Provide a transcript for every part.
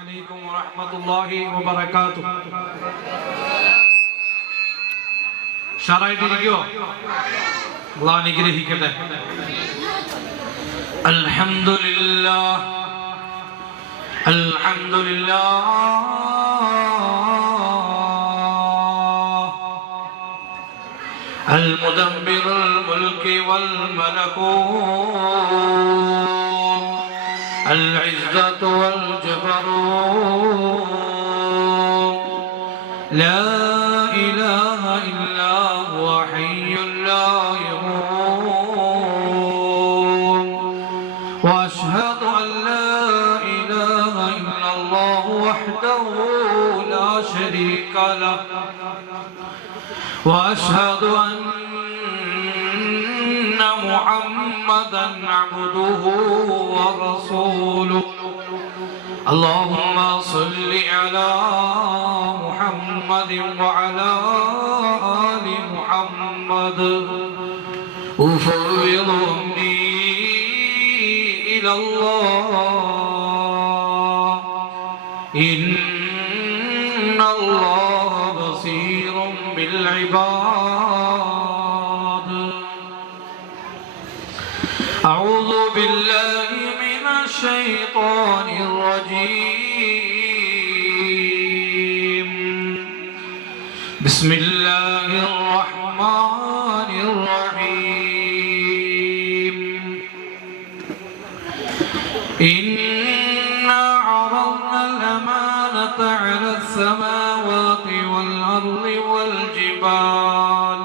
عليكم ورحمة الله وبركاته. ഷറായിട്ടിരിക്കോ? അല്ലാഹു അനുഗ്രഹിക്കട്ടെ. അൽഹംദുലില്ലാഹ് المدبر الملك والملكوت العزة والجبروت لا إله إلا هو حي لا يموت وأشهد أن لا إله إلا الله وحده لا شريك له وأشهد أن محمدا عبده ورسوله اللهم صل على محمد وعلى آل محمد أفوض أمري إلى الله إن الله بصير بالعباد. أعوذ بالله من الشيطان الرجيم. بسم الله الرحمن الرحيم. إنا عرضنا الأمانة على السماوات والأرض والجبال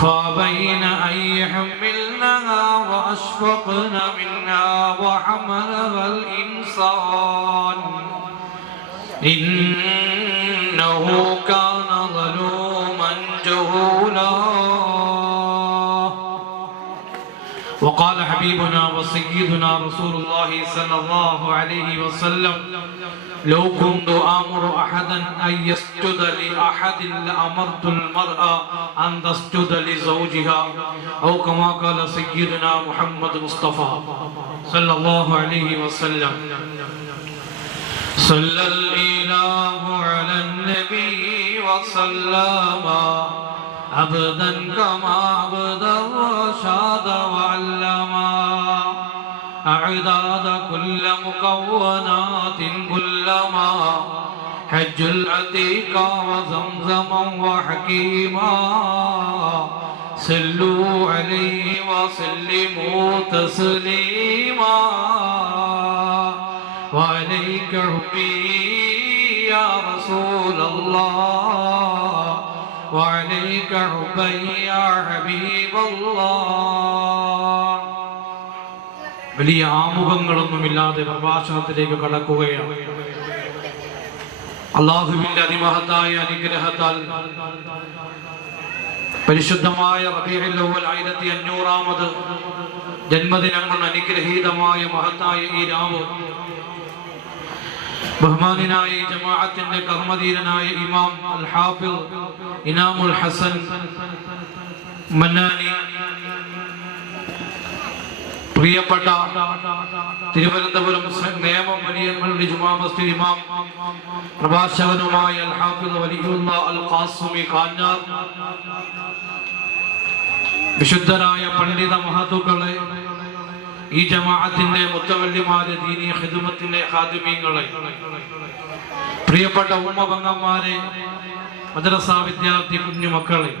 فأبين أن يحملنها وأشفقن منها وحملها الإنسان إنه كان ظلوما جهولا. وقال حبيبنا وسيدنا رسول الله صلى الله عليه وسلم لو كنت آمر أحدا أن يسجد لأحد لأمرت المرأة أن تسجد لزوجها أو كما قال سيدنا محمد مصطفى صلى الله عليه وسلم. صلى الإله على النبي وسلم عبدا كما عبدا وشاد وعلما أعداد كل مكونات كلما حج العتيق وزمزما وحكيما صلوا عليه وسلموا تسليما وعليك حبي يا رسول الله وعليك حبي يا حبيب الله. വലിയ ആമുഖങ്ങളൊന്നുമില്ലാതെ പ്രഭാഷണത്തിലേക്ക് കടക്കുകയാണ്. അല്ലാഹുവിന്റെ അതിമഹത്തായ അനുഗ്രഹത്താൽ പരിശുദ്ധമായ റബീഉൽ അവ്വൽ 1500ാമത് ജന്മദിനം കൊണ്ട് അനുഗ്രഹീതമായ മഹത്തായ ഈ രാവ് ബഹുമാനായ ജമാഅത്തിന്റെ കർമ്മധീരനായ ഇമാം അൽ ഹാഫിദ് ഇനാമുൽ ഹസൻ മന്നാനി, പ്രിയപ്പെട്ട തിരുവനന്തപുരം നേമം വലിയങ്ങളുടെ ജുമാ മസ്ജിദ് ഇമാം പ്രഭാഷകനുമായ അൽ ഹാഫിദ് വലിയുല്ലാഹ് അൽ ഖാസിമി ഖാനാർ, വിശുദ്ധരായ പണ്ഡിത മഹത്തുക്കളെ, ഈ ജമാഅത്തിന്റെ മുത്തവല്ലിമാരെ, ദീനി ഖിദ്മത്തിന്റെ ഖാദിമീങ്ങളെ, പ്രിയപ്പെട്ട ഉമ്മപെങ്ങന്മാരെ, മദ്രസ വിദ്യാർത്ഥി കുഞ്ഞുമക്കളെ,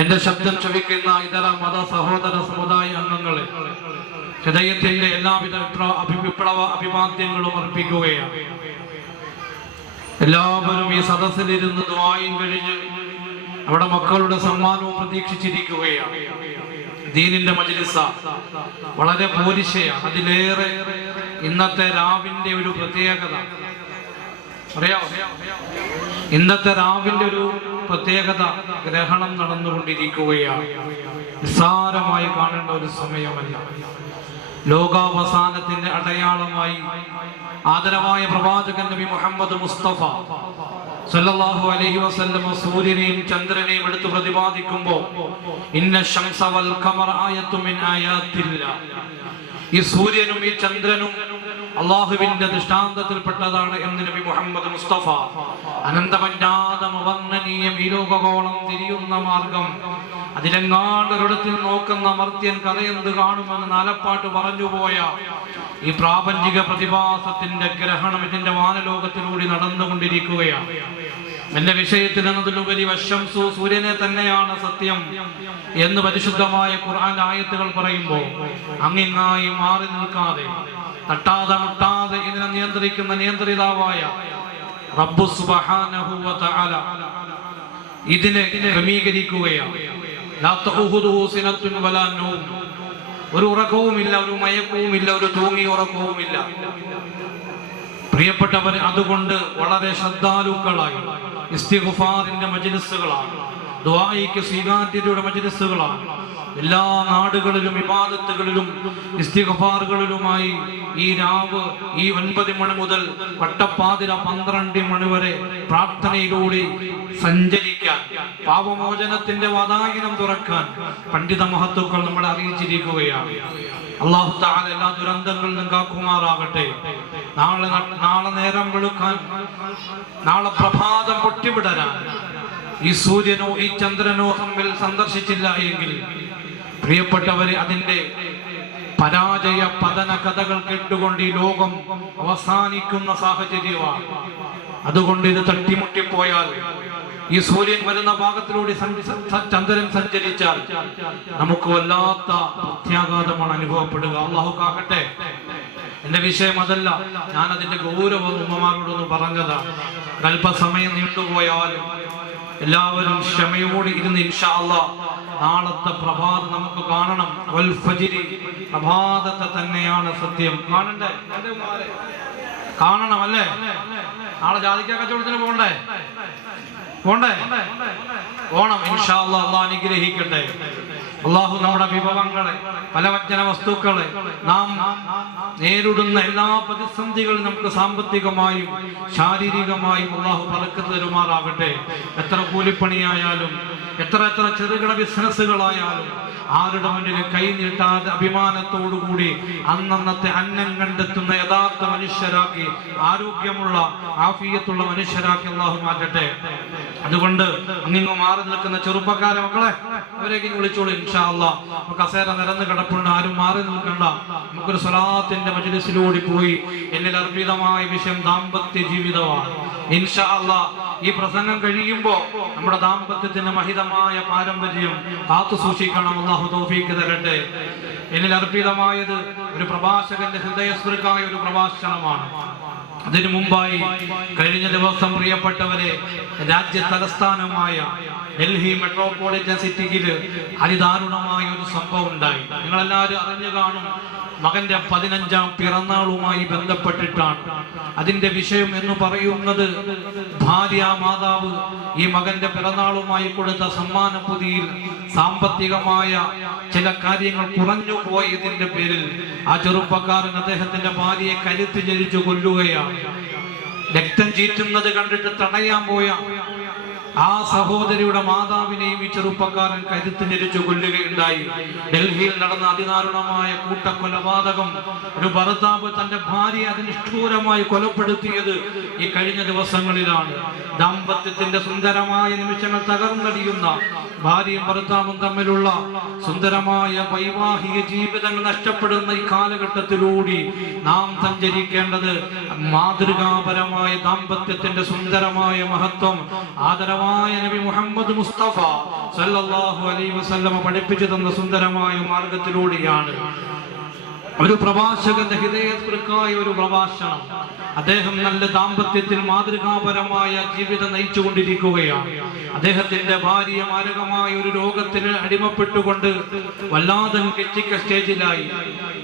എന്റെ ശബ്ദം ശ്രവിക്കുന്ന ഇതര മത സഹോദര സമുദായ അംഗങ്ങളെ, ഹൃദയത്തിന്റെ എല്ലാവിധ വിപ്ലവ അഭിവാദ്യങ്ങളും അർപ്പിക്കുകയാണ്. എല്ലാവരും ഈ സദസ്സിലിരുന്ന് ദുആയും കഴിഞ്ഞ് അവിടെ മക്കളുടെ സമ്മാനവും പ്രതീക്ഷിച്ചിരിക്കുകയാണ്. ദീനിന്റെ മജ്ലിസ വളരെ പോരിശയാണ്. അതിലേറെ ഇന്നത്തെ രാവിന്റെ ഒരു പ്രത്യേകത അറിയാമോ? ഇന്നത്തെ രാവിന്റെ ഒരു പ്രത്യേകത, ഗ്രഹണം നടന്നുകൊണ്ടിരിക്കുകയാണ്. നിസ്സാരമായി കാണേണ്ട ഒരു സമയമല്ല. ലോകാവസാനത്തിന്റെ അടയാളമായി ആദരവായ പ്രവാചകൻ നബി മുഹമ്മദ് മുസ്തഫ സല്ലല്ലാഹു അലൈഹി വസല്ലം സൂര്യനെയും ചന്ദ്രനെയും എടുത്ത് പ്രതിപാദിക്കുമ്പോൾ ഇന്ന ശംസ വൽ ഖമറ ആയത്തു മിൻ ആയാത്തില്ലാ, ഈ സൂര്യനും ഈ ചന്ദ്രനും അള്ളാഹുവിന്റെ ദൃഷ്ടാന്തത്തിൽപ്പെട്ടതാണ് എന്ന് നബി മുഹമ്മദ് മുസ്തഫ. അനന്തമന്യാതമവർണ്ണനീയം ഈ ലോകഗോളം തിരിയുന്ന മാർഗം, അതിലെങ്ങാണ്ടൊരിടത്തിൽ നോക്കുന്ന മർത്യൻ കഥയെന്ത് കാണുമെന്ന് നാലപ്പാട്ട് പറഞ്ഞുപോയ ഈ പ്രാപഞ്ചിക പ്രതിഭാസത്തിന്റെ ഗ്രഹണം ഇതിന്റെ വാനലോകത്തിലൂടെ നടന്നുകൊണ്ടിരിക്കുകയാണ്. എന്റെ വിഷയത്തിൽ എന്നതിലുപരി വശംസു, സൂര്യനെ തന്നെയാണ് സത്യം എന്ന് പരിശുദ്ധമായ ഖുർആന്റെ ആയത്തുകൾ പറയുമ്പോൾ അങ്ങിങ്ങായി മാറി നിൽക്കാതെ, തട്ടാതെ മുട്ടാതെ ഇതിനെ നിയന്ത്രിക്കുന്ന നിയന്ത്രിതാവായ റബ്ബു സുബ്ഹാനഹു വ തആല ഇതിനെ ക്രമീകരിക്കുകയാണ്. ലാ തഖുദുഹു സിനത്തുൻ വലാ നൗം, ഒരു ഉറക്കവുമില്ല, ഒരു മയക്കവുമില്ല, ഒരു തൂങ്ങി ഉറക്കവുമില്ല. പ്രിയപ്പെട്ടവർ, അതുകൊണ്ട് വളരെ ശ്രദ്ധാലുക്കളായി ഇസ്തിഗ്ഫാറിന്റെ മജ്ലിസുകളാണ്, ദുആയിക്ക് സ്വീകാര്യതയുടെ മജ്ലിസുകളാണ്. എല്ലാ നാടുകളിലും ഇബാദത്തുകളിലും ഇസ്തിഗ്ഫാറുകളിലുമായി ഈ രാവ്, ഈ 9 മണി മുതൽ വട്ടപ്പാതിര 12 മണി വരെ പ്രാർത്ഥനയിലൂടെ സഞ്ചരിക്കാൻ, പാപമോചനത്തിന്റെ വാതായനം തുറക്കാൻ പണ്ഡിത മഹത്തുക്കൾ നമ്മളെ അറിയിച്ചിരിക്കുകയാണ്. അല്ലാഹു തആല എല്ലാ ദുരന്തങ്ങളിൽ നിന്നും കാക്കുമാറാകട്ടെ. നാളെ നേരം വെളുക്കാൻ, നാളെ പ്രഭാതം പൊട്ടിവിടരാൻ ഈ സൂര്യനോ ഈ ചന്ദ്രനോ തമ്മിൽ സന്ദർശിച്ചില്ല എങ്കിൽ പ്രിയപ്പെട്ടവരെ, അതിന്റെ പരാജയ പതന കഥകൾ കേട്ടുകൊണ്ട് ഈ ലോകം അവസാനിക്കുന്ന സാഹചര്യമാണ്. അതുകൊണ്ട് ഇത് തട്ടിമുട്ടിപ്പോയാൽ, ഈ സൂര്യൻ വരുന്ന ഭാഗത്തിലൂടെ ചന്ദ്രൻ സഞ്ചരിച്ചാൽ നമുക്ക് വല്ലാത്ത പ്രത്യാഘാതമാണ് അനുഭവപ്പെടുക. അല്ലാഹു കാക്കട്ടെ. എന്റെ വിഷയം അതല്ല, ഞാൻ അതിന്റെ ഗൗരവം ഉമ്മമാരോടൊന്ന് പറഞ്ഞതാണ്. അല്പസമയം നീണ്ടുപോയാലും എല്ലാവരും ക്ഷമയോടെ ഇരുന്ന് ഇൻഷാ അല്ലാഹ് നാളത്തെ പ്രഭാതം നമുക്ക് കാണണം. വൽ ഫജ്രി, പ്രഭാതത്തെ തന്നെയാണ് സത്യം. കാണണ്ടേ? കാണണം അല്ലേ? നാളെ ജാതിക്ക കച്ചവടത്തിന് പോണ്ടേ? പോണം ഇൻഷാ അല്ലാഹ്. അല്ലാഹ് അനുഗ്രഹിക്കട്ടെ. അല്ലാഹു നമ്മുടെ വിഭവങ്ങളെ, പലവ്യഞ്ജന വസ്തുക്കളെ, നാം നേരിടുന്ന എല്ലാ പ്രതിസന്ധികളും നമുക്ക് സാമ്പത്തികമായും ശാരീരികമായും അല്ലാഹു ബർക്കത്ത് തരുമാറാകട്ടെ. എത്ര കൂലിപ്പണിയായാലും, എത്ര ചെറുകിട ബിസിനസ്സുകളായാലും ആരുടെ മുന്നിൽ കൈ നീട്ടാതെ അഭിമാനത്തോടുകൂടി അന്നന്നത്തെ അന്നം കണ്ടെത്തുന്ന യഥാർത്ഥ മനുഷ്യരാക്കി, ആരോഗ്യമുള്ള ആഫിയത്തുള്ള മനുഷ്യരാക്കി അല്ലാഹു മാറ്റട്ടെ. അതുകൊണ്ട് അങ്ങിങ്ങ് മാറി നിൽക്കുന്ന ചെറുപ്പക്കാരെ മക്കളെ, അവരേക്ക് വിളിച്ചോളൂ ഇൻഷാ അല്ലാഹ്. നമുക്ക് കസേര നിരന്ന് കിടപ്പുണ്ട്, ആരും മാറി നിൽക്കണ്ട. നമുക്കൊരു സ്വലാത്തിന്റെ മജ്ലിസിലൂടെ പോയി, എന്നിൽ അർപ്പിതമായ വിഷയം ദാമ്പത്യ ജീവിതമാണ്. ഇൻഷാ അല്ലാഹ് ഈ പ്രസംഗം കഴിയുമ്പോൾ നമ്മുടെ ദാമ്പത്യത്തിന്റെ മഹിതമായ പാരമ്പര്യം കാത്തു സൂക്ഷിക്കണം. അല്ലാഹു തൗഫീഖ് തരട്ടെ. എന്നിൽ അർപ്പിതമായത് ഒരു പ്രഭാഷകന്റെ ഹൃദയസ്പൃക്കായ ഒരു പ്രഭാഷണമാണ്. അതിനു മുമ്പായി കഴിഞ്ഞ ദിവസം പ്രിയപ്പെട്ടവരെ, രാജ്യ തലസ്ഥാനമായ ഡൽഹി മെട്രോപൊളിറ്റൻ സിറ്റിയിൽ അതിദാരുണമായ ഒരു സംഭവം ഉണ്ടായി. നിങ്ങളെല്ലാവരും അറിഞ്ഞു കാണും. മകന്റെ 15ാം പിറന്നാളുമായി ബന്ധപ്പെട്ടിട്ടാണ് അതിന്റെ വിഷയം എന്ന് പറയുന്നത്. ഭാര്യ മാതാവ് ഈ മകന്റെ പിറന്നാളുമായി കൊടുത്ത സമ്മാന പൊതിയിൽ സാമ്പത്തികമായ ചില കാര്യങ്ങൾ കുറഞ്ഞു പോയതിന്റെ പേരിൽ ആ ചെറുപ്പക്കാരൻ അദ്ദേഹത്തിന്റെ ഭാര്യയെ കരുത്ത് ജരിച്ചു കൊല്ലുകയാണ്. രക്തം ചീറ്റുന്നത് കണ്ടിട്ട് തടയാൻ പോയ ആ സഹോദരിയുടെ മാതാവിനെയും ഈ ചെറുപ്പക്കാരൻ കരുത്ത് ഞെരിച്ചു കൊല്ലുകയുണ്ടായി. ഡൽഹിയിൽ നടന്ന അതിദാരുണമായ കൂട്ടക്കൊലപാതകം, ഒരു ഭർത്താവ് തന്റെ ഭാര്യയെ അതിനിഷ്ഠൂരമായി കൊലപ്പെടുത്തിയത് ഈ കഴിഞ്ഞ ദിവസങ്ങളിലാണ്. ദാമ്പത്യത്തിന്റെ സുന്ദരമായ നിമിഷങ്ങൾ തകർന്നടിയുന്ന ഭാര്യയും ഭർത്താവും തമ്മിലുള്ള സുന്ദരമായ വൈവാഹിക ജീവിതങ്ങൾ നഷ്ടപ്പെടുന്ന ഈ കാലഘട്ടത്തിലൂടെ നാം സഞ്ചരിക്കേണ്ടത് മാതൃകാപരമായ ദാമ്പത്യത്തിന്റെ സുന്ദരമായ മഹത്വം ആദരവായ നബി മുഹമ്മദ് മുസ്തഫ സല്ലല്ലാഹു അലൈഹി വസല്ലം പഠിപ്പിച്ചു തന്ന സുന്ദരമായ മാർഗത്തിലൂടെയാണ്. ഒരു പ്രഭാഷകന്റെ ഹൃദയസ്പൃക്കായ ഒരു പ്രഭാഷണം. അദ്ദേഹം നല്ല ദാമ്പത്യത്തിൽ മാതൃകാപരമായ ജീവിതം നയിച്ചുകൊണ്ടിരിക്കുകയാണ്. അദ്ദേഹത്തിന്റെ ഭാര്യ മാരകമായ ഒരു രോഗത്തിന് അടിമപ്പെട്ടുകൊണ്ട് വല്ലാതെ കെച്ചിക്ക സ്റ്റേജിലായി.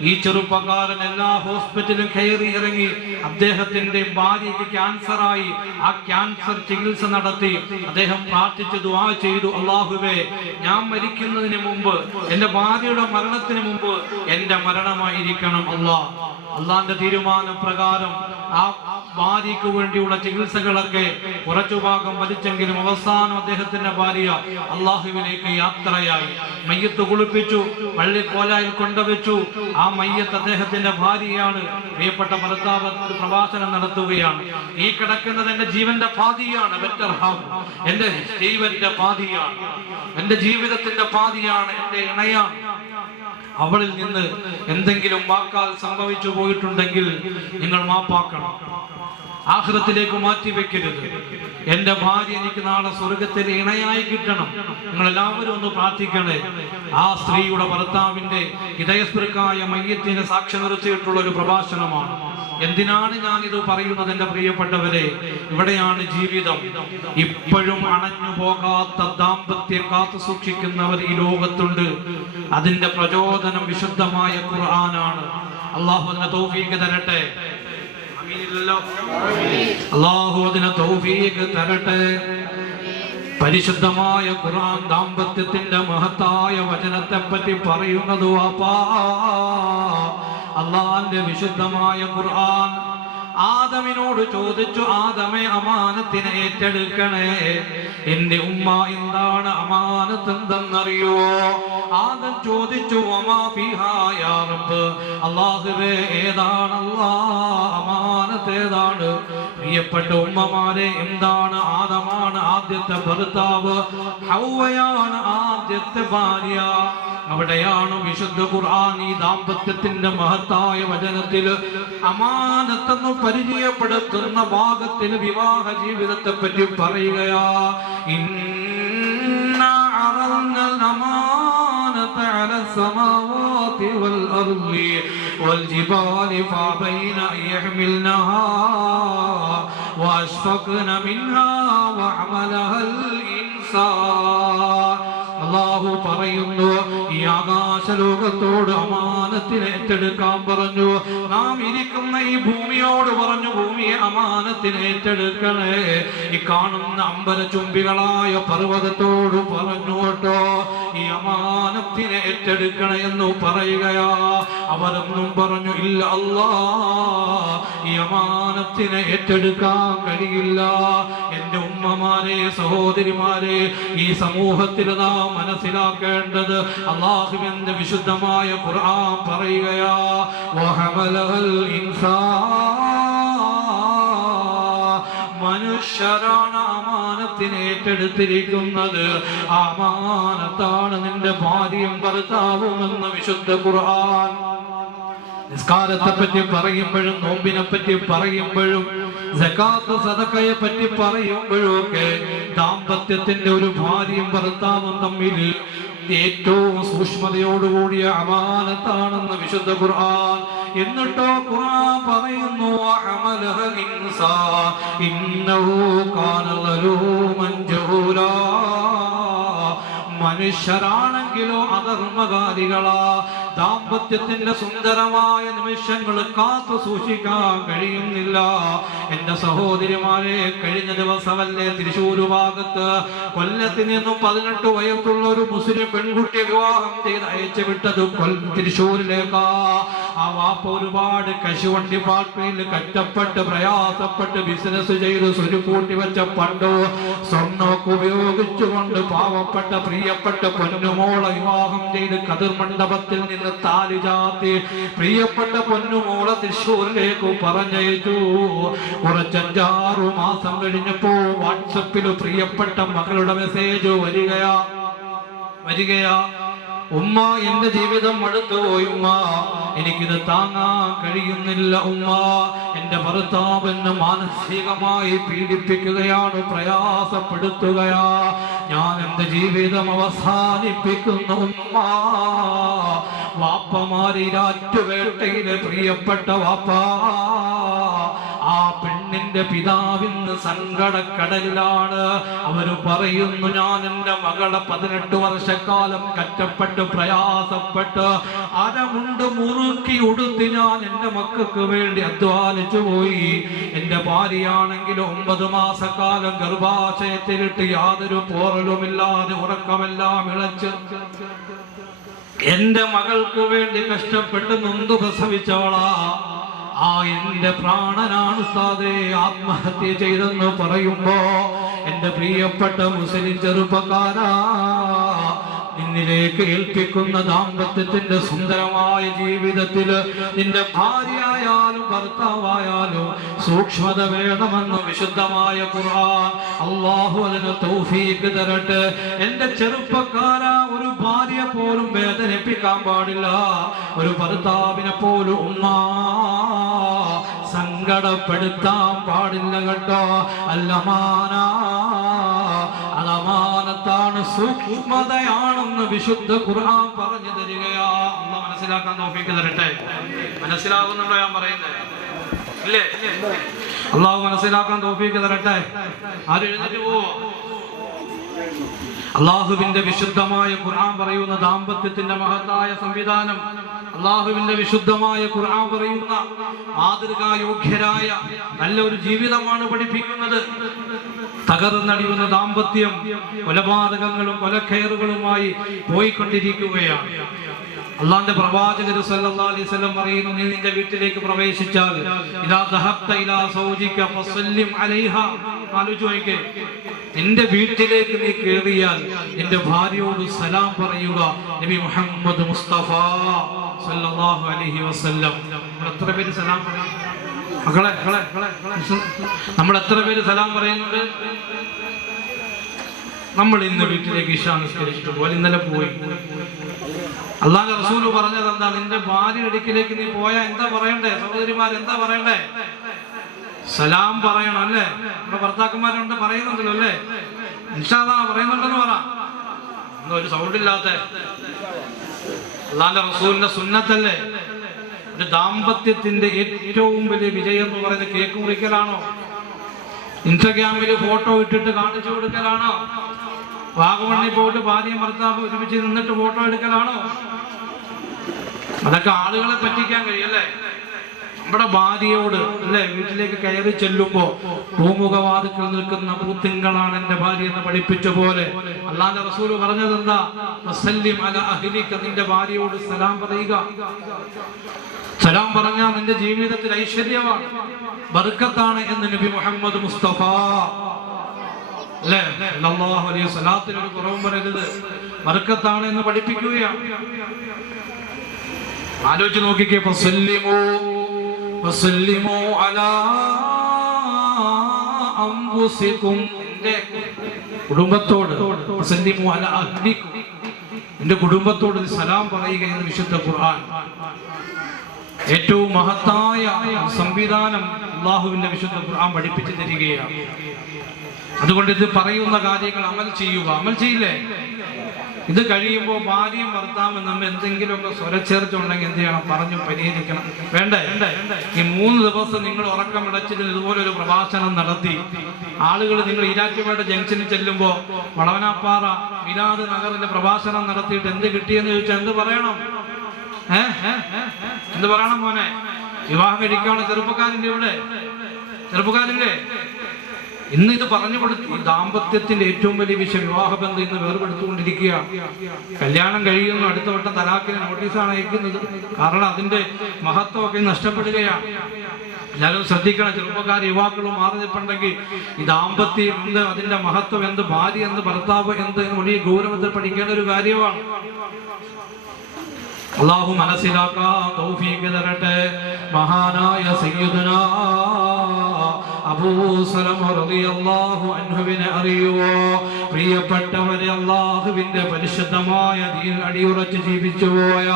ഈ ചെറുപ്പക്കാരൻ എല്ലാ ഹോസ്പിറ്റലും കയറി ഇറങ്ങി അദ്ദേഹത്തിന്റെ ഭാര്യയ്ക്ക് ക്യാൻസറായി. ആ ക്യാൻസർ ചികിത്സ നടത്തി അദ്ദേഹം പ്രാർത്ഥിച്ചു, ദുആ ചെയ്തു, അല്ലാഹുവേ, ഞാൻ മരിക്കുന്നതിന് മുമ്പ്, എന്റെ ഭാര്യയുടെ മരണത്തിന് മുമ്പ് എന്റെ മരണമായിരിക്കണം അല്ലാഹ്. അള്ളാന്റെ തീരുമാന പ്രകാരം ആ ഭാര്യയ്ക്ക് വേണ്ടിയുള്ള ചികിത്സകളൊക്കെ കുറച്ചു ഭാഗം വലിച്ചെങ്കിലും അവസാനം അദ്ദേഹത്തിന്റെ ഭാര്യ അള്ളാഹുവിലേക്ക് യാത്രയായി. മയ്യത്ത് കുളിപ്പിച്ചു, പള്ളിക്കോലായിൽ കൊണ്ടുവച്ചു. ആ മയ്യത്ത് അദ്ദേഹത്തിന്റെ ഭാര്യയാണ്. പ്രിയപ്പെട്ട ഭർത്താവ് പ്രഭാഷണം നടത്തുകയാണ്. ഈ കിടക്കുന്നത് എന്റെ ജീവന്റെ പാതിയാണ്, എന്റെ ജീവന്റെ പാതിയാണ്, എന്റെ ജീവിതത്തിന്റെ പാതിയാണ്, എന്റെ ഇണയാണ്. അവളിൽ നിന്ന് എന്തെങ്കിലും വാക്കാൽ സംഭവിച്ചു പോയിട്ടുണ്ടെങ്കിൽ നിങ്ങൾ മാപ്പാക്കണം, ആഖിറത്തിലേക്ക് മാറ്റി വെക്കരുത്. എന്റെ ഭാര്യ എനിക്ക് നാളെ സ്വർഗത്തിൽ ഇണയായി കിട്ടണം. നിങ്ങൾ എല്ലാവരും ഒന്ന് പ്രാർത്ഥിക്കണേ. ആ സ്ത്രീയുടെ ഭർത്താവിന്റെ ഹൃദയസ്പൃക്കായ മയ്യത്തിനെ സാക്ഷി നിർത്തിയിട്ടുള്ള ഒരു പ്രഭാഷണമാണ്. എന്തിനാണ് ഞാൻ ഇത് പറയുന്നത് എന്റെ പ്രിയപ്പെട്ടവരെ? ഇവിടെയാണ് ജീവിതം. ഇപ്പോഴും അണഞ്ഞു പോകാത്ത ദാമ്പത്യം കാത്തു സൂക്ഷിക്കുന്നവർ ഈ ലോകത്തുണ്ട്. അതിന്റെ പ്രചോദനം വിശുദ്ധമായ ഖുർആനാണ്. അല്ലാഹു അതിന് തൗഫീഖ് തരട്ടെ. അല്ലാഹു അതിന് തൗഫീഖ് തരട്ടെ. പരിശുദ്ധമായ ഖുർആൻ ദാമ്പത്യത്തിന്റെ മഹത്തായ വചനത്തെ പറ്റി പറയുന്നത് വാപ്പാ. അല്ലാഹുവിന്റെ വിശുദ്ധമായ ഖുർആൻ ആദമിനോട് ചോദിച്ചു, ആദമേ അമാനത്തിനെ ഏറ്റെടുക്കണേ. എന്റെ ഉമ്മ എന്താണ് അമാനത്ത് എന്തെന്നറിയോ? ആദം ചോദിച്ചു, വമാ ഫീഹാ യാ റബ്ബ്, അല്ലാഹുവേ ഏതാണ് അമാനത്ത് ഏതാണ്? പ്രിയപ്പെട്ട ഉമ്മമാരെ, എന്താണ്? ആദമാണ് ആദ്യത്തെ ഭർത്താവ്, ഹവ്വയാണ് ആദ്യത്തെ ഭാര്യ. അവിടെയാണ് വിശുദ്ധ ഖുർആൻ ഈ ദാമ്പത്യത്തിന്റെ മഹത്തായ വചനത്തിൽ അമാനത്തെന്ന് പരിചയപ്പെടുത്തുന്ന ഭാഗത്തിൽ വിവാഹ ജീവിതത്തെ പറ്റി പറയുകയാ. ഇന്നാ അറദ്നൽ അമാനത അലൽ സമാവാതി വൽ അർളി വൽ ജിബാലി ഫഅബൈന യഹ്മിൽനഹാ വഅശ്ഫഖ്ന മിൻഹാ വഹമലഹൽ ഇൻസാൻ. അല്ലാഹു പറയുന്നു, ഈ ആകാശലോകത്തോട് അമാനത്തിനെ ഏറ്റെടുക്കാൻ പറഞ്ഞു. നാം ഇരിക്കുന്ന ഈ ഭൂമിയോട് പറഞ്ഞു, ഭൂമിയെ അമാനത്തിനെ ഏറ്റെടുക്കണേ. ഈ കാണുന്ന അമ്പരചുംബികളായ പർവ്വതത്തോട് പറഞ്ഞു കേട്ടോ, ഈ അമാനത്തിനെ ഏറ്റെടുക്കണേ എന്ന് പറയുകയാ. അവരൊന്നും പറഞ്ഞു, ഇല്ല അല്ലാ, ഈ അമാനത്തിനെ ഏറ്റെടുക്കാൻ കഴിയില്ല. എന്റെ ഉമ്മമാരെ, സഹോദരിമാരെ, ഈ സമൂഹത്തിൽ നാം മനസ്സിലാക്കേണ്ടത് അല്ലാഹുവിന്റെ വിശുദ്ധമായ ഖുർആൻ പറയുകയാ, വഹമലൽ ഇൻസാൻ, മനുഷ്യരാണ് അമാനത്തിനെ ഏറ്റെടുത്തിരിക്കുന്നത്. അമാനത്താണ് നിന്റെ ഭാര്യയും ഭർത്താവും എന്ന് വിശുദ്ധ ഖുർആൻ. നിസ്കാരത്തെ പറ്റി പറയുമ്പോഴും, നോമ്പിനെ പറ്റി പറയുമ്പോഴും, സകാത്ത് സദഖയെ പറ്റി പറയുമ്പോഴും ഒക്കെ ദാമ്പത്യത്തിന്റെ ഒരു ഭാര്യയും ഭർത്താവും തമ്മിൽ ഏറ്റവും സൂക്ഷ്മതയോടുകൂടിയ അമാനത്താണെന്ന് വിശുദ്ധ ഖുർആൻ. എന്നിട്ടോ ഖുർആൻ പറയുന്നു, വഹമലഹൽ ഇൻസാൻ ഇന്നഹു കാന സലൂമൻ ജഹൂലാ. മനുഷ്യരാണെങ്കിലോ അധർമ്മകാരികളാ. ദാമ്പത്യത്തിന്റെ സുന്ദരമായ നിമിഷങ്ങൾ കാത്തു സൂക്ഷിക്കാൻ കഴിയുന്നില്ല. എന്റെ സഹോദരിമാരെ, കഴിഞ്ഞ ദിവസമല്ലേ തൃശ്ശൂർ ഭാഗത്ത് കൊല്ലത്തിൽ നിന്നും 18 വയസ്സുള്ള ഒരു മുസ്ലിം പെൺകുട്ടിയെ വിവാഹം ചെയ്ത് അയച്ചു വിട്ടത് തൃശ്ശൂരിലേക്കാ. ആ വാപ്പ ഒരുപാട് കശുവണ്ടി ഫാക്ടറിയിൽ കഷ്ടപ്പെട്ട് പ്രയാസപ്പെട്ട് ബിസിനസ് ചെയ്ത് സുരുക്കൂട്ടി വെച്ച പണ്ടോ സ്വർണ്ണമൊക്കെ ഉപയോഗിച്ചുകൊണ്ട് പാവപ്പെട്ട പ്രിയപ്പെട്ട പൊന്നുമോളെ വിവാഹം ചെയ്ത് കതിർ മണ്ഡപത്തിൽ നിന്ന് താലി ചാർത്തി പ്രിയപ്പെട്ട പൊന്നുമോളെ തൃശ്ശൂരിലേക്ക് പറഞ്ഞയച്ചു. കുറച്ച് 5-6 മാസം കഴിഞ്ഞപ്പോ വാട്സപ്പിൽ പ്രിയപ്പെട്ട മകളുടെ മെസ്സേജ് വരികയാ, ഉമ്മ എന്റെ ജീവിതം മടുത്തുപോയി ഉമ്മ, എനിക്കിത് താങ്ങാൻ കഴിയുന്നില്ല ഉമ്മ. എന്റെ ഭർത്താവ് എന്നെ മാനസികമായി പീഡിപ്പിക്കുകയാണ്, പ്രയാസപ്പെടുത്തുകയാ. ഞാൻ എന്റെ ജീവിതം അവസാനിപ്പിക്കുന്നു ഉമ്മ. വാപ്പമാരി രാറ്റുവേട്ടയിലെ പ്രിയപ്പെട്ട വാപ്പ, ആ പെണ്ണിന്റെ പിതാവിന്ന് സങ്കടക്കടലിലാണ്. അവര് പറയുന്നു, ഞാൻ എന്റെ മകളെ 18 വർഷക്കാലം കഷ്ടപ്പെട്ട് പ്രയാസപ്പെട്ട് അരമുണ്ട് മുറുക്കി ഉടുത്ത് ഞാൻ എന്റെ മക്കൾക്ക് വേണ്ടി അധ്വാനിച്ചു പോയി. എന്റെ ഭാര്യയാണെങ്കിൽ 9 മാസക്കാലം ഗർഭാശയത്തിലിട്ട് യാതൊരു പോറലുമില്ലാതെ ഉറക്കമെല്ലാം ഇളച്ച് എന്റെ മകൾക്ക് വേണ്ടി കഷ്ടപ്പെട്ട് നൊന്തു പ്രസവിച്ചവളാ. ആ എന്റെ പ്രാണനാണ് ഉസ്താദേ ആത്മഹത്യ ചെയ്തെന്ന് പറയുമ്പോ എന്റെ പ്രിയപ്പെട്ട മുസ്ലിം ചെറുപ്പക്കാരാ, നിന്നിലേക്ക് ഏൽപ്പിക്കുന്ന ദാമ്പത്യത്തിന്റെ സുന്ദരമായ ജീവിതത്തിൽ നിന്റെ ഭാര്യയായാലും ഭർത്താവായാലും സൂക്ഷ്മത വേണമെന്ന് വിശുദ്ധമായ ഖുർആൻ. അല്ലാഹു അതിന് തൗഫീഖ് തരട്ടെ. എന്റെ ചെറുപ്പക്കാരാ, ഒരു ഭാര്യ പോലും വേദനിപ്പിക്കാൻ പാടില്ല, ഒരു ഭർത്താവിനെ പോലും സങ്കടപ്പെടുത്താൻ പാടില്ല കേട്ടോ. അല്ലമാനാ, അലമാനത്താണ്, സൂക്ഷ്മതയാണെന്ന് വിശുദ്ധ ഖുർആൻ പറഞ്ഞു തരികയാ. അല്ലാഹ് മനസ്സിലാക്കാൻ തൗഫീഖ് തരട്ടെ. മനസ്സിലാകുന്നുണ്ടോ ഞാൻ പറയുന്നത്? ഇല്ലേ? അല്ലാഹു മനസ്സിലാക്കാൻ തൗഫീഖ് തരട്ടെ. ആരും എഴുന്നേറ്റ് പോവോ? അള്ളാഹുവിന്റെ വിശുദ്ധമായ ഖുർആൻ പറയുന്ന ദാമ്പത്യത്തിന്റെ മഹത്തായ സംവിധാനം, അള്ളാഹുവിന്റെ വിശുദ്ധമായ ഖുർആൻ പറയുന്ന മാതൃകായോഗ്യരായ നല്ലൊരു ജീവിതമാണ് പഠിപ്പിക്കുന്നത്. തകർന്നടിയുന്ന ദാമ്പത്യം കൊലപാതകങ്ങളും കൊലക്കയറുകളുമായി പോയിക്കൊണ്ടിരിക്കുകയാണ്. അള്ളാന്റെ പ്രവാചകർ സല്ലല്ലാഹു അലൈഹി വസല്ലം പറയുന്നു, നീ നിന്റെ വീട്ടിലേക്ക് പ്രവേശിച്ചാൽ ഇദാ ദഹബ്ത ഇലാ സൗജിക ഫസല്ലിം അലൈഹാ, ആലോചിക്കേ, നിന്റെ വീട്ടിലേക്ക് നീ കയറിയാൽ നിന്റെ ഭാര്യയോട് സലാം പറയുക. നബി മുഹമ്മദ് മുസ്തഫ സല്ലല്ലാഹു അലൈഹി വസല്ലം. എത്ര പേര് സലാം പറയും? മക്കളെ, നമ്മൾ എത്ര പേര് സലാം പറയുന്നുണ്ട്? നമ്മൾ ഇന്ന് വീട്ടിലേക്ക് ഇശാ നിസ്കരിച്ചിട്ട് പോലെ ഇന്നലെ പോയി. അല്ലാഹുവിന്റെ റസൂല് പറഞ്ഞത് എന്താ? നിന്റെ ഭാര്യയുടെ അടുക്കിലേക്ക് നീ പോയാൽ എന്താ പറയണ്ടേ? സഹോദരിമാർ എന്താ പറയണ്ടേ? സലാം പറയണം അല്ലേ? നമ്മുടെ ഭർത്താക്കന്മാരുണ്ട്, പറയുന്നുണ്ടല്ലോ അല്ലേ? ഇൻഷാ അല്ലാഹ് പറയുന്നുണ്ടെന്ന് പറ. ഒരു സൗണ്ട് ഇല്ലാത്ത അല്ലാഹുവിന്റെ റസൂലിന്റെ സുന്നത്തല്ലേ? ഒരു ദാമ്പത്യത്തിന്റെ ഏറ്റവും വലിയ വിജയം എന്ന് പറയുന്നത് കേക്ക് മുറിക്കലാണോ? ഇൻസ്റ്റഗ്രാമിൽ ഫോട്ടോ ഇട്ടിട്ട് കാണിച്ചു കൊടുക്കലാണോ? വാഗമണ്ണി പോയിട്ട് ഭാര്യയും ഭർത്താവ് ഒരുമിച്ച് നിന്നിട്ട് ഫോട്ടോ എടുക്കലാണോ? അതൊക്കെ ആളുകളെ പറ്റിക്കാൻ കഴിയല്ലേ? നമ്മുടെ ഭാര്യയോട് അല്ലെ വീട്ടിലേക്ക് കയറി ചെല്ലുമ്പോ പൂമുഖവാതിക്കൽ നിൽക്കുന്ന പൂത്തിങ്കളാണ് എന്റെ ഭാര്യ എന്ന് പഠിപ്പിച്ച പോലെ അല്ലാഹുവിന്റെ റസൂൽ പറഞ്ഞത് എന്താ? വസല്ലിം അലാ അഹ്ലിക, നിന്റെ ഭാര്യയോട് സലാം പറയുക. സലാം പറഞ്ഞാൽ നിന്റെ ജീവിതത്തിൽ ഐശ്വര്യമാണ്, ബർക്കത്താണ് എന്ന് നബി മുഹമ്മദ് മുസ്തഫ സല്ലല്ലാഹു അലൈഹി വസല്ലം ഒരു കുറവും പറയരുത്, ബർക്കത്താണ് എന്ന് പഠിപ്പിക്കുകയാണ്. ആലോചിച്ച് നോക്കിക്കേ. വസല്ലിമു അലാ അൻഫുസികും, നിന്റെ കുടുംബത്തോട്, വസല്ലിമു അലാ അഹ്ലികും, നിന്റെ കുടുംബത്തോട് സലാം പറയുക എന്ന് വിശുദ്ധ ഖുർആൻ. ഏറ്റവും മഹത്തായ സംവിധാനം അല്ലാഹുവിന്റെ വിശുദ്ധ ഖുർആൻ പഠിപ്പിച്ചു തരികയാണ്. അതുകൊണ്ട് ഇത് പറയുന്ന കാര്യങ്ങൾ അമൽ ചെയ്യുക. അമൽ ചെയ്യില്ലേ? ഇത് കഴിയുമ്പോൾ ഭാര്യയും ഭർത്താവും നമ്മൾ എന്തെങ്കിലുമൊക്കെ സ്വരച്ചേർച്ചുണ്ടെങ്കിൽ എന്ത് ചെയ്യണം? പറഞ്ഞു പരിഹരിക്കണം. വേണ്ടേ? ഈ 3 ദിവസം നിങ്ങൾ ഉറക്കമിടച്ചിട്ട് ഇതുപോലെ ഒരു പ്രഭാഷണം നടത്തി ആളുകൾ, നിങ്ങൾ ഈരാറ്റുപേട്ട ജംഗ്ഷനിൽ ചെല്ലുമ്പോൾ വളവനാപ്പാറ മിലാദ് നഗറിന്റെ പ്രഭാഷണം നടത്തിയിട്ട് എന്ത് കിട്ടിയെന്ന് ചോദിച്ചാൽ എന്ത് പറയണം? എന്ത് പറയണം മോനെ? വിവാഹം കഴിക്കാനുള്ള ചെറുപ്പക്കാരില്ലേ ഇവിടെ? ചെറുപ്പക്കാരില്ലേ? ഇന്ന് ഇത് പറഞ്ഞു കൊടുത്തു. ഈ ദാമ്പത്യത്തിന്റെ ഏറ്റവും വലിയ വിഷയം വിവാഹബന്ധം ഇന്ന് വേർപെടുത്തുകൊണ്ടിരിക്കുക. കല്യാണം കഴിയുന്നു, അടുത്ത വട്ടം തലാഖിന് നോട്ടീസാണ് അയക്കുന്നത്. കാരണം അതിന്റെ മഹത്വമൊക്കെ നഷ്ടപ്പെടുകയാണ്. എല്ലാവരും ശ്രദ്ധിക്കണം. ചെറുപ്പക്കാർ യുവാക്കളും മാറി നിൽപ്പുണ്ടെങ്കിൽ ഈ ദാമ്പത്യം എന്ത്, അതിന്റെ മഹത്വം എന്ത്, ഭാര്യ എന്ത്, ഭർത്താവ് എന്ത്, വലിയ ഗൗരവത്തിൽ പഠിക്കേണ്ട ഒരു കാര്യമാണ്. അല്ലാഹു മനസ്സിലാക്കാൻ തൗഫീഖ് തരട്ടെ. മഹാനായ സയ്യിദുനാ അബൂ സലമ റളിയല്ലാഹു അൻഹുവിനെ അറിയുവോ? പ്രിയപ്പെട്ടവരെ, അല്ലാഹുവിന്റെ പരിശുദ്ധമായ ദീൻ അടിയുറച്ച് ജീവിച്ചു പോയ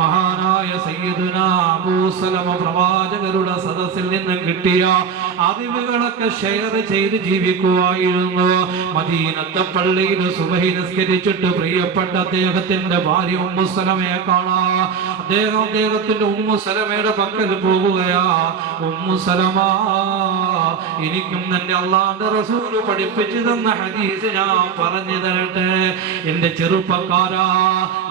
മഹാനായ സയ്യിദുനാ അബൂ സലമ പ്രവാചകരുടെ സദസ്സിൽ നിന്ന് കിട്ടിയ അറിവുകളൊക്കെ ഷെയർ ചെയ്ത് ജീവിക്കുവായിരുന്നു. മദീനത്തെ പള്ളിയിൽ സുബഹി നിസ്കരിച്ചിട്ട് പ്രിയപ്പെട്ട അദ്ദേഹത്തിന്റെ ഭാര്യ ഉമ്മു സലമയെ കാണാം. അദ്ദേഹത്തിന്റെ ഉമ്മു സലമയുടെ പക്കൽ പോവുകയാ. ഉമ്മു സലമ, എനിക്കും എന്റെ അല്ലാഹുവിന്റെ റസൂൽ പഠിപ്പിച്ചു തന്ന ഹദീസ് ഞാൻ ഞാൻ പറഞ്ഞു തരട്ടെ എന്റെ ചെറുപ്പക്കാരാ,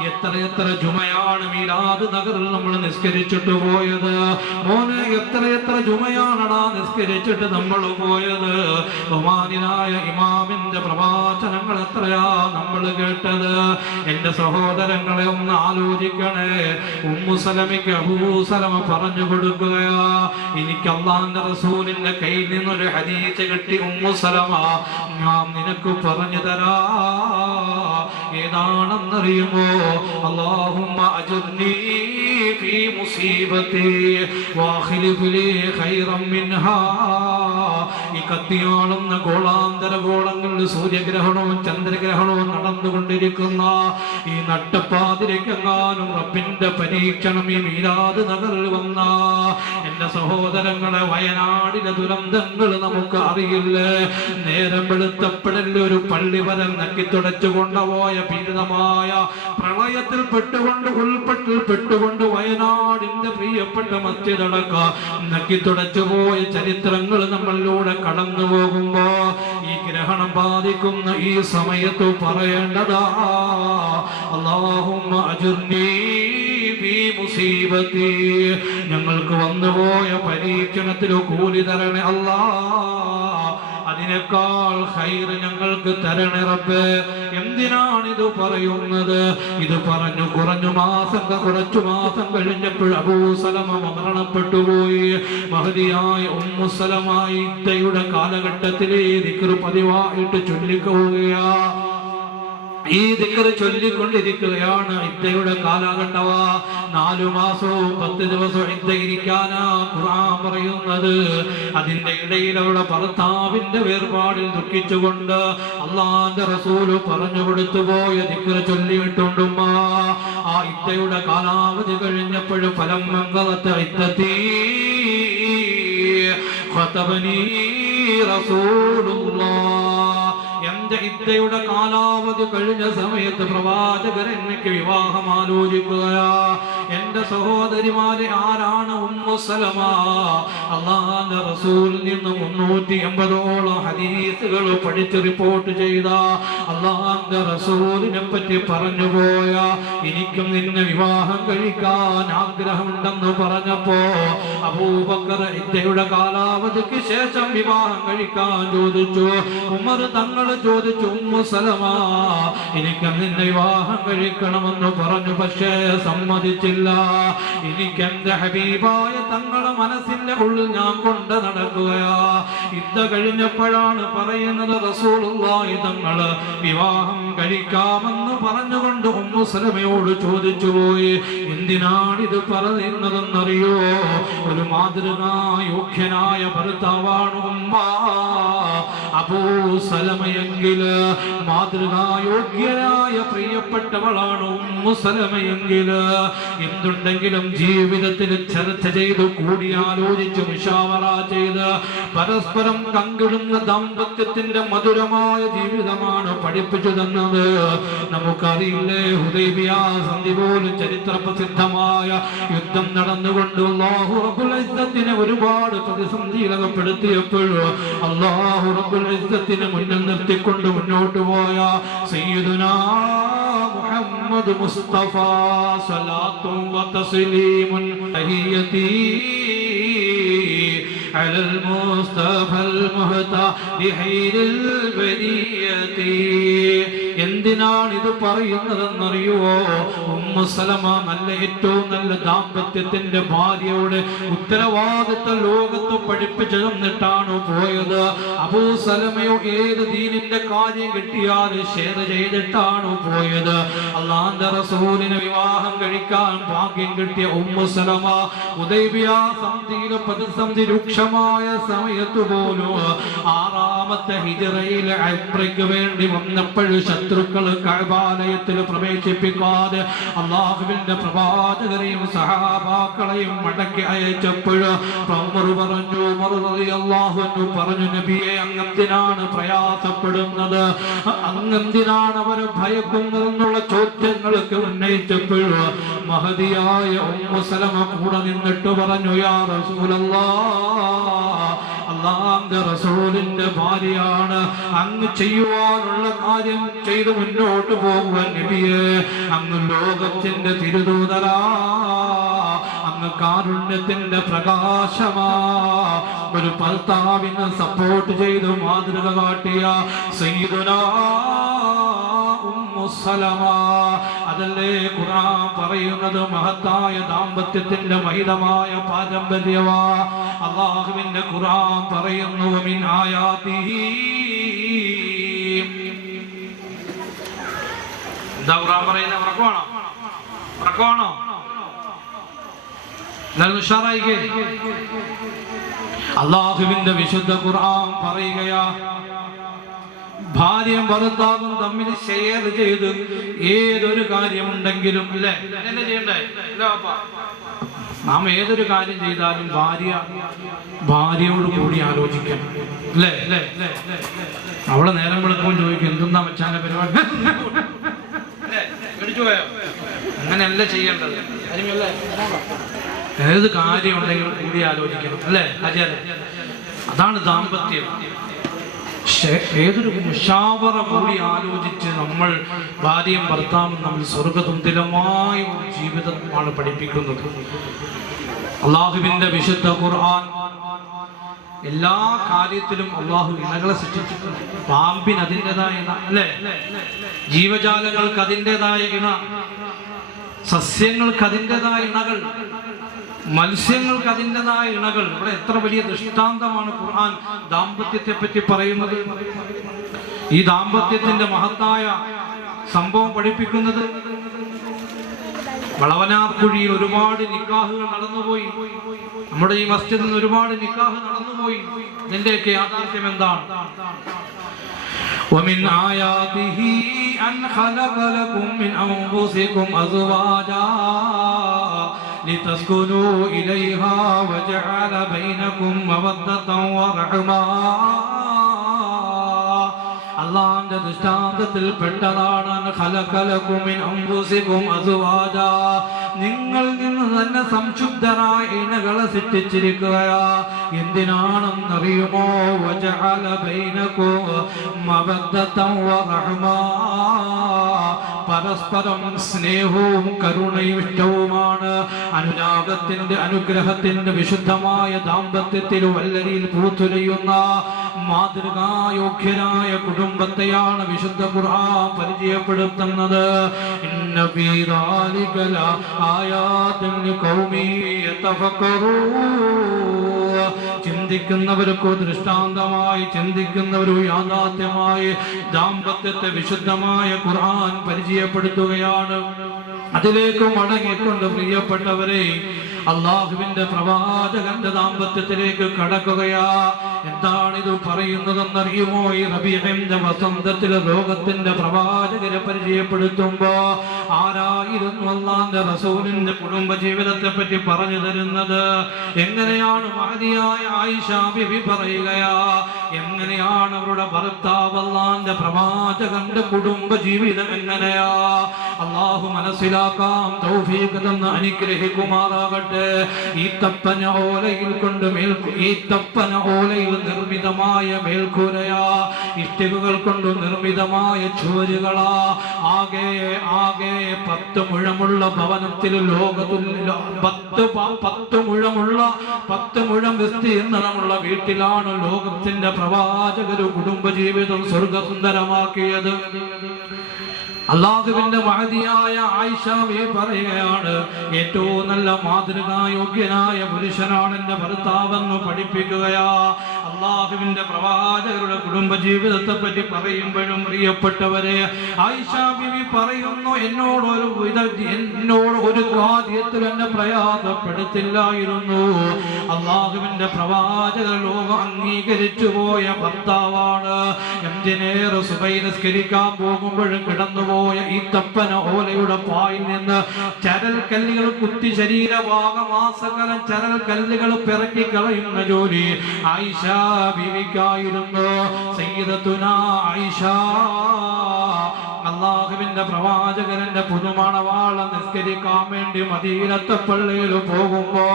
എത്ര ജുമയാണ് മീലാദ് നഗറിൽ നമ്മൾ നിസ്കരിച്ചിട്ട് പോയത് മോനെ, എത്ര ജുമയാണടാ നിസ്കരിച്ചിട്ട് നമ്മൾ പോയത്. ബഹുമാനായ ഇമാമിന്റെ പ്രഭാഷണങ്ങൾ എത്രയാ നമ്മൾ കേട്ടത്. എന്റെ സഹോദരങ്ങളെ ഒന്ന് ആലോചിക്കണേ. ഉമ്മു സലമയ്ക്ക് അബൂ സലമ പറഞ്ഞു കൊടുക്കുകയാ, എനിക്ക് അല്ലാഹുവിന്റെ റസൂലിന്റെ കയ്യിൽ നിന്നൊരു ഹദീസ് കിട്ടി ഉമ്മു സലമ, ഞാൻ നിനക്ക് പറഞ്ഞു തരാ. ഏതാണെന്നറിയുമോ? അല്ലാഹുമ്മ അജ്ർനി ഫീ മുസീബതി വഖ്ലിഫ് ലീ ഖൈറൻ മിൻഹാ. ഈ കത്തിയാളുന്ന ഗോളാന്തര ഗോളങ്ങളിൽ സൂര്യഗ്രഹണവും ചന്ദ്രഗ്രഹണവും നടന്നുകൊണ്ടിരിക്കുന്ന ഈ നട്ടപ്പാതിരക്കെങ്ങാനും റബ്ബിന്റെ പരീക്ഷണം ഈ മീലാദ് നഗറിൽ വന്ന എന്റെ സഹോദരങ്ങളെ, വയനാടിലെ ദുരന്തങ്ങൾ നമുക്ക് അറിയില്ലേ? നേരം വെളുത്തപ്പെടലിൽ ഒരു പള്ളി വരം നക്കിത്തുടച്ചു കൊണ്ടുപോയ പീഡിതമായ പ്രളയത്തിൽ പെട്ടുകൊണ്ട് വയനാടിന്റെ പ്രിയപ്പെട്ട മസ്ജിദടക്ക നക്കിത്തുടച്ചു പോയ ചരിത്രങ്ങൾ നമ്മളിലൂടെ കടന്നു പോകുമ്പോ ഈ ഗ്രഹണം ബാധിക്കുന്ന ഈ സമയത്ത് പറയേണ്ടതാ, അല്ലാഹുമ്മ അജ്ർനി ഫീ മുസീബതി, ഞങ്ങൾക്ക് വന്നുപോയ പരീക്ഷണത്തിൽ കൂലി തരണേ അല്ലാ, അതിനേക്കാൾ ഖൈർ ഞങ്ങൾക്ക് തരണേ റബ്ബേ. എന്തിനാണിത് പറയുന്നത്? ഇത് പറഞ്ഞു കുറച്ചു മാസം കഴിഞ്ഞപ്പോൾ അബൂ സലമ മരണപ്പെട്ടുപോയി. മഹദിയായ ഉമ്മു സലമ ഇദ്ദയുടെ കാലഘട്ടത്തിലെ ദിക്ർ പതിവായിട്ട് ചൊല്ലിക്കുകയാ. ഈ ദിക്ർ ചൊല്ലിക്കൊണ്ടിരിക്കുകയാണ്. ഇദ്ദയുടെ കാലഘട്ടവ 4 മാസവും 10 ദിവസവും ഇദ്ദ ഇരിക്കാനാ ഖുർആൻ പറയുന്നത്. അതിന്റെ ഇടയിൽ അവളുടെ ഭർത്താവിന്റെ വേർപാടിൽ ദുഃഖിച്ചുകൊണ്ട് അല്ലാഹുവിന്റെ റസൂൽ പറഞ്ഞു കൊടുത്തു പോയ ദിക്ർ ചൊല്ലിയിട്ടുണ്ടുമ്മ. ആ ഇദ്ദയുടെ കാലാവധി കഴിഞ്ഞപ്പോഴും ഫലം മംഗളത്ത് ഇദ്ദത്തി ഖതബനി റസൂലുള്ളാഹ്. എന്റെ ഇദ്ദയുടെ കാലാവധി കഴിഞ്ഞ സമയത്ത് പ്രവാചകൻ എനിക്ക് വിവാഹം ആലോചിക്കുകയാ. എന്റെ സഹോദരിമാരെ, ആരാണ് ഉമ്മു സലമ? അല്ലാഹുവിന്റെ റസൂലിൽ നിന്ന് 380ഓളം ഹദീസുകൾ പഠിച്ച് റിപ്പോർട്ട് ചെയ്ത അല്ലാഹുവിന്റെ റസൂലിനെ പറ്റി പറഞ്ഞുപോയ, എനിക്കും നിന്നെ വിവാഹം കഴിക്കാൻ ആഗ്രഹമുണ്ടെന്ന് പറഞ്ഞപ്പോ അബൂബക്കർ ഇദ്ദയുടെ കാലാവധിക്ക് ശേഷം വിവാഹം കഴിക്കാൻ ചോദിച്ചു. ഉമർ തങ്ങൾ ചോദിച്ചു, ഉമ്മു സലമ എനിക്ക് നിന്നെ വിവാഹം കഴിക്കണമെന്ന് പറഞ്ഞു. പക്ഷേ സമ്മതിച്ചില്ല. എനിക്ക് എന്റെ ഹബീബായ തങ്ങളുടെ മനസ്സിന്റെ ഉള്ളിൽ ഞാൻ കൊണ്ട് നടക്കുകയാ. ഇദ്ദ കഴിഞ്ഞപ്പോഴാണ് പറയുന്നത് റസൂലുള്ളാഹി തങ്ങൾ വിവാഹം കഴിക്കാമെന്ന് പറഞ്ഞുകൊണ്ട് ഉമ്മു സലമയോട് ചോദിച്ചു പോയി. എന്തിനാണിത് പറയുന്നതെന്നറിയോ? ഒരു മാതൃകായോഗ്യനായ ഭർത്താവാണ് ഉമ്മ അബൂ സലമയെങ്കിൽ, മാതൃകായോഗ്യനായ പ്രിയപ്പെട്ടവളാണ് ഉമ്മു സലമയെങ്കിൽ, എന്തുണ്ടെങ്കിലും ജീവിതത്തിൽ ചർച്ച ചെയ്ത് കൂടിയാലോചിച്ച് മുശാവറ ചെയ്ത് പരസ്പരം പങ്കിടുന്ന ദാമ്പത്യത്തിന്റെ മധുരമായ ജീവിതമാണ് പഠിപ്പിച്ചു തന്നത്. നമുക്കറിയില്ലേ, ഹുദൈബിയ സന്ധി പോലും ചരിത്ര പ്രസിദ്ധമായ യുദ്ധം നടന്നുകൊണ്ട് അല്ലാഹു റബ്ബുൽ ഇസ്സത്തിനെ ഒരുപാട് പ്രതിസന്ധിയിലകപ്പെടുത്തിയപ്പോൾ അല്ലാഹു റബ്ബുൽ ഇസ്സത്തിനെ മുന്നിൽ നിർത്തിക്കൊണ്ട് മുന്നോട്ട് പോയ സയ്യിദുനാ മുഹമ്മദ് മുസ്തഫ സ്വലാത്തു വ തസ്ലീമുൻ തഹിയതി അലൽ മുസ്തഫൽ മുഹ്തദി ഖൈറുൽ ബരിയതി. എന്തിനാണ് ഇത് പറയുന്നതെന്നറിയുവോ? ഉമ്മു സലമ ഏറ്റവും നല്ല ദാമ്പത്യത്തിന്റെ ഭാര്യയുടെ ഉത്തരവാദിത്വ ലോകത്ത് പഠിപ്പിച്ചു തന്നിട്ടാണ് പോയത്. അബൂ സലമയോ ഏത് ദീനിന്റെ കാര്യം കിട്ടിയാൽ ഷെയർ ചെയ്തിട്ടാണ് പോയത്. അല്ലാഹുവിന്റെ റസൂലിനെ വിവാഹം കഴിക്കാൻ ഭാഗ്യം കിട്ടിയ ഉമ്മു സലമ ഹുദൈബിയ സന്ധിയിലെ പ്രതിസന്ധി രൂക്ഷമായ സമയത്ത് പോലും 6ാമത്തെ ഹിജ്റയിൽ ഉംറയ്ക്ക് വേണ്ടി വന്നപ്പോൾ ശത്രുക്കൾ കഅബാലയത്തിൽ പ്രവേശിപ്പിക്കാതെ അല്ലാഹുവിന്റെ പ്രവാചകരെയും സഹാബാക്കളെയും മടക്കി അയച്ചപ്പോൾ ഉമർ റളിയല്ലാഹു അൻഹു പറഞ്ഞു, നബിയെ അങ്ങെന്തിനാണ് പ്രയാസപ്പെടുന്നത്? അങ്ങെന്തിനാണ് അവർ ഭയക്കുന്നതെന്നുള്ള ചോദ്യങ്ങൾക്ക് ഉന്നയിച്ചപ്പോൾ മഹദിയായ ഉമ്മു സലമ കൂടെ നിന്നിട്ട് പറഞ്ഞു, യാ റസൂലല്ലാഹ്, അല്ലാഹുവിന്റെ റസൂലിന്റെ ഭാര്യയാണ്. അങ്ങ് ചെയ്യുവാനുള്ള കാര്യം ചെയ്ത് മുന്നോട്ട് പോകുവാൻ നബിയെ, അങ്ങ് ലോകത്തിന്റെ തിരുദൂതരാ, അങ്ങ് കാരുണ്യത്തിന്റെ പ്രകാശമാ. ഒരു ഭർത്താവിനെ സപ്പോർട്ട് ചെയ്ത് മാതൃക കാട്ടിയ സയ്യിദുനാ ഉമ്മു സലമ. അതല്ലേ ഖുർആൻ പറയുന്നത്, മഹത്തായ ദാമ്പത്യത്തിന്റെ മഹിതമായ പാരമ്പര്യവാ. അല്ലാഹുവിന്റെ ഖുർആൻ പറയുന്നു, മിൻ ആയാതിഹി, എന്താ ഖുർആൻ പറയുന്നത്? ഉറക്കമാണോ? അല്ലാഹുവിന്റെ വിശുദ്ധ ഖുർആൻ പറയുകയാ, ഭാര്യയും ഭർത്താവും തമ്മിൽ ഷെയർ ചെയ്ത് ഏതൊരു കാര്യമുണ്ടെങ്കിലും അല്ലേ എന്നെ ചെയ്യണ്ടേ? നാം ഏതൊരു കാര്യം ചെയ്താലും ഭാര്യയോട് കൂടി ആലോചിക്കണം അല്ലേ? അവളെ നേരം വിളിക്കുമ്പോൾ ചോദിക്കും, എന്തെന്നാ വെച്ചാലെ പരിപാടി, മേടിച്ചു പോയോ? അങ്ങനെയല്ല ചെയ്യേണ്ടത്. ഏത് കാര്യം ഉണ്ടെങ്കിലും കൂടി ആലോചിക്കണം അല്ലേ? അതാണ് ദാമ്പത്യം. ഏതൊരു മുഷാവറ കൂടി ആലോചിച്ച് നമ്മൾ ഭാര്യയും ഭർത്താവും നമ്മൾ സ്വർഗതുല്യമായ ജീവിതമാണ് പഠിപ്പിക്കുന്നത്. അല്ലാഹുവിന്റെ വിശുദ്ധ ഖുർആൻ എല്ലാ കാര്യത്തിലും അല്ലാഹു ഇണകളെ സൃഷ്ടിച്ചിട്ടുണ്ട്. പാമ്പിന് അതിൻ്റെതായ ഇണ അല്ലേ? ജീവജാലങ്ങൾക്ക് അതിൻ്റെതായ ഇണ, സസ്യങ്ങൾക്ക് അതിൻ്റെതായ ഇണകൾ, മത്സ്യങ്ങൾക്ക് അതിൻ്റെതായ ഇണകൾ. ഇവിടെ എത്ര വലിയ ദൃഷ്ടാന്തമാണ് ഖുർആൻ ദാമ്പത്യത്തെ പറ്റി പറയുന്നത്. ഈ ദാമ്പത്യത്തിന്റെ മഹത്തായ സംഭവം പഠിപ്പിക്കുന്നത്, വളവനാർക്കുഴിയിൽ ഒരുപാട് നിക്കാഹുകൾ നടന്നുപോയി. നമ്മുടെ ഈ മസ്ജിദിൽ നിന്ന് ഒരുപാട് നിക്കാഹ് നടന്നുപോയി. ഇതിന്റെയൊക്കെ യാഥാർത്ഥ്യം എന്താണ്? ومن آياته أن خلق لكم من أنفسكم أزواجا لتسكنوا إليها وجعل بينكم مودة ورحمة. അല്ലാഹുവിന്റെ ദൃഷ്ടാന്തത്തിൽ പെട്ടതാണ് ഖലഖലകും മിൻ അൻഫുസികും അസ്വാജ, നിങ്ങൾ നിന്ന് തന്നെ സംശുദ്ധരായ ഇണകളെ സൃഷ്ടിച്ചിരിക്കുകയാ. എന്തിനാണെന്നറിയുമോ? വജഅല ബൈനകും മവദ്ദതൻ വറഹ്മ, പരസ്പരം സ്നേഹവും കരുണയും ഇഷ്ടവുമാണ്. അനുരാഗത്തിന്റെ അനുഗ്രഹത്തിന്റെ വിശുദ്ധമായ ദാമ്പത്യത്തിൽ വല്ലരിയിൽ പൂത്തുലയുന്ന മാതൃകായോഗ്യരായ കുടുംബത്തെയാണ് വിശുദ്ധ ഖുർആൻ പരിചയപ്പെടുത്തുന്നത്. ഇന്ന ഫീ ദാലിക ലആയാതിൻ ലിഖൗമി യതഫക്കറൂൻ. ചിന്തിക്കുന്നവർക്കു ദൃഷ്ടാന്തമായി, ചിന്തിക്കുന്നവരു യാഥാർത്ഥ്യമായി ദാമ്പത്യത്തെ വിശുദ്ധമായ ഖുർആൻ പരിചയപ്പെടുത്തുകയാണ്. അതിലേക്ക് മടങ്ങിക്കൊണ്ട് പ്രിയപ്പെട്ടവരെ, അല്ലാഹുവിന്റെ പ്രവാചകന്റെ ദാമ്പത്യത്തിലേക്ക് കടക്കുകയാ. എന്താണിത് പറയുന്നതെന്നറിയുമോ? ഈ റബീഇന്റെ വസന്തത്തിൽ ലോകത്തിന്റെ പ്രവാചകരെ പരിചയപ്പെടുത്തുമ്പോ ആരായിരുന്നു അല്ലാഹുവിന്റെ റസൂലിന്റെ കുടുംബ ജീവിതത്തെ പറ്റി പറഞ്ഞു തരുന്നത്? എങ്ങനെയാണ് മഹദിയായ ആയിഷ ബിബി പറയുകയാ, എങ്ങനെയാണ് അവരുടെ ഭർത്താവ് അല്ലാഹുവിന്റെ പ്രവാചകന്റെ കുടുംബ ജീവിതം എങ്ങനെയാ? അല്ലാഹു മനസ്സിലാക്കാം തൗഫീഖ് തന്ന് അനുഗ്രഹിക്കുമാറാകട്ടെ. ഈ തപ്പന ഓലയിൽ കൊണ്ട് ഈ തപ്പന ഓലയിൽ നിർമ്മിതമായ മേൽക്കൂരയാ, ഇഷ്ടികകൾ കൊണ്ട് നിർമ്മിതമായ ചുവരുകളാ. ആകെ 10 മുഴമുള്ള ഭവനത്തിൽ ലോകത്തിൽ 10 മുഴം വിസ്തീർണമുള്ള വീട്ടിലാണ് ലോകത്തിന്റെ പ്രവാചകർ കുടുംബജീവിതം സ്വർഗസുന്ദരമാക്കിയത്. അല്ലാഹുവിന്റെ മഹദിയായ ആയിഷ ബിബി പറയുകയാണ്, ഏറ്റവും നല്ല മാതൃകായോഗ്യനായ പുരുഷനാണ് എന്റെ ഭർത്താവെന്ന് പഠിപ്പിക്കുകയാ. അല്ലാഹുവിന്റെ പ്രവാചകരുടെ കുടുംബ ജീവിതത്തെ പറ്റി പറയുമ്പോഴും പ്രിയപ്പെട്ടവരെ, ആയിഷ ബിബി പറയുന്നു, എന്നോട് ഒരു കാര്യത്തിൽ എന്നെ പ്രയാസപ്പെടുത്തില്ലായിരുന്നു. അല്ലാഹുവിന്റെ പ്രവാചകർ ലോകം അംഗീകരിച്ചു പോയ ഭർത്താവാണ്. എന്തിനേറെ സുബഹി നിസ്കരിക്കാൻ പോകുമ്പോഴും കിടന്നുപോയി ഈ തപ്പന ഓലയുടെ പായിൽ നിന്ന് ചരൽ കല്ലുകൾ കുത്തി ശരീരഭാഗമാസകലം ചരൽ കല്ലുകൾ പിറക്കി കളയുന്ന ജോലി ആയിഷ ബീവിക്കായിരുന്നു. സയ്യിദത്തുനാ ആയിഷ അല്ലാഹുവിന്റെ പ്രവാചകന്റെ പുതുമണവാള നിസ്കരിക്കാൻ വേണ്ടി മദീനത്തെ പള്ളിയിൽ പോകുമ്പോ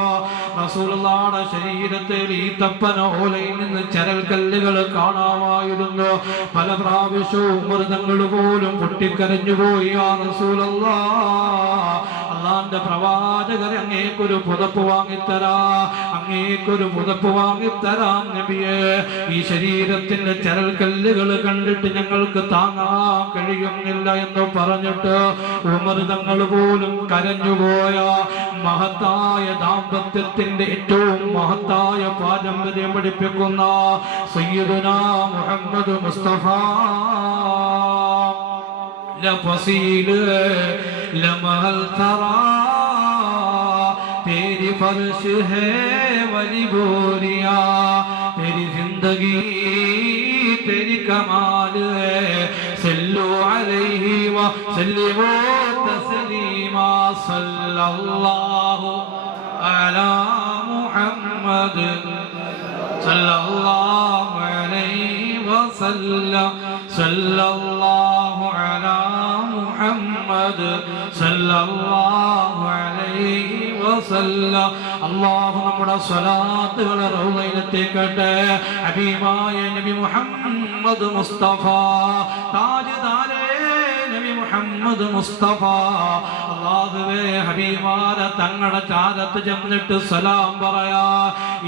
റസൂലുള്ളാഹിയുടെ ശരീരത്തിൽ ഈത്തപ്പന ഓലയിൽ നിന്ന് ചരൽ കല്ലുകൾ കാണാമായിരുന്നു. പല പ്രാവശ്യവും മൃതങ്ങൾ പോലും പൊട്ടിക്കരഞ്ഞുപോയി. യാ റസൂലല്ലാഹ്, അള്ളാന്റെ പ്രവാചകരെ അങ്ങേക്കൊരു പുതപ്പ് വാങ്ങിത്തരാ, അങ്ങേക്കൊരു പുതപ്പ് വാങ്ങിത്തരാം നബിയെ. ഈ ശരീരത്തിന്റെ ചരൽ കല്ലുകൾ കണ്ടിട്ട് ഞങ്ങൾക്ക് താങ്ങാൻ കഴിയുന്നില്ല എന്ന് പറഞ്ഞിട്ട് മൃതങ്ങൾ പോലും കരഞ്ഞുപോയ മഹത്തായ ദാമ്പത്യത്തിന്റെ ഏറ്റവും മഹത്തായ പാരമ്പര്യം പഠിപ്പിക്കുന്ന സയ്യിദുനാ മുഹമ്മദ് മുസ്തഫ. ലഫസീൽ ലമഹൽ തറാ तेरी फर्श है वली बोरिया, तेरी जिंदगी तेरी कमाल है, सल्लु अलैहि व सल्लिमू तस्लीमा, सल्लल्लाहु अला मुहम्मद सल्लल्लाहु अलैहि व सल्लम, सल्लल्लाहु अला मुहम्मद सल्लल्लाहु अलैहि വസല്ലം. അല്ലാഹു നമ്മുടെ സ്വലാത്തുകളെ റൗളയിലെത്തിക്കട്ടെ. ഹബീബായ നബി മുഹമ്മദ് മുസ്തഫ, താജ്ദാരേ നബി മുഹമ്മദ് മുസ്തഫ. അല്ലാഹുവേ, ഹബീബാരെ തങ്ങളുടെ ചാരത്ത് ചെന്നിട്ട് സലാം പറയാ.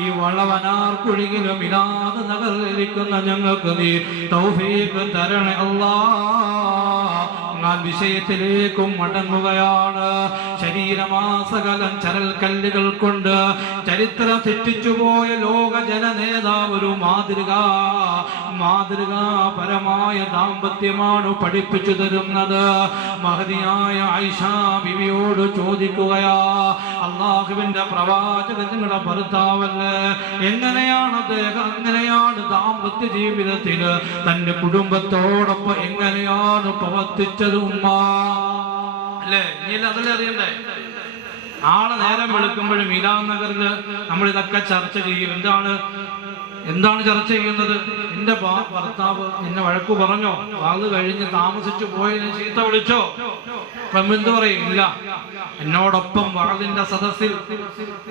ഈ വളവനാർക്കുഴിയിലും മിലാദ് നഗറിലിരിക്കുന്ന ഞങ്ങൾക്ക് നീ തൗഫീഖ് തരണേ അല്ലാഹ്. ഞാൻ വിഷയത്തിലേക്കും മടങ്ങുകയാണ്. ശരീരമാസകലം ചരൽ കല്ലുകൾ കൊണ്ട് ചരിത്രം തെറ്റിച്ചുപോയ ലോക ജനനേതാവ് ഒരു മാതൃകാപരമായ ദാമ്പത്യമാണ് പഠിപ്പിച്ചു തരുന്നത്. മഹദിയായ ആയിഷ ബിവിയോട് ചോദിക്കുകയാ, അള്ളാഹുവിന്റെ പ്രവാചകൻ നിങ്ങളുടെ ഭർത്താവല്ലേ, എങ്ങനെയാണ് അദ്ദേഹം, എങ്ങനെയാണ് ദാമ്പത്യ ജീവിതത്തിൽ തന്റെ കുടുംബത്തോടൊപ്പം എങ്ങനെയാണ് പ്രവർത്തിച്ചത് ഉമ്മ അല്ലേ? ഇനി അതല്ലേ അറിയണ്ടേ? നാളെ നേരം വെളുക്കുമ്പോഴും മിലാദ് നഗറില് നമ്മൾ ഇതൊക്കെ ചർച്ച ചെയ്യും. എന്താണ് ചർച്ച ചെയ്യുന്നത്? എന്റെ ഭർത്താവ് നിന്നെ വഴക്കു പറഞ്ഞോ? അത് കഴിഞ്ഞ് താമസിച്ചു പോയതിന് ചീത്ത വിളിച്ചോ? അപ്പം എന്ത് പറയും? ഇല്ല, എന്നോടൊപ്പം വാളിന്റെ സദസ്സിൽ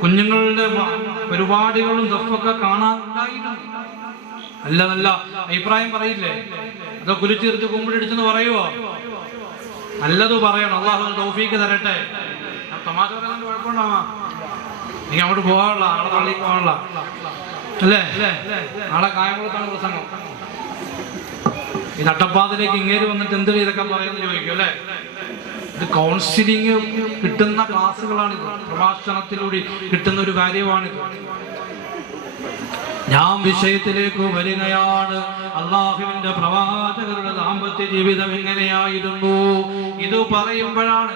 കുഞ്ഞുങ്ങളുടെ പരിപാടികളും ദഫൊക്കെ കാണാനുണ്ടായിരുന്നു. നല്ല അഭിപ്രായം പറയില്ലേ? അതോ കുലിച്ചീർത്ത് കുമ്പിടിച്ചെന്ന് പറയുവോ? നല്ലത് പറയണം. അള്ളാഹു തൗഫീക്ക് തരട്ടെ. തമാശ പറയുന്നത് കുഴപ്പമുണ്ടാവാ. നീ അങ്ങോട്ട് പോകാനുള്ള, നാളെ പള്ളിക്ക് പോകാനുള്ള അല്ലേ? നാളെ കായംകുളത്താണ് പ്രസംഗം. ഈ നട്ടപ്പാതിലേക്ക് ഇങ്ങേര് വന്നിട്ട് എന്ത് ഇതൊക്കെ പറയുന്നത് ചോദിക്കും അല്ലേ? ഇത് കൗൺസിലിംഗ് കിട്ടുന്ന ക്ലാസ്സുകളാണിത്, പ്രഭാഷണത്തിലൂടെ കിട്ടുന്ന ഒരു കാര്യമാണിത്. ഞാൻ വിഷയത്തിലേക്ക് വരികയാണ്. അള്ളാഹുവിന്റെ പ്രവാചകരുടെ ദാമ്പത്യ ജീവിതം എങ്ങനെയായിരുന്നു? ഇത് പറയുമ്പോഴാണ്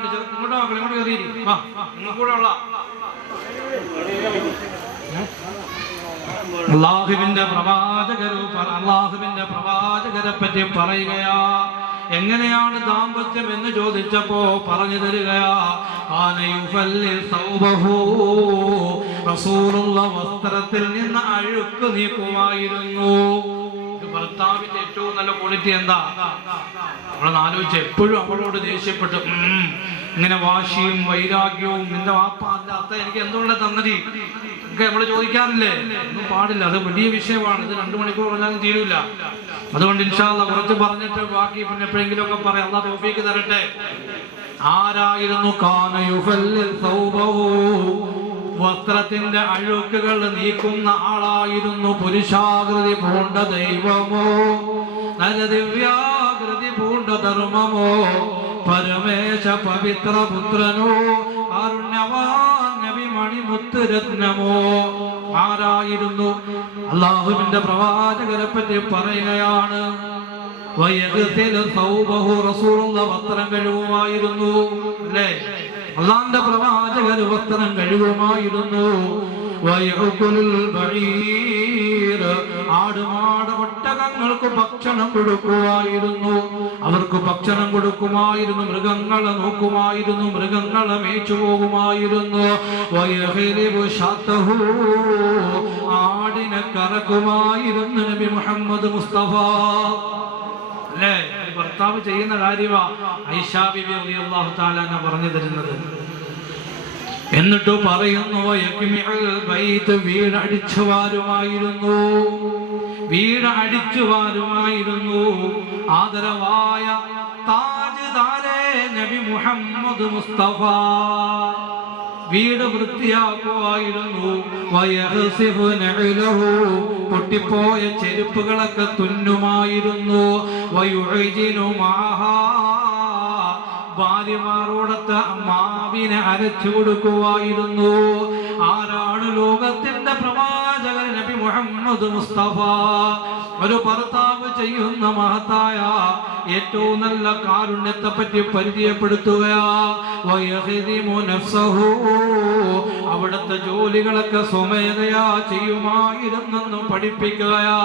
അള്ളാഹുവിന്റെ പ്രവാചകരെ പറ്റി പറയുകയാ. എങ്ങനെയാണ് ദാമ്പത്യം എന്ന് ചോദിച്ചപ്പോ പറഞ്ഞു തരികയാ. റസൂലുള്ള വസ്ത്രത്തിൽ നിന്ന് അഴുക്ക് നീക്കുമായിരുന്നു. ഭർത്താവിന്റെ ഏറ്റവും നല്ല ക്വാളിറ്റി എന്താ? നമ്മളൊന്ന് ആലോചിച്ച്, എപ്പോഴും അവളോട് ദേഷ്യപ്പെട്ട് ഇങ്ങനെ വാശിയും വൈരാഗ്യവും, നിന്റെ വാപ്പ അല്ല അത്ത എനിക്ക് എന്തുകൊണ്ട് തന്നതി ഒക്കെ നമ്മൾ ചോദിക്കാറില്ലേ? ഒന്നും പാടില്ല, അത് വലിയ വിഷയമാണ്. ഇത് 2 മണിക്കൂർ പറഞ്ഞാലും തീരില്ല. അതുകൊണ്ട് ഇൻഷാ അല്ലാഹ് കുറച്ച് പറഞ്ഞിട്ട് ബാക്കി പിന്നെ എപ്പോഴെങ്കിലും ഒക്കെ പറയാം. അല്ലാഹ് തൗഫീഖ് തരട്ടെ. ആരായിരുന്നു? കാന യുഫല്ലിൽ സൗബഹു, വസ്ത്രത്തിന്റെ അഴുക്കുകൾ നീക്കുന്ന ആളായിരുന്നു. പുരുഷാകൃതി പൂണ്ട ദൈവമോ, നരദിവ്യാകൃതി പൂണ്ട ധർമ്മമോ, പരമേശ പവിത്ര പുത്രനോ, കാരുണ്യവാൻ നബി മണിമുത്തുരത്നമോ ആരായിരുന്നു? അള്ളാഹുവിന്റെ പ്രവാചകരെ പറ്റി പറയുകയാണ്. റസൂലുള്ള വസ്ത്രം കഴുകുമായിരുന്നു അല്ലേ? അള്ളാന്റെ പ്രവാചകർ വസ്ത്രം കഴുകുമായിരുന്നു. ആടുമാട് ഒട്ടകങ്ങൾക്ക് ഭക്ഷണം കൊടുക്കുമായിരുന്നു. അവർക്ക് ഭക്ഷണം കൊടുക്കുമായിരുന്നു. മൃഗങ്ങളെ നോക്കുമായിരുന്നു. മൃഗങ്ങളെ മേച്ചു പോകുമായിരുന്നു. ആടിനെ കറക്കുമായിരുന്നു നബി മുഹമ്മദ് മുസ്തഫ അല്ലേ? ഭർത്താവ് ചെയ്യുന്ന കാര്യമാ ആയിഷ ബിബി റളിയല്ലാഹു തആല പറഞ്ഞു തരുന്നത്. എന്നിട്ട് പറയുന്നു വീട് അടിച്ചുവാരുമായിരുന്നു ആദരവായ താജ്ദാരെ നബി മുഹമ്മദ് മുസ്തഫ. വീട് വൃത്തിയാക്കുമായിരുന്നു. പൊട്ടിപ്പോയ ചെരുപ്പുകളൊക്കെ തുന്നുമായിരുന്നു. ഭാര്യമാരോടൊത്ത് മാവിനെ അരച്ചു കൊടുക്കുമായിരുന്നു. ആരാണ് ലോകത്തിന്റെ പ്രവാചകൻ നബി മുഹമ്മദ് മുസ്തഫ. ഒരു ഭർത്താവ് ചെയ്യുന്ന മഹത്തായ ഏറ്റവും നല്ല കാരുണ്യത്തെ പറ്റി പരിചയപ്പെടുത്തുകയാ. അവിടുത്തെ ജോലികളൊക്കെ സ്വമേധയാ ചെയ്യുമായിരുന്നെന്ന് പഠിപ്പിക്കുകയാ.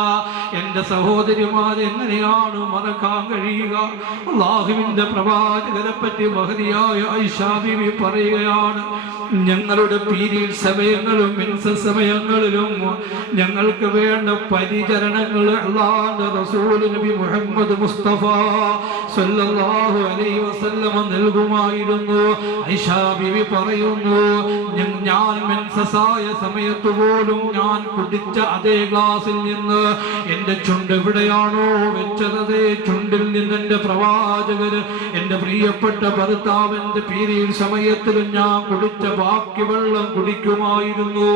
എന്റെ സഹോദരിമാർ എങ്ങനെയാണ് മറക്കാൻ കഴിയുക? അല്ലാഹുവിന്റെ പ്രവാചകരെ പറ്റി മഹതിയായ ആയിഷാ ബീവി പറയുകയാണ്, ഞങ്ങളുടെ പീരീഡ് സമയങ്ങളും മെൻസസ് സമയങ്ങളിലും ഞങ്ങൾക്ക് വേണ്ട പരിചരണങ്ങൾ അല്ലാഹുവിന്റെ റസൂൽ നബി മുഹമ്മദ് മുസ്തഫ സല്ലല്ലാഹു അലൈഹി വസല്ലം നൽകുമായിരുന്നു. ആയിഷാ ബീവി പറയുന്നു, ഞാൻ മെൻസസായ സമയത്ത് പോലും ഞാൻ കുടിച്ച അതേ ഗ്ലാസിൽ നിന്ന് എന്റെ ചുണ്ട് എവിടെയാണോ വെച്ചത് അതേ ചുണ്ടിൽ നിന്ന് എന്റെ പ്രവാചകര് എന്റെ പ്രിയപ്പെട്ട ഭർത്താവിന്റെ പീരീഡ് സമയത്തിലും ഞാൻ കുടിച്ച ബാക്കി വെള്ളം കുടിക്കുമായിരുന്നു.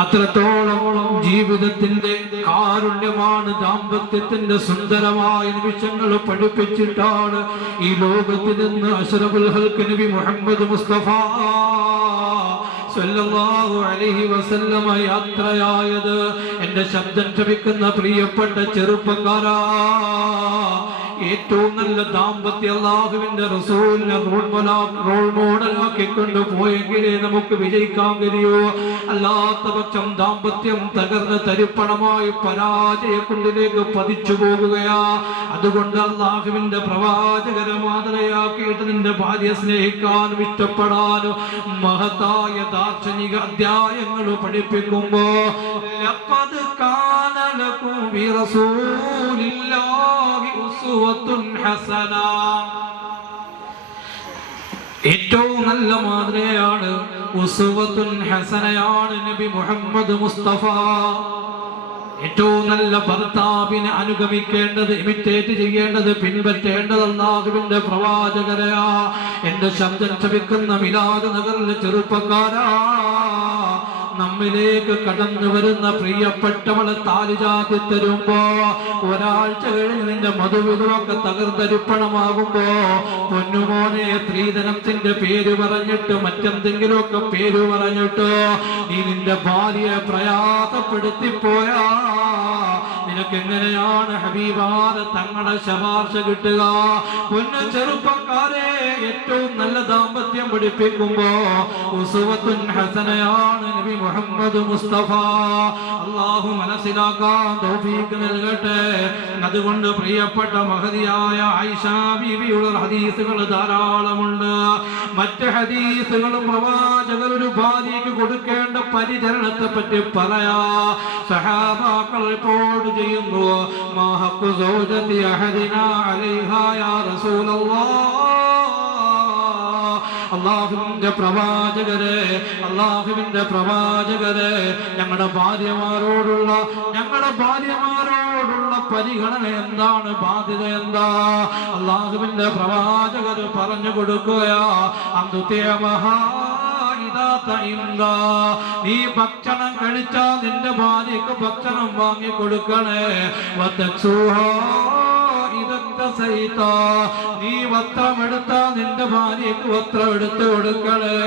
അത്രത്തോളം ജീവിതത്തിന്റെ കാരുണ്യമാണ്, ദാമ്പത്യത്തിന്റെ സുന്ദരമായ നിമിഷങ്ങൾ പഠിപ്പിച്ചിട്ടാണ് ഈ ലോകത്തിൽ നിന്ന് അഷ്റഫുൽ ഖൽഖ് നബി മുഹമ്മദ് മുസ്തഫ സല്ലല്ലാഹു അലൈഹി വസല്ലമ യാത്രയായത്. എന്റെ ശബ്ദം ശ്രവിക്കുന്ന പ്രിയപ്പെട്ട ചെറുപ്പക്കാരാ, ഏറ്റവും നല്ല ദാമ്പത്യം അല്ലാഹുവിന്റെ റസൂലിനെ റോൾ മോഡലാക്കിക്കൊണ്ട് പോയെങ്കിലേ നമുക്ക് വിജയിക്കാൻ കഴിയൂ. അല്ലാത്ത പക്ഷം ദാമ്പത്യം തകർന്ന് തരിപ്പണമായി പരാജയക്കുണ്ടിലേക്ക് പതിച്ചു പോകുകയാ. അതുകൊണ്ട് അല്ലാഹുവിന്റെ പ്രവാചകരെ മാതൃകയാക്കിയിട്ട് നിന്റെ ഭാര്യയെ സ്നേഹിക്കാനും ഇഷ്ടപ്പെടാനും മഹത്തായ ദാർശനിക അധ്യായങ്ങൾ പഠിപ്പിക്കുമ്പോ ലഖദ് കാന ലകും ഫീ റസൂലില്ലാഹി ഉസ്വത്തുൻ ഹസന, ഏറ്റവും നല്ല മാതൃകയാണ്, ഉസ്വത്തുൻ ഹസനയാണ് നബി മുഹമ്മദ് മുസ്തഫ. ഏറ്റവും നല്ല ഭർത്താവിനെ അനുഗമിക്കേണ്ടത്, ഇമിറ്റേറ്റ് ചെയ്യേണ്ടത്, പിൻപറ്റേണ്ടത് അല്ലാഹുവിന്റെ പ്രവാചകരെയാ. എന്റെ ശബ്ദം ശ്രവിക്കുന്ന മിലാദ് നഗറിലെ ചെറുപ്പക്കാരാ, നമ്മിലേക്ക് കടന്നു വരുന്ന പ്രിയപ്പെട്ടവളെ താലിജാതി തരുമ്പോ ഒരാഴ്ച കഴിഞ്ഞ് നിന്റെ മധുവിധമൊക്കെ തകർത്തരിപ്പണമാകുമ്പോ പൊന്നുമോനെ സ്ത്രീധനത്തിന്റെ പേര് പറഞ്ഞിട്ട് മറ്റെന്തെങ്കിലുമൊക്കെ പേര് പറഞ്ഞിട്ട് നീ നിന്റെ ഭാര്യയെ പ്രയാസപ്പെടുത്തിപ്പോയാ നിനക്ക് എങ്ങനെയാണ് ഹബീബാദ് തങ്ങളുടെ ശുപാർശ കിട്ടുക? പൊന്നു ചെറുപ്പക്കാരെ, ഏറ്റവും നല്ല ദാമ്പത്യം പഠിപ്പിക്കുമ്പോ ഉസ്വത്തുൻ ഹസനയാണ് നബി മുഹമ്മദ് മുസ്തഫ. അല്ലാഹു മനസ്സിലാക്കാൻ തൗഫീഖ് നൽകട്ടെ. അതുകൊണ്ട് പ്രിയപ്പെട്ട മഹദിയായ ആയിഷാ ബീവിയുടെ ഹദീസുകൾ ധാരാളമുണ്ട്. മറ്റ് ഹദീസുകളും പ്രവാചകർ ഒരു ഭാര്യയ്ക്ക് കൊടുക്കേണ്ട പരിചരണത്തെ പറ്റി പറയാ. സഹാബാക്കൾ റിപ്പോർട്ട് ചെയ്യുന്നു, മാ ഹഖ്ഖു സൗജതി അഹദിനാ അലൈഹാ യാ റസൂലല്ലാഹ്. അല്ലാഹുവിന്റെ പ്രവാചകരെ, ഞങ്ങളുടെ ഭാര്യമാരോടുള്ള പരിഗണന എന്താണ്, ബാധ്യത എന്താ? അല്ലാഹുവിന്റെ പ്രവാചകർ പറഞ്ഞു കൊടുക്കുകയാ, നീ ഭക്ഷണം കഴിച്ചാൽ നിന്റെ ഭാര്യക്ക് ഭക്ഷണം വാങ്ങി കൊടുക്കണേ. നീ വസ്ത്രമെടുത്താ നിന്റെ ഭാര്യക്ക് വസ്ത്രം എടുത്തു കൊടുക്കണേ.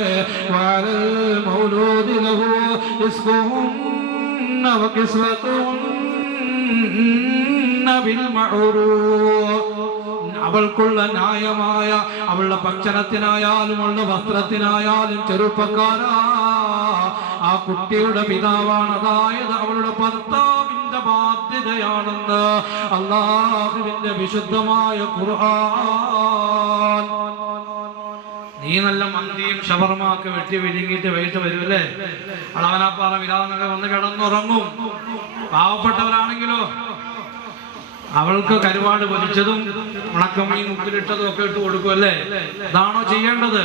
അവൾക്കുള്ള ന്യായമായ അവളുടെ ഭക്ഷണത്തിനായാലും അവളുടെ വസ്ത്രത്തിനായാലും ചെറുപ്പക്കാരാ, ആ കുട്ടിയുടെ പിതാവാണ്, അതായത് അവളുടെ ഭർത്താവിന്റെ ബാധ്യതയാണെന്ന് അല്ലാഹുവിന്റെ വിശുദ്ധമായ ഖുർആൻ. നീ നല്ല മന്തിയും ഷവർമൊക്കെ വെട്ടി വിഴുങ്ങിയിട്ട് വൈകിട്ട് വരുമല്ലേ, അളവനാപ്പാറ വിരാന്നൊക്കെ വന്ന് കിടന്നുറങ്ങും. പാവപ്പെട്ടവരാണെങ്കിലോ അവൾക്ക് കരുവാട് പൊരിച്ചതും ഉണക്കമീൻ ഉപ്പിലിട്ടതും ഒക്കെ ഇട്ട് കൊടുക്കും അല്ലേ? അതാണോ ചെയ്യേണ്ടത്?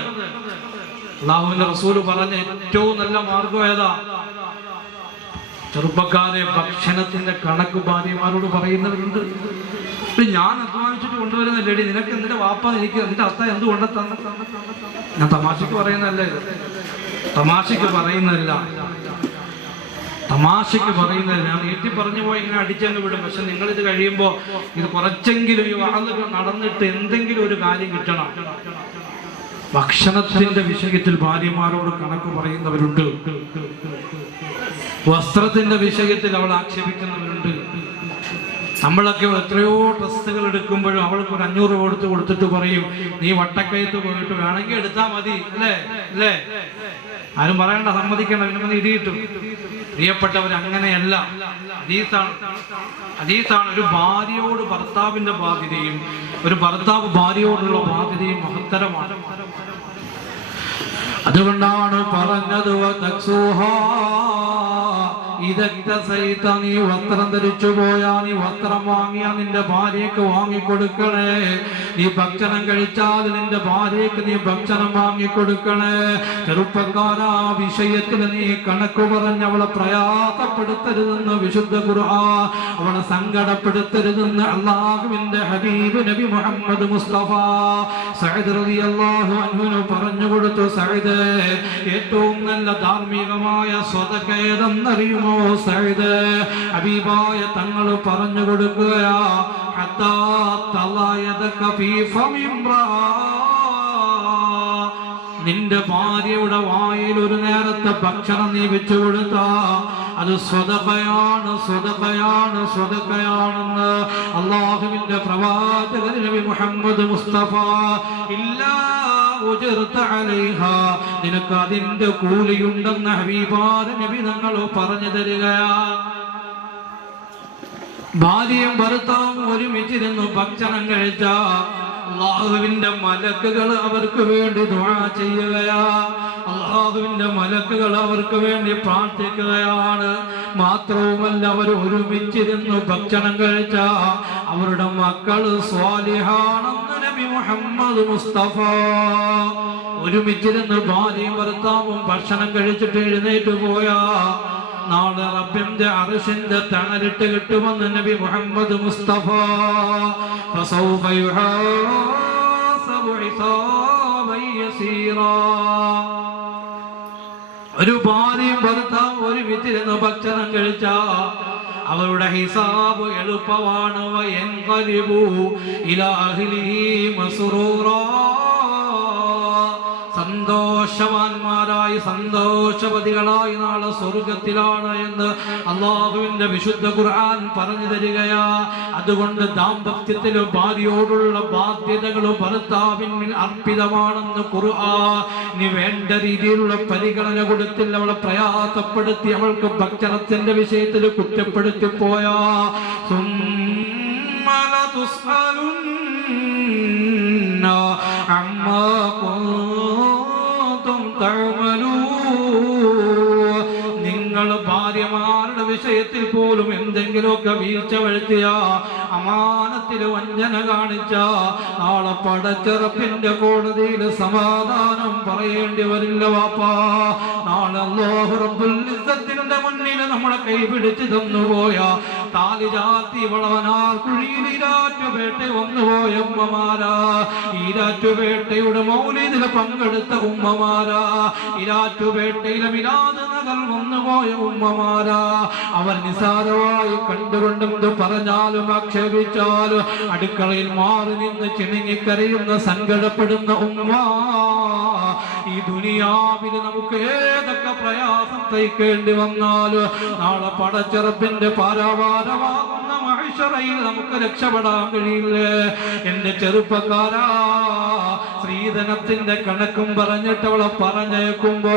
അല്ലാഹുവിന്റെ റസൂൽ പറഞ്ഞ ഏറ്റവും നല്ല മാർഗം ഏതാ? ചെറുപ്പക്കാരെ, ഭക്ഷണത്തിന്റെ കണക്ക് ഭാര്യമാരോട് പറയുന്നവരുണ്ട്. ഞാൻ അധ്വാനിച്ചിട്ട് കൊണ്ടുവരുന്നില്ലേടി, നിനക്ക് എന്തിന്റെ വാപ്പ എനിക്ക് അതിന്റെ അർത്ഥം എന്ത് കൊണ്ടെത്തന്ന? ഞാൻ തമാശക്ക് പറയുന്നതല്ലേ ഇത്, തമാശക്ക് പറയുന്നതല്ല, തമാശക്ക് പറയുന്നത്. ഞാൻ നീട്ടി പറഞ്ഞു പോയി ഇങ്ങനെ അടിച്ചങ്ങ് വിടും. പക്ഷെ നിങ്ങളിത് കഴിയുമ്പോൾ ഇത് കുറച്ചെങ്കിലും ഈ വാളുകൾ നടന്നിട്ട് എന്തെങ്കിലും ഒരു കാര്യം കിട്ടണം. ഭക്ഷണത്തിന്റെ വിഷയത്തിൽ ഭാര്യമാരോട് കണക്ക് പറയുന്നവരുണ്ട്. വസ്ത്രത്തിന്റെ വിഷയത്തിൽ അവൾ ആക്ഷേപിക്കുന്നവരുണ്ട്. നമ്മളൊക്കെ എത്രയോ ഡ്രസ്സുകൾ എടുക്കുമ്പോഴും അവൾക്ക് ഒരു 500 കൊടുത്തിട്ട് പറയും, നീ വട്ടക്കയത്ത് പോയിട്ട് വേണമെങ്കിൽ എടുത്താൽ മതി, അല്ലേ അല്ലേ? ആരും പറയണ്ട, സമ്മതിക്കണം, പിന്നെ ഇടിയിട്ടും. പ്രിയപ്പെട്ടവർ, അങ്ങനെയല്ല. ഹദീസാണ്. ഒരു ഭാര്യയോട് ഭർത്താവിന്റെ ബാധ്യതയും ഒരു ഭർത്താവ് ഭാര്യയോടുള്ള ബാധ്യതയും മഹത്തരമാണ്. അതുകൊണ്ടാണ് പറഞ്ഞത്, നീ വസ്ത്രം ധരിച്ചു പോയാ, നീ വസ്ത്രം വാങ്ങിയാ നിന്റെ ഭാര്യക്ക് വാങ്ങിക്കൊടുക്കണേ. നീ ഭക്ഷണം കഴിച്ചാൽ നിന്റെ ഭാര്യക്ക് നീ ഭക്ഷണം വാങ്ങിക്കൊടുക്കണേ. ചെറുപ്പക്കാരാ, വിഷയത്തിൽ നീ കണക്ക് പറഞ്ഞ് അവളെ പ്രയാസപ്പെടുത്തരുതെന്ന് വിശുദ്ധ ഖുർആൻ, അവളെ സങ്കടപ്പെടുത്തരുതെന്ന് അല്ലാഹുവിന്റെ ഹബീബ് നബി മുഹമ്മദ് മുസ്തഫ സഅദ് റളിയല്ലാഹു അൻഹു പറഞ്ഞു കൊടുത്തു. സഅദ്, ഏറ്റവും നല്ല ധാർമ്മികമായ സ്വതക്ക ഏതെന്നറിയുമോ സഅദ്? ഹബീബായ തങ്ങൾ പറഞ്ഞു കൊടുക്കുകയാ, ഹത്താ തലയദക ഫീ ഫമിംറാ, നിന്റെ ഭാര്യയുടെ വായിൽ ഒരു നേരത്തെ ഭക്ഷണം നീ വെച്ചു കൊടുത്താ അത് സ്വതഖയാണ്, സ്വതഖയാണ്, സ്വതഖയാണെന്ന് അല്ലാഹുവിന്റെ പ്രവാചകൻ നബി മുഹമ്മദ് മുസ്തഫ. ഇല്ലാ ഉജിർത അലൈഹാ, നിനക്ക് അതിന്റെ കൂലിയുണ്ടെന്ന് ഹബീബായ നബി തങ്ങൾ പറഞ്ഞു തരികയാ. ഭാര്യയും ഭർത്താവും ഒരുമിച്ചിരുന്നു ഭക്ഷണം കഴിച്ച അല്ലാഹുവിന്റെ മലക്കുകൾ അവർക്ക് വേണ്ടി ദുആ ചെയ്യുകയാ. അല്ലാഹുവിന്റെ മലക്കുകൾ അവർക്ക് വേണ്ടി പ്രാർത്ഥിക്കുകയാണ്. മാത്രവുമല്ല, അവർ ഒരുമിച്ചിരുന്നു ഭക്ഷണം കഴിച്ച അവരുടെ മക്കള് സ്വാലിഹാണെന്ന് നബി മുഹമ്മദ് മുസ്തഫ. ഒരുമിച്ചിരുന്ന് ഭാര്യയും ഭർത്താവും ഭക്ഷണം കഴിച്ചിട്ട് എഴുന്നേറ്റ് പോയാ നാളെ റബ്ബിന്റെ അർശിന്റെ തണലിട്ട് കിട്ടുമെന്ന് നബി മുഹമ്മദ് മുസ്തഫ. ഫസൗഫ യുഹാസബു ഹിസാബൻ യസീറാ. ഒരു ഭാര്യയും ഭർത്താവും ഒരുമിച്ചിരുന്ന് ഭക്ഷണം കഴിച്ച അവരുടെ ഹിസാബ് എളുപ്പമാണ്. വയൻഖലിബു ഇലാ അഹ്ലിഹി മസ്റൂറാ, സന്തോഷവാന്മാരായി സന്തോഷവതികളായി നാളെ സ്വർഗത്തിലാണ് എന്ന് അല്ലാഹുവിന്റെ വിശുദ്ധ ഖുർആൻ പറഞ്ഞു തരികയാ. അതുകൊണ്ട് ദാമ്പത്യത്തിലെ ഭാര്യയോടുള്ള ബാധ്യതകൾ ഭർത്താവിന് അർപ്പിതമാണെന്ന് ഖുർആൻ. നീ വേണ്ട രീതിയിലുള്ള പരിഗണന കൊടുത്തില്ല, അവളെ പ്രയാസപ്പെടുത്തി, അവൾക്ക് ഭക്ഷണത്തിന്റെ വിഷയത്തിൽ കുറ്റപ്പെടുത്തി പോയാ നിങ്ങൾ ഭാര്യമാരുടെ വിഷയത്തിൽ പോലും എന്തെങ്കിലുമൊക്കെ വീഴ്ച വരുത്തിയ, അമാനത്തിൽ വഞ്ചന കാണിച്ച നാളെ പടച്ചിറപ്പിന്റെ കോടതിയിൽ സമാധാനം പറയേണ്ടി വരില്ല വാപ്പാ. നാളെ അല്ലാഹു റബ്ബുൽ ഇസ്സത്തിന്റെ മുന്നിൽ നമ്മളെ കൈപിടിച്ച് തന്നുപോയ താലി ചാർത്തി വളവനാർ കുഴിയിൽ ഈരാറ്റുപേട്ട വന്നുപോയ ഉമ്മമാരാ, ഈരാറ്റുപേട്ടയുടെ മൗലിദിൽ പങ്കെടുത്ത ഉമ്മമാരാ, ഈരാറ്റുപേട്ടയിലെ മിലാദ് നഗർ വന്നുപോയ ഉമ്മമാരാ, അവർ നിസാരമായി കണ്ടുകൊണ്ടും പറഞ്ഞാലും ആക്ഷേപിച്ചാലും അടുക്കളയിൽ മാറി നിന്ന് ചിണുങ്ങിക്കരയുന്ന സങ്കടപ്പെടുന്ന ഉമ്മ. ഈ ദുനിയാവിൽ നമുക്ക് ഏതൊക്കെ പ്രയാസം സഹിക്കേണ്ടി വന്നാലും നാളെ പടച്ചിറപ്പിന്റെ പാരാവാരമാകുന്ന മഹ്ശറയിൽ നമുക്ക് രക്ഷപ്പെടാൻ കഴിയില്ലേ? എന്റെ ചെറുപ്പക്കാരാ, സ്ത്രീധനത്തിന്റെ കണക്കും പറഞ്ഞിട്ട് അവളെ പറഞ്ഞേക്കുമ്പോ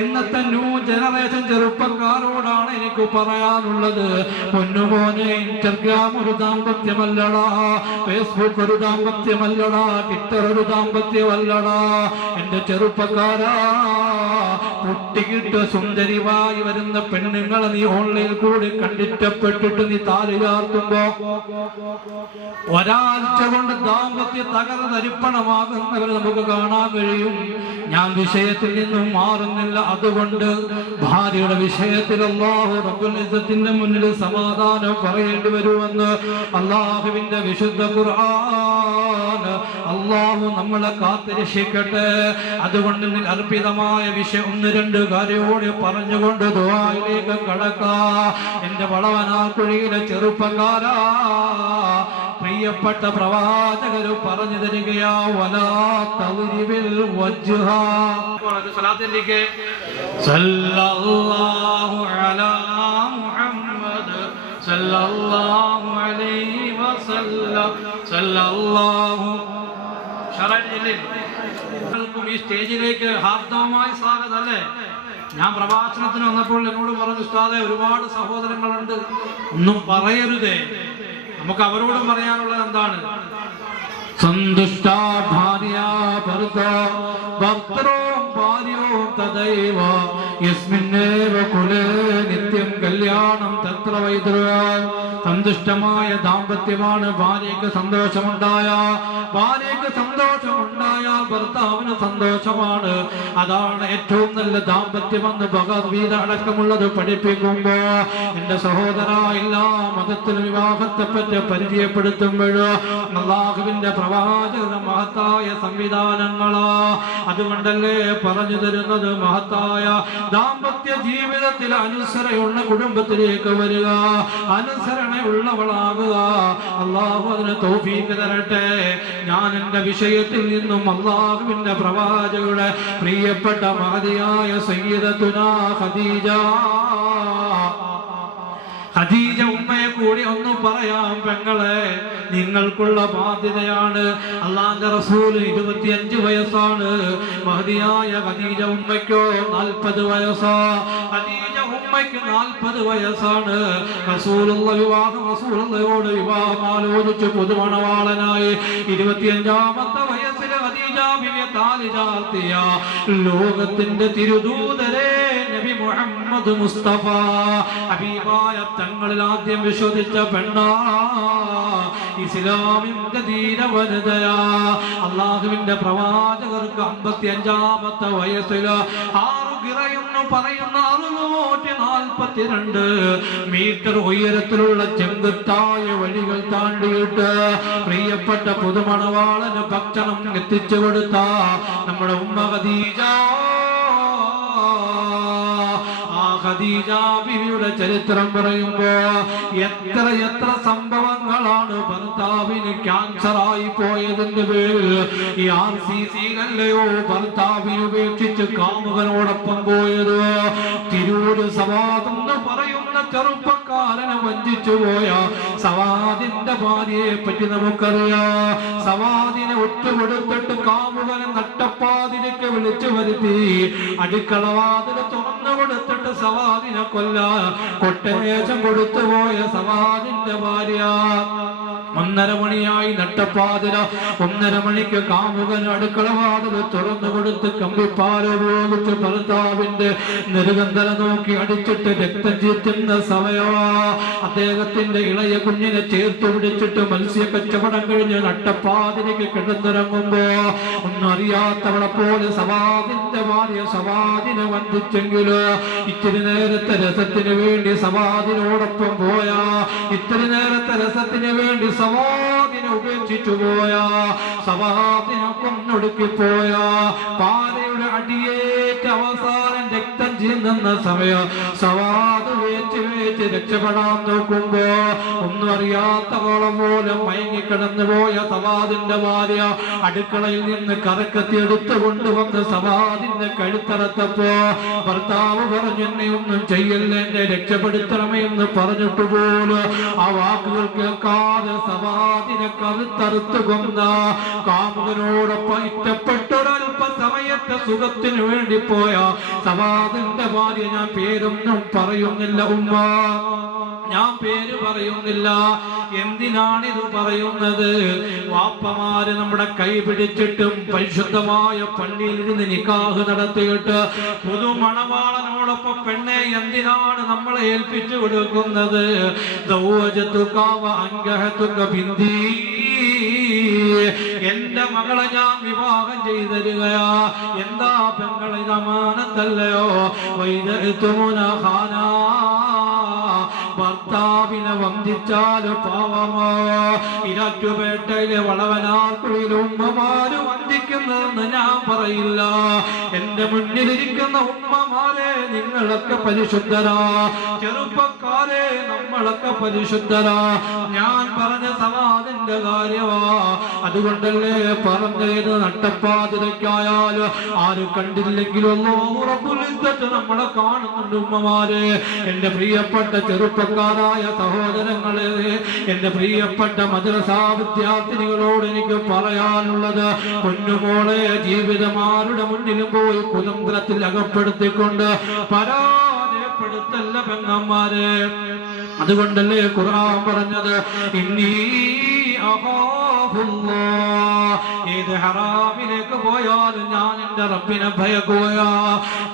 ഇന്നത്തെ ന്യൂ ജനറേഷൻ ചെറുപ്പക്കാരോടാണ് എനിക്ക് പറയാനുള്ളത്. പൊന്നുമോനെ, ഇൻസ്റ്റഗ്രാം ഒരു ദാമ്പത്യമല്ലടാ, ഫേസ്ബുക്ക് ഒരു ദാമ്പത്യമല്ലടാ, ട്വിറ്റർ ഒരു ദാമ്പത്യമല്ലടാ. എന്റെ ചെറുപ്പക്കാരാ, പൊട്ടിക്കിട്ട് സുന്ദരിവായി വരുന്ന പെണ്ണുങ്ങളെ നീ ഓൺലൈനിൽ കൂടി കണ്ടിട്ടപ്പെട്ടിട്ട് നീ താലി ചാർത്തുമ്പോ ഒരാഴ്ച കൊണ്ട് ദാമ്പത്യ തകർന്നരിപ്പണമാകുന്ന അവർ നമുക്ക് കാണാൻ കഴിയും. ഞാൻ വിഷയത്തിൽ നിന്നും മാറുന്നില്ല. അതുകൊണ്ട് ഭാര്യയുടെ വിഷയത്തിൽ അല്ലാഹു റബ്ബുൽ ഇസ്സത്തിന്റെ മുന്നിൽ സമാധാനം പറയേണ്ടി വരുമെന്ന് അല്ലാഹുവിന്റെ വിശുദ്ധ ഖുർആൻ. അല്ലാഹു നമ്മളെ കാത്തുരക്ഷിക്കട്ടെ. അതുകൊണ്ട് അർപ്പിതമായ വിഷയം 1-2 കാര്യോടെ പറഞ്ഞുകൊണ്ട് ദുആയിലേക്ക് കടക്കാം. എന്റെ വളവനാക്കുഴിയിലെ ചെറുപ്പക്കാരാ, പ്രിയപ്പെട്ട പ്രവാചകർ പറഞ്ഞു തരികയാ, വലാ തദ്രിബിൽ വജ്ഹ. സ്വലാത്തിലേക്ക് സല്ലല്ലാഹു അലാ മുഹമ്മദ് സല്ലല്ലാഹു അലൈഹി വസല്ലം സല്ലല്ലാഹു ഈ സ്റ്റേജിലേക്ക് ഹാർദവമായ സ്വാഗതമല്ലേ. ഞാൻ പ്രഭാഷണത്തിന് വന്നപ്പോൾ എന്നോട് പറഞ്ഞു, ഉസ്താദേ ഒരുപാട് സഹോദരങ്ങളുണ്ട്, ഒന്നും പറയരുതേ. നമുക്ക് അവരോടും പറയാനുള്ളത് എന്താണ്? സന്തുഷ്ട ഭാര്യ ഭർത്തരോ ഭാര്യോ തദൈവ യസ്മിന്നേവ കുലേ നിത്യം കല്യാണം തത്ര വൈദ്രുവ. സന്തുഷ്ടമായ ദാമ്പത്യമാണ്. ഭാര്യയ്ക്ക് സന്തോഷമുണ്ടായ ഭർത്താവിന് സന്തോഷമാണ്. അതാണ് ഏറ്റവും നല്ല ദാമ്പത്യമെന്ന് ഭഗവത്ഗീത അടക്കമുള്ളത് പഠിപ്പിക്കുമ്പോ എന്റെ സഹോദര, എല്ലാ മതത്തിലും വിവാഹത്തെ പറ്റി പരിചയപ്പെടുത്തുമ്പോഴോ അല്ലാഹുവിന്റെ പ്രവാചകരുടെ മഹത്തായ സംവിധാനങ്ങളാ. അതുകൊണ്ടല്ലേ പറഞ്ഞു തരുന്നത്, മഹത്തായ ദാമ്പത്യ ജീവിതത്തിൽ അനുസരണയുള്ള കുടുംബത്തിലേക്ക് വരിക, അനുസരണയുള്ളവളാകുക. അല്ലാഹു അതിന് തൗഫീഖ് തരട്ടെ. ഞാൻ എന്റെ വിഷയത്തിൽ നിന്നും അല്ലാഹുവിന്റെ പ്രവാചകരുടെ പ്രിയപ്പെട്ട മഹതിയായ സയ്യിദത്തുനാ ഖദീജ ഉമ്മയെ കൂടി ഒന്ന് പറയാം. പെങ്ങളെ, നിങ്ങൾക്കുള്ള ബാധ്യതയാണ്. അല്ലാഹുവിന്റെ റസൂൽ 25 വയസ്സാണ്. മഹദിയായ ഖദീജ ഉമ്മയ്ക്കോ 40 വയസ്സാ. ഖദീജ ഉമ്മയ്ക്ക് 40 വയസ്സാണ്. റസൂലുള്ളാഹിയോട് വിവാഹം ആലോചിച്ച് പുതുമണവാളനായി 25-ാമത്തെ വയസ്സിൽ ഖദീജ ബിവിയെ താലി ചാർത്തിയ ലോകത്തിന്റെ തിരുദൂതരെ നബി മുഹമ്മദ് മുസ്തഫ ഹബീബായ തങ്ങളിൽ ആദ്യം വിശ്വസിച്ച പെണ്ണാ, ഇസ്ലാമിന്റെ ധീര വനിതയാ. അല്ലാഹുവിന്റെ പ്രവാചകർക്ക് 55-ാമത്തെ വയസ്സിൽ 6 ഗിറയെന്ന് പറയുന്ന 642 മീറ്റർ ഉയരത്തിലുള്ള ചെങ്കുത്തായ വഴികൾ താണ്ടിയിട്ട് പ്രിയപ്പെട്ട പുതുമണവാളന് ഭക്ഷണം എത്തിച്ചു കൊടുത്ത നമ്മുടെ ഉമ്മ ഖദീജ. ഖദീജ ബിവിയുടെ ചരിത്രം പറയുമ്പോ എത്ര സംഭവങ്ങളാണ്. ഭർത്താവിന് ക്യാൻസറായി പോയതിന്റെ പേരിൽ ഈ RCCയിലല്ലയോ ഭർത്താവിനെ ഉപേക്ഷിച്ച് കാമുകനോടൊപ്പം പോയത്. തിരൂര് സവാദ് എന്ന് പറയുന്ന ചെറുപ്പക്കാരനെ വഞ്ചിച്ചു പോയ സവാദിന്റെ ഭാര്യയെ പറ്റി നമുക്കറിയാം. സവാദിനെ ഒറ്റുകൊടുത്തിട്ട് കാമുകനെ നട്ടപ്പാതിലേക്ക് വിളിച്ചു വരുത്തി അടുക്കളവാതിൽ തുറന്നു കൊടുത്തിട്ട് സവാദിനെ കൊല്ലാൻ കൊട്ടേശം കൊടുത്തുപോയ സവാദിന്റെ ഭാര്യ 1:30 മണിയായി നട്ടപ്പാതിര. 1:30 മണിക്ക് കാമുകൻ അടുക്കളവാതിൽ തുറന്നു കൊടുത്ത് കമ്പിപ്പാൽ ഉപയോഗിച്ച് ഭർത്താവിന്റെ നെറുകന്തല നോക്കി അടിച്ചിട്ട് രക്തം ചീറ്റുന്ന സമയമാ. അദ്ദേഹത്തിന്റെ ഇളയ കുഞ്ഞിനെ ചേർത്ത് പിടിച്ചിട്ട് മത്സ്യ കച്ചവടം കഴിഞ്ഞ് നട്ടപ്പാതിലേക്ക് കിടന്നിറങ്ങുമ്പോ ഒന്നും അറിയാത്തവളെ പോലെ സവാദിന്റെ ഭാര്യ സവാദിനെ വന്ദിച്ചെങ്കില് ഇത്തിരി നേരത്തെ രസത്തിന് വേണ്ടി സവാദിനോടൊപ്പം പോയാ, ഇത്തിരി നേരത്തെ രസത്തിന് വേണ്ടി സവാദിനെ ഉപേക്ഷിച്ചു പോയാ, സവാദിനെ കൊന്നൊടുക്കിപ്പോയാ, പാലയുടെ അടിയേറ്റ അവസാനം രക്തം ചീന്തുന്ന സമയം സവാദ് വേച്ച് രക്ഷപ്പെടാൻ നോക്കുമ്പോ ഒന്നും അറിയാത്തവളം പോലെ മയങ്ങിക്കിടന്നു പോയ സവാദിന്റെ ഭാര്യ അടുക്കളയിൽ നിന്ന് കറക്കത്തി എടുത്തു കൊണ്ടുവന്ന് സവാദിന്റെ കഴുത്തറത്തപ്പോ ഭർത്താവ് പറഞ്ഞു, എന്നെ ഒന്നും ചെയ്യല്ലേ, എന്നെ രക്ഷപ്പെടുത്തണമേ എന്ന് പറഞ്ഞിട്ട് പോലും ആ വാക്കുകൾ കേൾക്കാതെ സവാദിനെ കറുത്തറുത്തു കൊന്ന കാമുകനോടൊപ്പം ഇഷ്ടപ്പെട്ടൊരൽപ്പ സമയത്തെ സുഖത്തിന് വേണ്ടി പോയ സവാദിന്റെ ഭാര്യ, ഞാൻ പേരൊന്നും പറയുന്നില്ല ഉമ്മ, ഞാൻ പേര് പറയുന്നില്ല. എന്തിനാണിത് പറയുന്നത്? വാപ്പമാര് നമ്മുടെ കൈ പിടിച്ചിട്ടും പരിശുദ്ധമായ പള്ളിയിലിരുന്ന് നിക്കാഹ് നടത്തിയിട്ട് പുതുമണവാളനോടൊപ്പം പെണ്ണെ എന്തിനാണ് നമ്മളെ ഏൽപ്പിച്ചു കൊടുക്കുന്നത്? എന്റെ മകളെ ഞാൻ വിവാഹം ചെയ്തരികയാ. എന്താ പെങ്ങളെ അമാനത്തല്ലയോ? വൈദഅ്തുമുനഹാനാ, ഭർത്താവിനെ വന്ദിച്ചാൽ പാവമോ? ഇരാറ്റുപേട്ടയിലെ വളവനാർക്കുഴിയിൽ ഉമ്മമാര് വന്ദിക്കുന്നതെന്ന് ഞാൻ പറയില്ല. എന്റെ മുന്നിലിരിക്കുന്ന ഉമ്മമാരെ, നിങ്ങളൊക്കെ പരിശുദ്ധരാ. ചെറുപ്പക്കാരെ, നമ്മളൊക്കെ പരിശുദ്ധരാ. ഞാൻ പറഞ്ഞ സവാദിന്റെ കാര്യമാ. അതുകൊണ്ടല്ലേ പറഞ്ഞത്, നട്ടപ്പാതിരക്കായാലും ആരും കണ്ടില്ലെങ്കിലും നമ്മളെ കാണുന്നുണ്ട്. ഉമ്മമാരെ, എന്റെ പ്രിയപ്പെട്ട ചെറുപ്പക്കാരായ സഹോദരങ്ങളെ, എന്റെ പ്രിയപ്പെട്ട മദ്രസാ വിദ്യാർത്ഥിനികളോട് എനിക്ക് പറയാനുള്ളത്, പൊന്നുമോളെ, ജീവിതമാരുടെ മുന്നിലും പോയി കുതന്ത്രത്തിൽ അകപ്പെടുത്തിക്കൊണ്ട് പരാജയപ്പെടുത്തല്ല പെങ്ങന്മാരെ. അതുകൊണ്ടല്ലേ ഖുർആൻ പറഞ്ഞത്, ഇന്നീ അഖാഫുല്ലാഹ്, ഏത് ഹറാമിലേക്ക് പോയാലും ഞാൻ എന്റെ റബ്ബിനെ ഭയക്കുകയാ.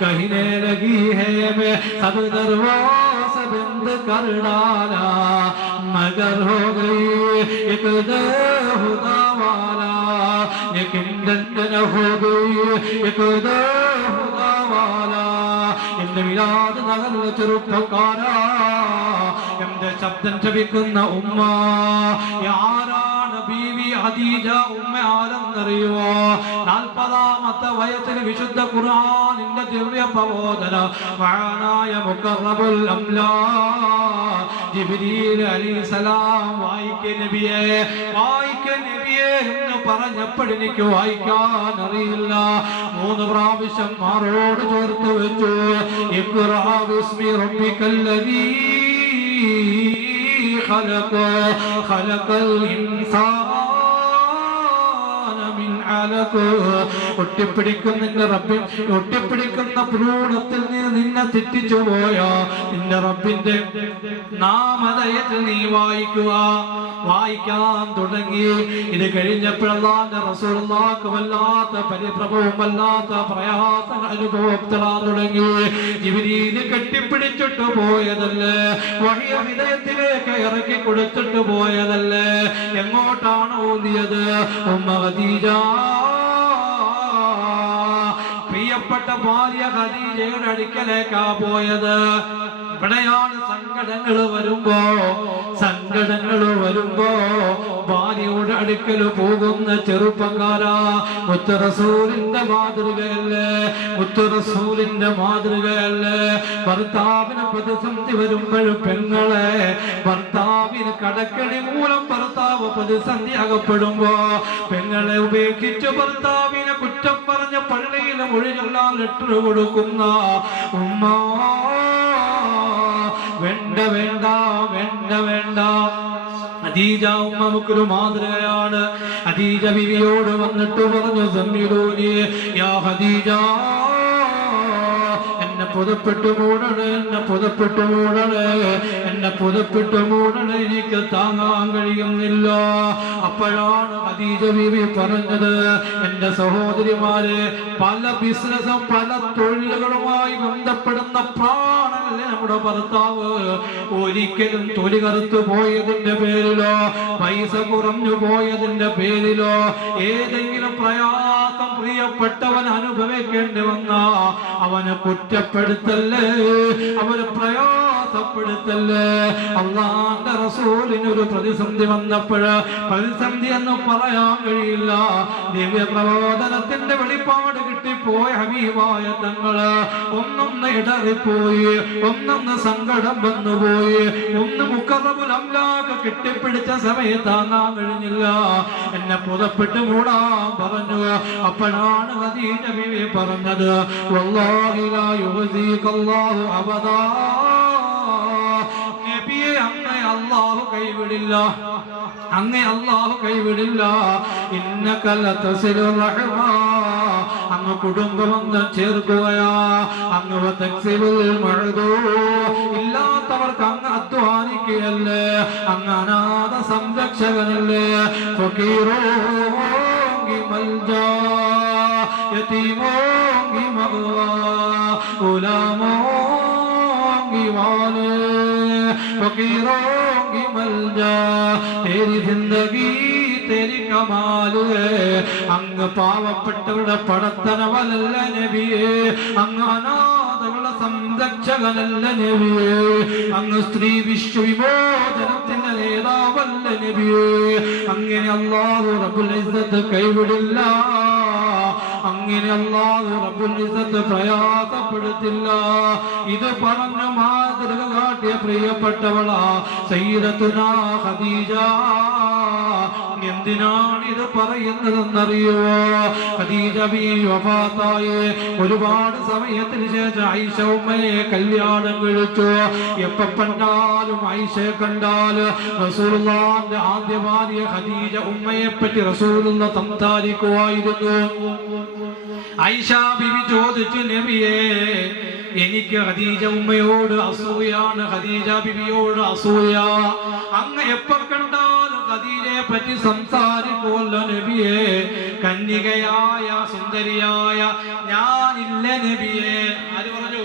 കഹിനെ ലഗി ഹേ മേ സബ് ദർവാസ ബന്ദ് കർ ഡാലാ, മഗർ ഹോ ഗയി ഏക് ഖുദാ വാലാ, ലേകിൻ ദന്ദന ഹോ ഗയി ഏക് ഖുദാ വാലാ. എന്റെ മിലാദ് നഗറിലെ ചെറുപ്പക്കാരാ, എന്റെ ശബ്ദം ശ്രവിക്കുന്ന ഉമ്മ, ആരാണ് ബീവി ഖദീജ ഉമ്മ ആരെന്നറിയുമോ? 40ാമത്തെ വയസ്സിൽ വിശുദ്ധ ഖുർആനിന്റെ ദിവ്യ പ്രബോധന മഹാനായ മുഖറബുൽ അംലാഖ് ജിബ്രീൽ അലൈഹിസ്സലാം വായിക്ക് നബിയെ, വായിക്ക് നബിയെ എന്ന് പറഞ്ഞപ്പോഴെനിക്ക് വായിക്കാൻ അറിയില്ല. 3 പ്രാവശ്യം മാറോട് ചേർത്ത് വെച്ചു. ഇഖ്റാ ബിസ്മി റബ്ബിക്കല്ലദീ ഖലഖൽ ഇൻസാന മിൻ അലഖ്. ഒട്ടിപ്പിടിക്കുന്ന റബ്ബിൻ, ഒട്ടിപ്പിടിക്കുന്ന ഭ്രൂണത്തിൽ നിന്നെ തെറ്റിച്ചു പോയ നിന്റെ റബ്ബിന്റെ നാമധേയത്തിൽ നീ വായിക്കുക. വായിക്കാൻ തുടങ്ങി. ഇത് കഴിഞ്ഞപ്പോഴല്ലാതെ റസൂലുള്ളാഹിക്ക് വല്ലാത്ത പരിഭ്രമവും വല്ലാത്ത പ്രയാസങ്ങൾ അനുഭവപ്പെടാൻ തുടങ്ങി. ജിബ്രീല് കെട്ടിപ്പിടിച്ചിട്ട് പോയതല്ലേ, വഹി ഹൃദയത്തിലേക്ക് ഇറക്കി കൊടുത്തിട്ട് പോയതല്ലേ. എങ്ങോട്ടാണ് ഓതിയത്? ഉമ്മ ഖദീജ, പ്രിയപ്പെട്ട ഭാര്യ ഖദീജയുടെ അടുക്കലേക്കാ പോയത്. ഇവിടെയാണ് സങ്കടങ്ങൾ വരുമ്പോ ഭാര്യയുടെ അടുക്കൽ പോകുന്ന ചെറുപ്പക്കാരാ, മുത്തുറസൂലിന്റെ മാതൃകയല്ലേ, മുത്തുറസൂലിന്റെ മാതൃകയല്ലേ. ഭർത്താവിന് പ്രതിസന്ധി വരുമ്പോഴും പെങ്ങളെ, ഭർത്താവിന് കടക്കണി മൂലം ഭർത്താവ് പ്രതിസന്ധി അകപ്പെടുമ്പോ പെങ്ങളെ ഉപേക്ഷിച്ച് ഭർത്താവിനെ കുറ്റം പറഞ്ഞ പള്ളിയിലെ മൊഴികളെല്ലാം ലെറ്റർ കൊടുക്കുന്ന ഉമ്മ, വേണ്ട വേണ്ട വേണ്ട വേണ്ട. ഖദീജ ഉമ്മ നമുക്കൊരു മാതൃകയാണ്. ഖദീജ ബിവിയോട് വന്നിട്ട് പറഞ്ഞു, സമ്മിലൂനി യാ ഖദീജ, എന്നെ പുതപ്പെട്ടു മൂടണേ, എന്നെ പുതപ്പെട്ടു മൂടണേ, എന്നെ പുതപ്പെട്ടു മൂടണേ, എനിക്ക് താങ്ങാൻ കഴിയുന്നില്ല. അപ്പോഴാണ് ഖദീജ ബീവി പറഞ്ഞത്, എന്റെ സഹോദരിമാരെ, പല ബിസിനസ്സും പല തൊഴിലുകളുമായി ബന്ധപ്പെടുന്ന പ്രാണല്ലേ നമ്മുടെ ഭർത്താവ്. ഒരിക്കലും തൊലി കറുത്തു പോയതിന്റെ പേരിലോ പൈസ കുറഞ്ഞു പോയതിന്റെ പേരിലോ ഏതെങ്കിലും പ്രയാസം പ്രിയപ്പെട്ടവൻ അനുഭവിക്കേണ്ടി വന്ന അവനെ കുറ്റപ്പെടുത്തല്ലേ, അവന് പ്രയാസപ്പെടുത്തല്ലേ. അല്ലാഹുവിന്റെ റസൂലിനൊരു പ്രതിസന്ധി വന്നപ്പോഴ് പ്രതിസന്ധി എന്ന് പറയാൻ കഴിയില്ല. ദിവ്യ പ്രബോധനത്തിന്റെ വെളിപ്പാട് കിട്ടിപ്പോയ ഹബീബായ തങ്ങള് ഒന്നൊന്ന് ഇടറിപ്പോയി, ഒന്നൊന്ന് സങ്കടം വന്നുപോയി, ഒന്ന് മുഖറബുൽ അംലാഖ് കെട്ടിപ്പിടിച്ച സമയത്ത് താങ്ങാൻ കഴിഞ്ഞില്ല. എന്നെ പുതപ്പെട്ട് മൂടാൻ പറഞ്ഞു. അപ്പോഴാണ് ഖദീജ ബീവി പറഞ്ഞത്, വല്ലാഹി ലാ യുഖ്സികല്ലാഹു അബദാ, നബിയെ അങ്ങേ അല്ലാഹു കൈവിടില്ല, അങ്ങേ അല്ലാഹു കൈവിടില്ല. ഇന്നക ലതസിലു റഹ്മ, അങ്ങ് കുടുംബബന്ധം ചേർക്കുകയാ, അങ്ങ് തക്സിലുൽ മഅദൂ, ഇല്ലാത്തവർക്ക് അങ്ങ് അധ്വാനിക്കുകയല്ലേ, അങ്ങ് അനാഥ സംരക്ഷകനല്ലേ. ഫഖീറോങ്കി മൽജാ, യതീമോങ്കി മഅവാ, ഗുലാമോങ്കി വാലി, फकीरों की मलजा, तेरी जिंदगी തേരി കമാല് അങ്ങ് പാവപ്പെട്ടവരുടെ പടത്തനവലല്ല നബിയേ, അങ്ങ് അനാഥകളുടെ സംരക്ഷകനല്ല നബിയേ, അങ്ങ് സ്ത്രീ വിശ്വവിമോചനത്തിന്റെ നേതാവല്ല നബിയേ. അങ്ങനെ അല്ലാഹു റബ്ബുൽ ഇസ്സത്ത് കൈവിടില്ല, അങ്ങനെ അല്ലാഹു റബ്ബുൽ ഇസ്സത്ത് പ്രയാസപ്പെടുത്തില്ല. ഇത് പറഞ്ഞു മാതൃക കാട്ടിയ പ്രിയപ്പെട്ടവളാ സയ്യിദത്തുനാ ഖദീജ. എന്തിനാണ് ഇത് പറയുന്നതെന്നറിയോ? ഖദീജ ബീവി വഫാത്തായി ഒരുപാട് സമയത്തിന് ശേഷം ആയിഷ ഉമ്മയെ കല്യാണം കഴിച്ചു. എപ്പോ കണ്ടാലും ആയിഷയെ കണ്ടാൽ റസൂലുള്ളാഹിന്റെ ആദ്യ ഭാര്യ ഖദീജ ഉമ്മയെ പറ്റി റസൂലുള്ള സംസാരിക്കുമായിരുന്നു. ആയിഷ ബീവി ചോദിച്ചു, നബിയേ, എനിക്ക് ഖദീജ ഉമ്മയോട് അസൂയാണ്, ഖദീജ ബീവിയോട് അസൂയ. അങ്ങ് എപ്പോ കണ്ടാലും ഖദീജയെ പറ്റി സംസാരിക്കുമല്ലോ നബിയേ, കന്യകയായ സുന്ദരിയായ ഞാനില്ല നബിയേ. ആര് പറഞ്ഞു?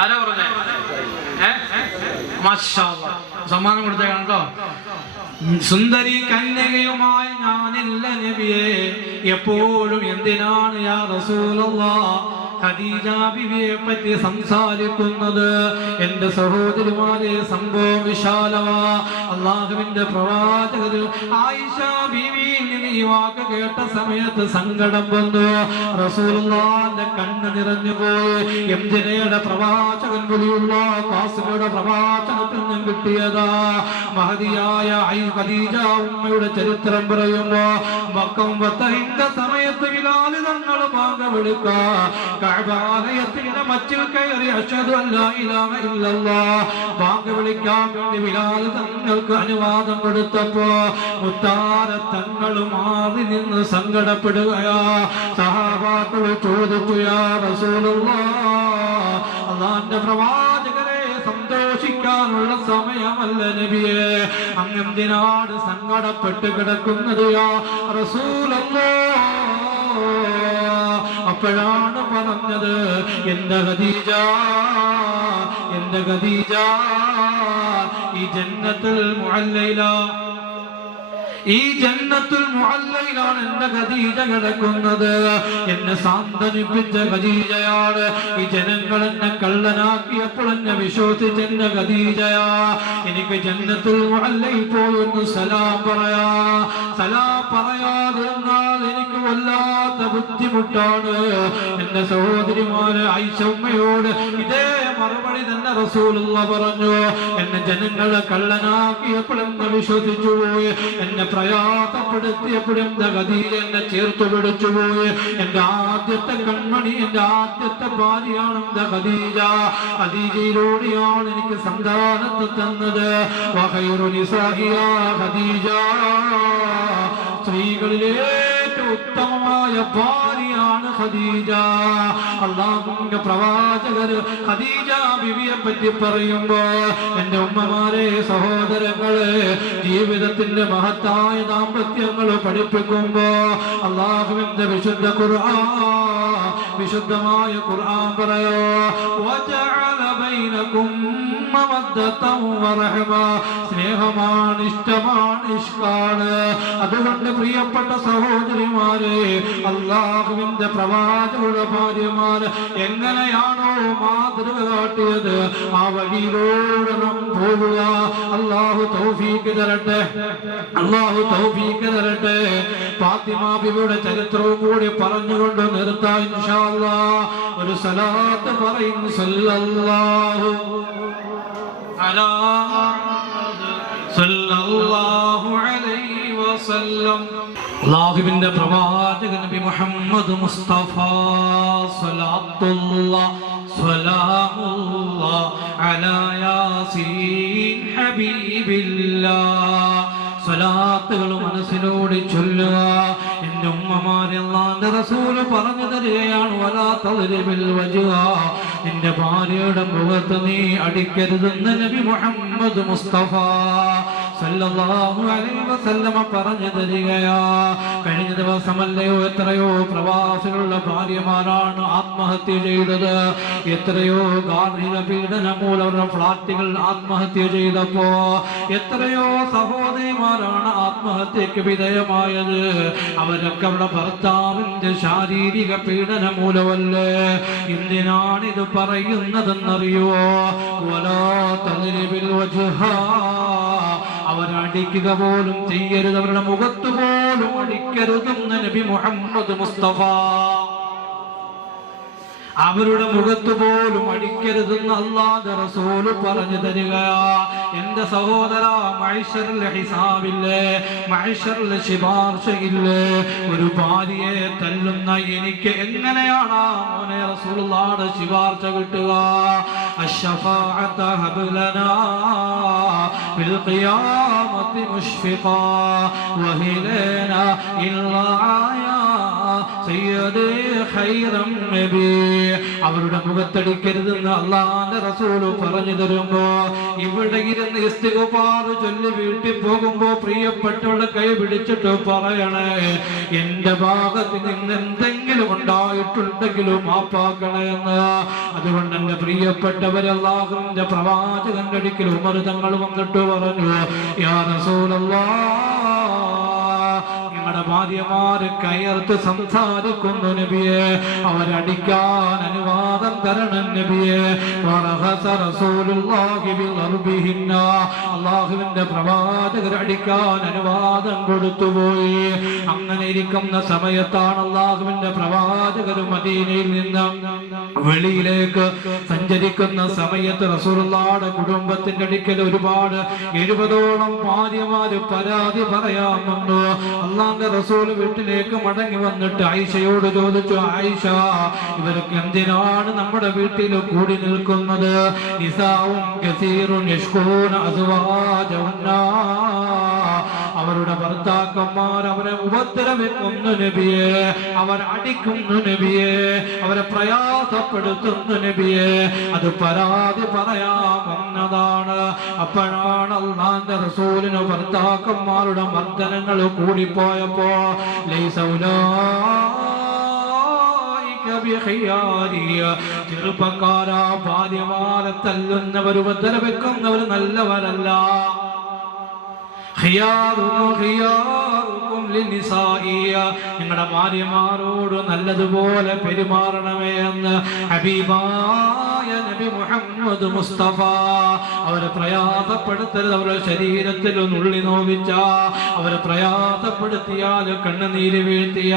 ആരാ പറഞ്ഞേ? മാഷാ അല്ലാഹ്, സമ്മാനം കൊടുത്തേക്കണം കേട്ടോ. സുന്ദരി കന്യകയുമായി ഞാനില്ല നബിയേ. എപ്പോഴും എന്തിനാണ് യാ റസൂലല്ലാഹ് ഖദീജ ബിവിയെ പറ്റി സംസാരിക്കുന്നത്? എന്റെ സഹോദരിമാരെ, സംഭവം വിശാലമാ. അല്ലാഹുവിന്റെ പ്രവാചകർ ആയിഷ ബിവി ഈ വാക്ക് കേട്ട സമയത്ത് സങ്കടം വന്നു. റസൂലുള്ളാഹിന്റെ കണ്ണ് നിറഞ്ഞുപോയി. എന്തിനേടെ പ്രവാചകൻ വലിയുള്ള ഖാസിമയുടെ പ്രവാചകത്തിൽ നിന്നും കിട്ടിയതാ. മഹദിയായ ഖദീജ ഉമ്മയുടെ ചരിത്രം പറയുമ്പോ മക്കം വത്തഹിന്റെ സമയത്ത് ബിലാൽ തങ്ങൾ ബാങ്ക് വിളിക്കുക. കഅബാലയത്തിന്റെ മച്ചിൽ കയറി അശ്ഹദു അല്ലാ ഇലാഹ ഇല്ലല്ലാഹ് ബാങ്ക് വിളിക്കാൻ വേണ്ടി ബിലാൽ തങ്ങൾക്ക് അനുവാദം കൊടുത്തപ്പോ മുത്താര തങ്ങൾ മാറി നിന്ന് സങ്കടപ്പെടുകയാ. സഹാബാക്കൾ ചോദിച്ചു, യാ റസൂലുള്ളാഹ്, അല്ലാഹുവിന്റെ പ്രവാചകരെ, സന്തോഷിക്കാനുള്ള സമയമല്ല നബിയെ, അങ്ങെന്തിനാണ് സങ്കടപ്പെട്ട് കിടക്കുന്നത് യാ റസൂലല്ലാഹ്? അപ്പോഴാണ് പറഞ്ഞത്, എന്റെ ഖദീജ, എന്റെ ഖദീജ ഈ ജന്നത്തുൽ മുഅല്ലയില, ഈ ജന്നത്തുൽ മുഅല്ലയിലാണ് എന്റെ ഖദീജ കിടക്കുന്നത്. എന്നെ സാന്ത്വനിപ്പിച്ച ഖദീജയാണ്. ഈ ജനങ്ങൾ എന്നെ കള്ളനാക്കിയപ്പോൾ എന്നെ വിശ്വസിച്ച എന്റെ ഖദീജയാ. എനിക്ക് ജന്നത്തുൽ മുഅല്ലയിൽ പോയി ഒന്ന് സലാം പറയാ. സലാം പറയാതിരുന്നാൽ എനിക്ക് വല്ലാത്ത ബുദ്ധിമുട്ടാണ്. എന്റെ സഹോദരിമാര് ആയിഷ ഉമ്മയോട് ഇതേ മറുപടി തന്നെ റസൂലുള്ളാഹി പറഞ്ഞു. എന്നെ ജനങ്ങളെ കള്ളനാക്കിയപ്പോൾ എന്നെ വിശ്വസിച്ചു പോയി, എന്നെ പ്രയാസപ്പെടുത്തിയപ്പോഴും എന്റെ ഖദീജ എന്നെ ചേർത്ത് പിടിച്ചു പോയി. എന്റെ ആദ്യത്തെ കൺമണി, എന്റെ ആദ്യത്തെ ഭാര്യയാണ് എന്റെ ഖദീജ. ഖദീജയിലൂടെയാണ് എനിക്ക് സന്താനത്തെ തന്നത്. വഖൈറു നിസാഇയ ഖദീജ, സ്ത്രീകളിലെ ഉത്തമമായ ഭാര്യയാണ് ഖദീജ. അല്ലാഹുവിന്റെ പ്രവാചകർ ഖദീജ ബിവിയെ പറ്റി പറയുമ്പോ എന്റെ ഉമ്മമാരെ, സഹോദരങ്ങളെ, ജീവിതത്തിന്റെ മഹത്തായ ദാമ്പത്യങ്ങൾ പഠിപ്പിക്കുമ്പോ അല്ലാഹുവിന്റെ വിശുദ്ധ ഖുർആൻ, വിശുദ്ധമായ ഖുർആൻ പറയോ, വജഅല ബൈനകും മവദ്ദതൻ വറഹ്മ, സ്നേഹമാണ്, ഇഷ്ടമാണ്, ഇഷ്കാണ്. അതുകൊണ്ട് പ്രിയപ്പെട്ട സഹോദരിമാരെ, അല്ലാഹുവിന്റെ പ്രവാചകരുടെ ഭാര്യമാര് എങ്ങനെയാണോ മാതൃക കാട്ടിയത് ആ വഴിയിലൂടെ നാം പോവുക. അല്ലാഹു തൗഫീഖ് തരട്ടെ, അല്ലാഹു തൗഫീഖ് തരട്ടെ. ഫാത്തിമ ബിവിയുടെ ചരിത്രവും കൂടി പറഞ്ഞുകൊണ്ട് നിർത്താം ഇൻഷാ അല്ലാഹ്. ഒരു സലാത്ത് പറയും, സല്ലല്ലാഹു അലാ സല്ലല്ലാഹു അലൈഹി വസല്ലം. അല്ലാഹുവിന്റെ പ്രവാചകൻ നബി മുഹമ്മദ് മുസ്തഫ സ്വല്ലല്ലാഹു സ്വലാമുല്ലാഹ് അലാ യാസീൻ ഹബീബില്ലാഹ്. സ്വലാത്തുകൾ മനസ്സിലൂടെ ചൊല്ലുക. എന്റെ ഉമ്മമാരെ, അല്ലാഹുവിന്റെ റസൂൽ പറഞ്ഞു തരികയാണ്, വലാ തദ്രിബിൽ വജ്ഹ, നിന്റെ ഭാര്യയുടെ മുഖത്ത് നീ അടിക്കരുതെന്ന് നബി മുഹമ്മദ് മുസ്തഫ സല്ലല്ലാഹു അലൈഹി വസല്ലമ പറഞ്ഞു തരികയാ. കഴിഞ്ഞ ദിവസമല്ലയോ എത്രയോ പ്രവാസികളുടെ ഭാര്യമാരാണ് ആത്മഹത്യ ചെയ്തത്. എത്രയോ ഗാർഹിക പീഡനം മൂലം അവരുടെ ഫ്ലാറ്റുകൾ ആത്മഹത്യ ചെയ്തപ്പോ എത്രയോ സഹോദരിമാരാണ് ആത്മഹത്യക്ക് വിധേയമായത്. അവരൊക്കെ അവരുടെ ഭർത്താവിന്റെ ശാരീരിക പീഡനം മൂലമല്ലേ. എന്തിനാണിത് പറയുന്നതെന്നറിയോ? അവരടിക്കുക പോലും ചെയ്യരുത്, അവരുടെ മുഖത്ത് പോലും അടിക്കരുതെന്ന് നബി മുഹമ്മദ് മുസ്തഫ. അവരുടെ മുഖത്ത് പോലും അടിക്കരുതെന്ന് അല്ലാഹുവിന്റെ റസൂല് പറഞ്ഞു തരികയാ. എന്റെ സഹോദര, മഹ്ശറിൽ ഹിസാബില്ലേ, മഹ്ശറിൽ ശുപാർശയില്ലേ? ഒരു ഭാര്യയെ തല്ലുന്ന എനിക്ക് എങ്ങനെയാണ് മോനെ റസൂലുള്ളാഹിയുടെ ശുപാർശ കിട്ടുക? അശ്ശഫാഅത ഹബ്ലനാ ഫിൽ ഖിയാമത്തി മുശ്ഫിഖാ വഹിലനാ ഇല്ലാ സയ്യിദി ഖൈറൻ നബി. അവരുടെ മുഖത്തടിക്കരുതെന്ന് അല്ലാഹുവിന്റെ റസൂല് പറഞ്ഞു തരുമ്പോ ഇവിടെ ഇരുന്ന് ഇസ്തിഗ്ഫാർ ചൊല്ലി വീട്ടിൽ പോകുമ്പോ പ്രിയപ്പെട്ടവരുടെ കൈ പിടിച്ചിട്ട് പറയണേ, എന്റെ ഭാഗത്ത് നിന്ന് എന്തെങ്കിലും ഉണ്ടായിട്ടുണ്ടെങ്കിലും മാപ്പാക്കണേ എന്ന്. അതുകൊണ്ട് എന്റെ പ്രിയപ്പെട്ടവരെ, അല്ലാഹുവിന്റെ പ്രവാചകന്റെ അടുക്കൽ ഉമർ തങ്ങൾ വന്നിട്ട് പറഞ്ഞു, യാ റസൂലല്ലാഹ്, നിങ്ങളുടെ ഭാര്യമാര് കയർത്ത് സംസാരിക്കുന്നു നബിയെ, അവരടിക്കാൻ അനുവാദം തരണം നബിയെ. അല്ലാഹുവിന്റെ പ്രവാചകർ അടിക്കാൻ അനുവാദം കൊടുത്തുപോയി. അങ്ങനെ ഇരിക്കുന്ന സമയത്താണ് അല്ലാഹുവിന്റെ പ്രവാചകർ മദീനയിൽ നിന്ന് വെളിയിലേക്ക് സഞ്ചരിക്കുന്ന സമയത്ത് റസൂലുള്ളാഹിയുടെ കുടുംബത്തിന്റെ അടുക്കൽ ഒരുപാട് 70ഓളം ഭാര്യമാര് പരാതി പറയാൻ വന്നു. അല്ലാഹുവിന്റെ റസൂൽ വീട്ടിലേക്ക് മടങ്ങി വന്നിട്ട് ആയിഷയോട് ചോദിച്ചു, ആയിഷ, ഇവരൊക്കെ എന്തിനാണ് നമ്മുടെ വീട്ടിൽ കൂടി നിൽക്കുന്നത്? നിസാഉൻ കസീറുൻ യശ്കൂന അസ്വാജഹുന്ന, അവരുടെ ഭർത്താക്കന്മാർ അവരെ ഉപദ്രവിക്കുന്നു നബിയെ, അവർ അടിക്കുന്നു നബിയെ, അവരെ പ്രയാസപ്പെടുത്തുന്നു നബിയെ. അത് പരാതി പറയാൻ വന്നതാണ്. അപ്പോഴാണ് അല്ലാഹുവിന്റെ റസൂലിന് ഭർത്താക്കന്മാരുടെ മർദ്ദനങ്ങൾ കൂടിപ്പോയപ്പോ ചെറുപ്പക്കാരാ, ഭാര്യമാരെ തല്ലുന്നവർ ഉപദ്രവിക്കുന്നവർ നല്ലവരല്ല. നിങ്ങളുടെ ഭാര്യമാരോട് നല്ലതുപോലെ പെരുമാറണമേ എന്ന് ഹബീബായ നബി മുഹമ്മദ് മുസ്തഫ. അവരെ പ്രയാസപ്പെടുത്തരുത്. അവരുടെ ശരീരത്തിൽ നുള്ളി നോവിച്ച, അവരെ പ്രയാസപ്പെടുത്തിയാൽ കണ്ണുനീര് വീഴ്ത്തിയ,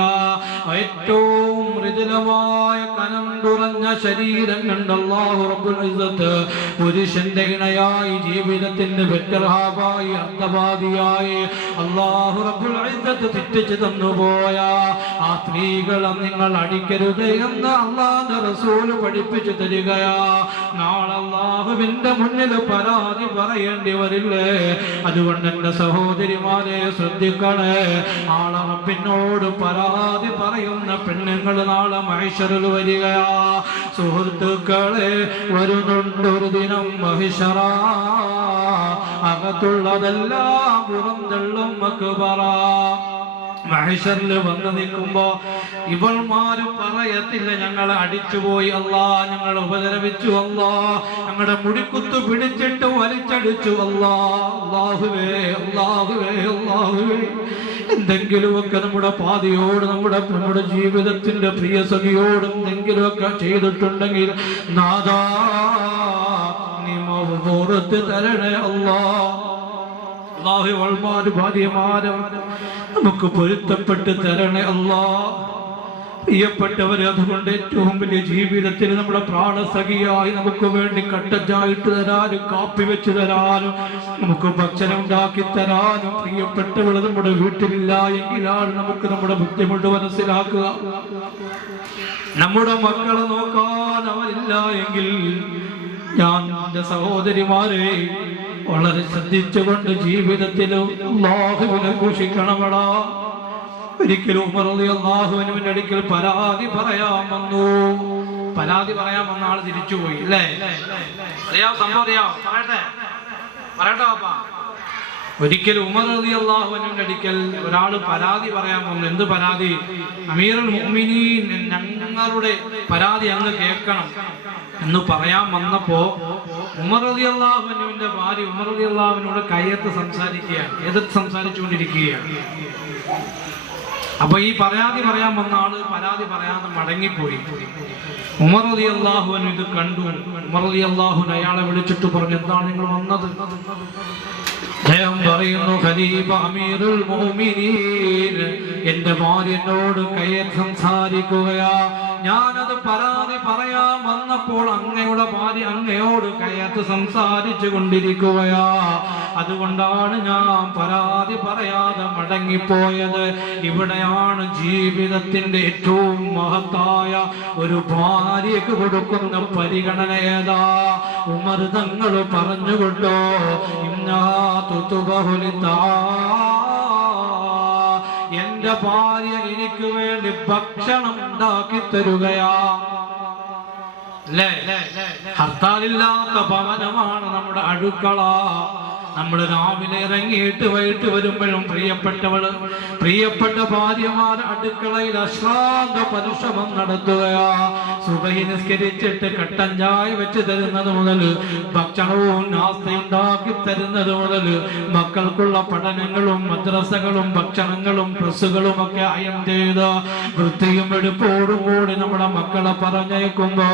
ഏറ്റവും മൃദുലമായ കനം കുറഞ്ഞ ശരീരം കണ്ട് അല്ലാഹു റബ്ബുൽ ഇസ്സത്ത് പുരുഷന്റെ ഇണയായി, ജീവിതത്തിന്റെ ബെറ്റർ ഹാഫായി, അർത്ഥവാദിയായി അല്ലാഹു റബ്ബുൽ ഇസ്സത്ത് തെറ്റിച്ചു തന്നുപോയ ആ സ്ത്രീകളെ നിങ്ങൾ അടിക്കരുത് എന്ന് അല്ലാഹുവിന്റെ റസൂല് പഠിപ്പിച്ചു തരികയാ. നാളെ അല്ലാഹുവിന്റെ മുന്നിൽ പരാതി പറയേണ്ടി വരില്ലേ? അതുകൊണ്ട് എന്റെ സഹോദരിമാരെ ശ്രദ്ധിക്കണേ. നാളെ റബ്ബിനോട് പരാതി പറയുന്ന പെണ്ണുങ്ങൾ നാളെ മഹ്ശറിൽ വരികയാ. സുഹൃത്തുക്കളെ, വരുന്നുണ്ടൊരു ദിനം മഹ്ശറ, അകത്തുള്ളതെല്ലാം പുറന്തള്ളും മക്ബറ. മഹ്ശറിൽ വന്ന് നിൽക്കുമ്പോ ഇവൾമാരും പറയത്തില്ല, ഞങ്ങളെ അടിച്ചുപോയി അല്ലാ, ഞങ്ങളെ ഉപദ്രവിച്ചു അല്ലാ, ഞങ്ങളുടെ മുടിക്കുത്ത് പിടിച്ചിട്ട് വലിച്ചടിച്ചു അല്ലാ. അല്ലാഹുവേ, അല്ലാഹുവേ, അല്ലാഹുവേ, എന്തെങ്കിലുമൊക്കെ നമ്മുടെ പാതിയോട്, നമ്മുടെ ജീവിതത്തിന്റെ പ്രിയ സഖിയോട് എന്തെങ്കിലുമൊക്കെ ചെയ്തിട്ടുണ്ടെങ്കിൽ നാദാ നീ പുറത്ത് തരണേ അല്ലാ. അല്ലാഹുവൾമാര് ഭാര്യമാരും നമുക്ക് പൊരുത്തപ്പെട്ട് തരണേ അല്ലാ. പ്രിയപ്പെട്ടവരെ, അതുകൊണ്ട് ഏറ്റവും വലിയ ജീവിതത്തിൽ നമ്മുടെ പ്രാണസഖിയായി നമുക്ക് വേണ്ടി കട്ടച്ചായിട്ട് തരാനും, കാപ്പി വെച്ച് തരാനും, നമുക്ക് ഭക്ഷണം ഉണ്ടാക്കി തരാനും പ്രിയപ്പെട്ടവർ നമ്മുടെ വീട്ടിലില്ല എങ്കിലാണ് നമുക്ക് നമ്മുടെ ബുദ്ധിമുട്ട് മനസ്സിലാക്കുക. നമ്മുടെ മക്കളെ നോക്കാൻ അവരില്ല എങ്കിൽ ഞാൻ എന്റെ സഹോദരിമാരെ വളരെ ശ്രദ്ധിച്ചുകൊണ്ട് ജീവിതത്തിലും അല്ലാഹുവിനെ ഘോഷിക്കണമടാ. ഒരിക്കലും ഉമർ റളിയല്ലാഹു അൻഹുവിന്റെ അടുക്കൽ പരാതി പറയാൻ വന്നു. പരാതി പറയാൻ വന്ന ആൾ തിരിച്ചുപോയി അല്ലേ? അറിയാം, സംഭവം അറിയാം, പറയട്ടെ പാപ്പാ. ഒരിക്കൽ ഉമർ റളിയല്ലാഹു അൻഹുവിന്റെ അടുക്കൽ ഒരാൾ പരാതി പറയാൻ വന്നു. എന്ത് പരാതി? അമീറുൽ മുഅ്മിനീൻ, ഞങ്ങളുടെ പരാതി അങ്ങ് കേൾക്കണം എന്ന് പറയാൻ വന്നപ്പോ ഉമർ റളിയല്ലാഹു അൻഹുവിന്റെ ഭാര്യ ഉമർ റളിയല്ലാഹു അൻഹുവിനോട് കയ്യത്ത് സംസാരിക്കുകയാണ്, എതിർത്ത് സംസാരിച്ചുകൊണ്ടിരിക്കുകയാണ്. അപ്പൊ ഈ പരാതി പറയാൻ വന്ന ആള് പരാതി പറയാതെ മടങ്ങിപ്പോയി. ഉമർ റളിയല്ലാഹു അൻഹു ഇത് കണ്ടു. ഉമർ റളിയല്ലാഹു അൻഹു അയാളെ വിളിച്ചിട്ട് പറഞ്ഞു, എന്താണ് നിങ്ങൾ വന്നത്? അദ്ദേഹം പറയുന്നു, ഖലീഫ അമീറുൽ മുഅ്മിനീൻ, എന്റെ ഭാര്യ എന്നോട് കയ്യത്ത് സംസാരിക്കുകയാ. ഞാനത് പരാതി പറയാൻ വന്നപ്പോൾ അങ്ങയുടെ ഭാര്യ അങ്ങയോട് കയ്യത്ത് സംസാരിച്ചു കൊണ്ടിരിക്കുകയാ. അതുകൊണ്ടാണ് ഞാൻ പരാതി പറയാതെ മടങ്ങിപ്പോയത്. ഇവിടെയാണ് ജീവിതത്തിന്റെ ഏറ്റവും മഹത്തായ ഒരു ഭാര്യക്ക് കൊടുക്കുന്ന പരിഗണന ഏതാ? ഉമർ തങ്ങൾ പറഞ്ഞുകൊണ്ടോ, എന്റെ ഭാര്യ എനിക്ക് വേണ്ടി ഭക്ഷണം ഉണ്ടാക്കി തരുകയാ. ഹർത്താലില്ലാത്ത ഭവനമാണ് നമ്മുടെ അടുക്കള. നമ്മൾ രാവിലെ ഇറങ്ങിയിട്ട് വൈകിട്ട് വരുമ്പോഴും പ്രിയപ്പെട്ട ഭാര്യമാർ അടുക്കളയിൽ അശ്രാന്ത പരിശ്രമം നടത്തുകയാ. സുബഹി നിസ്കരിച്ചിട്ട് കട്ടൻ ചായ വെച്ച് തരുന്നത് മുതൽ ഭക്ഷണവും നാസ്തയുണ്ടാക്കി തരുന്നത് മുതൽ മക്കൾക്കുള്ള പഠനങ്ങളും മദ്രസകളും ഭക്ഷണങ്ങളും ഡ്രസ്സുകളും ഒക്കെ അയം ചെയ്ത് വൃത്തിയും വെടുപ്പോടും കൂടി നമ്മുടെ മക്കളെ പറഞ്ഞേക്കുമ്പോ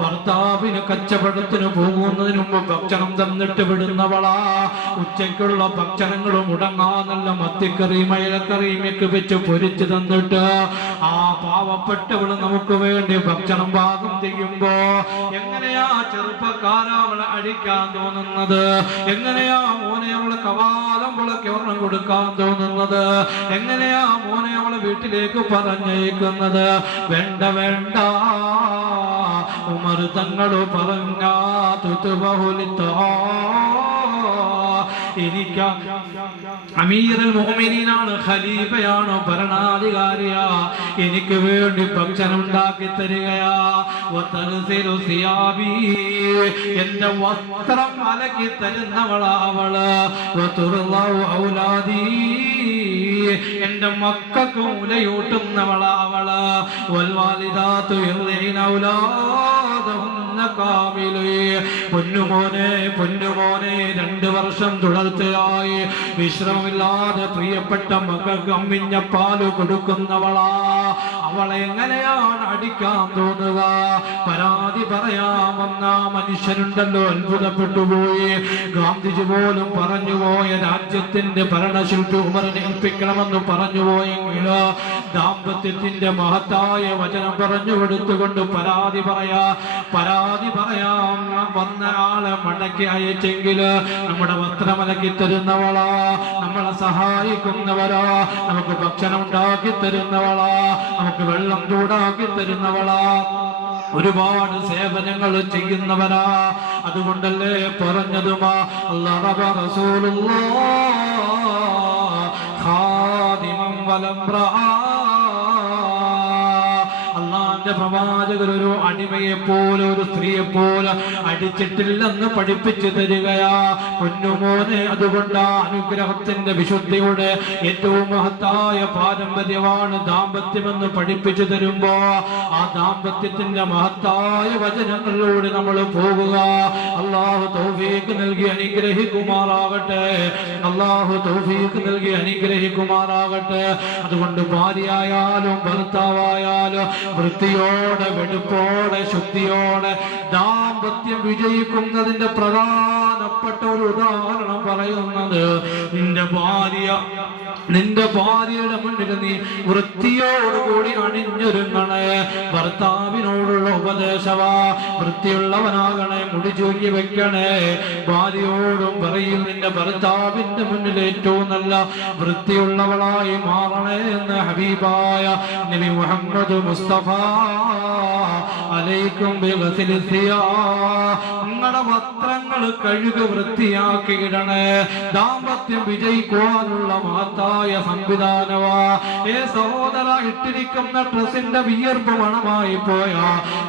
ഭർത്താവിന് കച്ചവടത്തിന് പോകുന്നതിന് മുമ്പ് ഭക്ഷണം തന്നിട്ട് വിടുന്നവളാ. ഉച്ചയ്ക്കുള്ള ഭക്ഷണങ്ങളും മുടങ്ങാ നല്ല മത്തിക്കറിയും അയലക്കറിയും ഒക്കെ വെച്ച് പൊരിച്ചു തന്നിട്ട് ആ പാവപ്പെട്ടവള് നമുക്ക് വേണ്ടി ഭക്ഷണം പാകം ചെയ്യുമ്പോ എങ്ങനെയാ ചെറുപ്പക്കാരാ അവളെ അടിക്കാൻ തോന്നുന്നത്? എങ്ങനെയാ മോനെ അവളെ കവാലം വിളക്ക് ഒരെണ്ണം കൊടുക്കാൻ തോന്നുന്നത്? എങ്ങനെയാ മോനെ അവളെ വീട്ടിലേക്ക് പറഞ്ഞേക്കുന്നത്? വേണ്ട വേണ്ട, ഉമർ തങ്ങൾ പറഞ്ഞാ തുതുബഹുലിത്താ, എനിക്ക് അമീറുൽ മുഅ്മിനീനാണ്, ഖലീഫയാണ്, ഭരണാധികാരിയാ, എനിക്ക് വേണ്ടി ഭക്ഷണം ഉണ്ടാക്കി തരികയാ. വതഗ്സിലു സിയാബി, എന്റെ വസ്ത്രം അലക്കി തരുന്നവളാ അവള്. വതുർളഉ ഔലാദി, എന്റെ മക്കൾക്ക് മുലയൂട്ടുന്നവളാ അവള്. വൽവാലിദാതു യർദീന ഔലാദഹും പൊന്നുമോനെ 2 വർഷം തുടർച്ചയായി വിശ്രമമില്ലാതെ പ്രിയപ്പെട്ട മക്കൾക്ക് അമ്മിഞ്ഞ പാല് കൊടുക്കുന്നവളാ. അവളെ എങ്ങനെയാണ് അടിക്കാൻ തോന്നുക? പരാതി പറയാമെന്ന മനുഷ്യനുണ്ടല്ലോ, അത്ഭുതപ്പെട്ടുപോയി. ഗാന്ധിജി പോലും പറഞ്ഞുപോയ രാജ്യത്തിന്റെ ഭരണശില്പി ഉമറിനെ ഏൽപ്പിക്കണമെന്ന് പറഞ്ഞുപോയെങ്കിൽ ദാമ്പത്യത്തിന്റെ മഹത്തായ വചനം പറഞ്ഞു കൊടുത്തുകൊണ്ട് പരാതി പറയാം വന്ന ആളെ മടക്കി അയച്ചെങ്കിൽ നമ്മുടെ വസ്ത്രമലക്കി തരുന്നവളാ, നമ്മളെ സഹായിക്കുന്നവരാ, നമുക്ക് ഭക്ഷണം ഉണ്ടാക്കി തരുന്നവളാ, നമുക്ക് വെള്ളം ചൂടാക്കി തരുന്നവളാ, ഒരുപാട് സേവനങ്ങൾ ചെയ്യുന്നവരാ. അതുകൊണ്ടല്ലേ പറഞ്ഞതുമാ അല്ലാഹു റസൂലുള്ളാഹ് ഖാദിമൻ വലംറാ, അള്ളാന്റെ പ്രവാചകർ ഒരു അടിമയെ പോലെ ഒരു സ്ത്രീയെ പോലെ അടിച്ചിട്ടില്ലെന്ന് പഠിപ്പിച്ചു തരികയാ. പൊന്നുമോനെ, അതുകൊണ്ട് അനുഗ്രഹത്തിന്റെ വിശുദ്ധിയുടെ ഏറ്റവും മഹത്തായ പാരമ്പര്യമാണ് ദാമ്പത്യമെന്ന് പഠിപ്പിച്ചു തരുമ്പോ ആ ദാമ്പത്യത്തിന്റെ മഹത്തായ വചനങ്ങളിലൂടെ നമ്മൾ പോകുക. അള്ളാഹു തൗഫീഖ് നൽകി അനുഗ്രഹിക്കുമാറാകട്ടെ. അള്ളാഹു തൗഫീഖ് നൽകി അനുഗ്രഹിക്കുമാറാകട്ടെ. അതുകൊണ്ട് ഭാര്യയായാലും ഭർത്താവായാലും വൃത്തിയോടെ വെടുപ്പോടെ ശുദ്ധിയോടെ ദാമ്പത്യം വിജയിക്കുന്നതിന്റെ പ്രധാനപ്പെട്ട ഒരു ഉദാഹരണം പറയുന്നത് നിന്റെ ഭാര്യയുടെ മുന്നിൽ നീ വൃത്തിയോടുകൂടി അണിഞ്ഞൊരുങ്ങണേ. ഭർത്താവിനോടുള്ള ഉപദേശവാ, വൃത്തിയുള്ളവനാകണേ, മുടി ചൂങ്ങി വെക്കണേ. ഭാര്യയോടും പറയും, നിന്റെ ഭർത്താവിന്റെ മുന്നിൽ ഏറ്റവും നല്ല വൃത്തിയുള്ളവളായി മാറണേ എന്ന് ഹബീബായ നബി മുഹമ്മദ് മുസ്തഫ അലൈക്കും ബിഗസ്ലി സിയാബ്, നിങ്ങളുടെ വസ്ത്രങ്ങൾ കഴുകി വൃത്തിയാക്കിയിടണേ. ദാമ്പത്യം വിജയിക്കുവാനുള്ള മഹത്തായ സംവിധാനവാ. സഹോദര, ഇട്ടിരിക്കുന്ന ഡ്രസ്സിന്റെ വിയർപ്പ് മണമായി പോയാ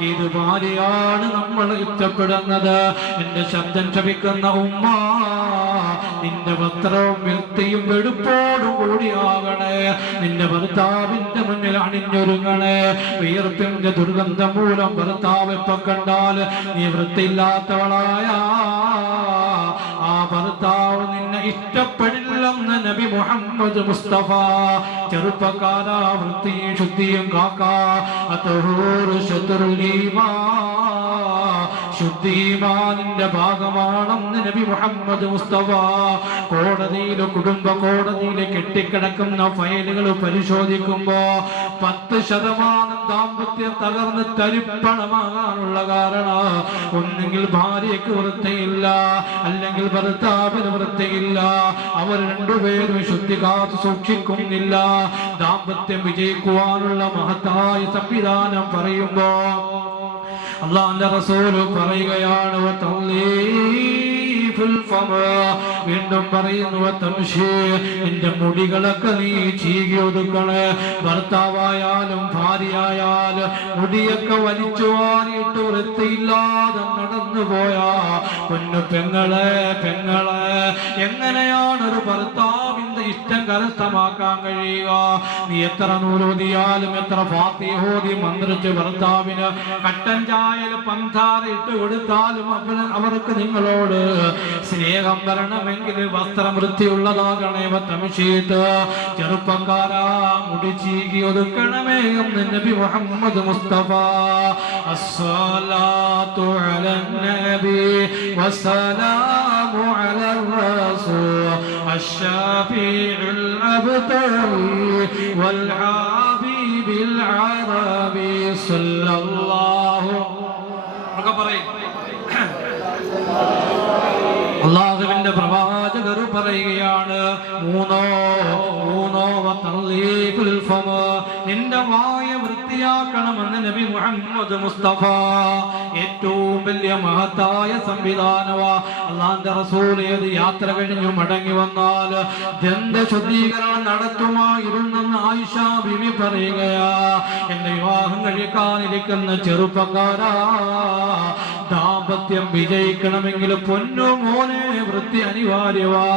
ഇത് ഭാര്യയാണ് നമ്മൾ ഇഷ്ടപ്പെടുന്നത്. എന്റെ ശബ്ദം ക്ഷമിക്കുന്ന ഉമ്മ, നിന്റെ വസ്ത്രവും വൃത്തിയും വെടുപ്പോടും കൂടിയാകണേ. നിന്റെ ഭർത്താവിന്റെ മുന്നിൽ അണിഞ്ഞൊരുങ്ങണേ. വിയർപ്പിന്റെ ദുർഗന്ധം മൂലം ഭർത്താവ് ഇപ്പൊ കണ്ടാൽ നീ വൃത്തിയില്ലാത്തവളായ ആ ഭർത്താവ് നിന്നെ ഇഷ്ടപ്പെടില്ലെന്ന് നബി മുഹമ്മദ് മുസ്തഫ. ചെറുപ്പക്കാരാ, വൃത്തിയും ശുദ്ധിയും കാക്കാ. അത്ഹൂറു ശത്രുൽ ഈമാൻ, ശുദ്ധി ഈമാനിന്റെ ഭാഗമാണെന്ന് നബി മുഹമ്മദ് മുസ്തഫ. കോടതിയിലെ കുടുംബ കോടതിയിലെ കെട്ടിക്കിടക്കുന്ന ഫയലുകൾ പരിശോധിക്കുമ്പോ 10% ദാമ്പത്യം തകർന്ന് തരിപ്പണമാകാനുള്ള കാരണം ഒന്നെങ്കിൽ ഭാര്യയ്ക്ക് വൃത്തിയില്ല, അല്ലെങ്കിൽ ഭർത്താവിന് വൃത്തിയില്ല. അവർ രണ്ടുപേരും ശുദ്ധി കാത്തു സൂക്ഷിക്കുന്നില്ല. ദാമ്പത്യം വിജയിക്കുവാനുള്ള മഹത്തായ സംവിധാനം പറയുമ്പോ അല്ലാഹുവിന്റെ റസൂൽ പറയുകയാണ്, വീണ്ടും പറയുന്നു, നിന്റെ മുടികളൊക്കെ നീ ചീകി ഒതുക്കണേ. ഭർത്താവായാലും ഭാര്യയായാലും മുടിയൊക്കെ വലിച്ചു വാരിയിട്ട് വൃത്തിയില്ലാതെ നടന്നു പോയാ പൊന്നു പെങ്ങളെ എങ്ങനെയാണ് ഒരു ഭർത്താവിന്റെ ഇഷ്ടം കരസ്ഥമാക്കാൻ കഴിയുക? നീ എത്ര നൂലോദിയാലും എത്ര ഫാത്തിഹോദി മന്ത്രിച്ച് ഭർത്താവിന് കട്ടൻ ചായയിൽ പന്താറ ഇട്ട് കൊടുത്താലും അവർക്ക് നിങ്ങളോട് സ്നേഹം വരണമെങ്കിൽ വസ്ത്രം വൃത്തിയുള്ളതാകണേ. ചെറുപ്പക്കാരാ, മുടി ചീകി ഒതുക്കണമേ എന്ന് നബി മുഹമ്മദ് മുസ്തഫ. അസ്സലാത്തു അലൻ നബി വസ്സലാമു അലർ റസൂൽ അശ്ശഫീഉൽ അബ്തരി വൽ ഹബീബിൽ അറബി സല്ലല്ലാഹു അല്ലാഹുവിന്റെ പ്രവാചകർ പറയുകയാണ്, നിന്റെ വായ വൃത്തിയാക്കണമെന്ന് നബി മുഹമ്മദ് മുസ്തഫ. ഏറ്റവും വലിയ മഹത്തായ സംവിധാനമാ. അല്ലാഹുവിന്റെ റസൂൽ ഏത് യാത്ര കഴിഞ്ഞു മടങ്ങി വന്നാൽ ദന്ത ശുദ്ധീകരണം നടത്തുമായിരുന്നെന്ന് ആയിഷ ബിബി പറയുകയാ. എന്റെ വിവാഹം കഴിക്കാനിരിക്കുന്ന ചെറുപ്പക്കാരാ, ദാമ്പത്യം വിജയിക്കണമെങ്കിൽ പൊന്നു മോനെ വൃത്തി അനിവാര്യവാ.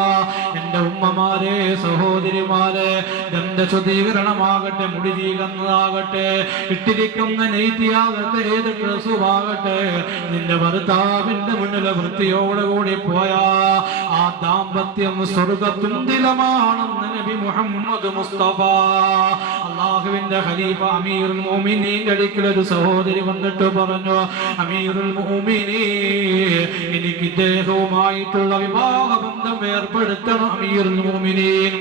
എന്റെ ഉമ്മമാരെ, സഹോദരിമാരെ, ദന്തശുദ്ധീകരണമാകട്ടെ, മുടി ചീകുന്നതാകട്ടെ, ഇട്ടിരിക്കുന്ന നെയ്ത്തിയാകട്ടെ, ഏത് ഡ്രസ്സുമാകട്ടെ, നിന്റെ ഭർത്താവിന്റെ മുന്നിൽ വൃത്തിയോടുകൂടി പോയാ ആ ദാമ്പത്യം സ്വർഗതുല്യമാണെന്ന് നബി മുഹമ്മദ് മുസ്തഫ. അല്ലാഹുവിന്റെ ഖലീഫ അമീറുൽ മുഅ്മിനീന്റെ അടുക്കൽ ഒരു സഹോദരി വന്നിട്ട് പറഞ്ഞു, അമീറുൽ മുഅ്മിനീൻ, എനിക്ക് ഇദ്ദേഹവുമായിട്ടുള്ള വിവാഹബന്ധം ഏർപ്പെടുത്തണം. അമീറുൽ മുഅ്മിനീൻ,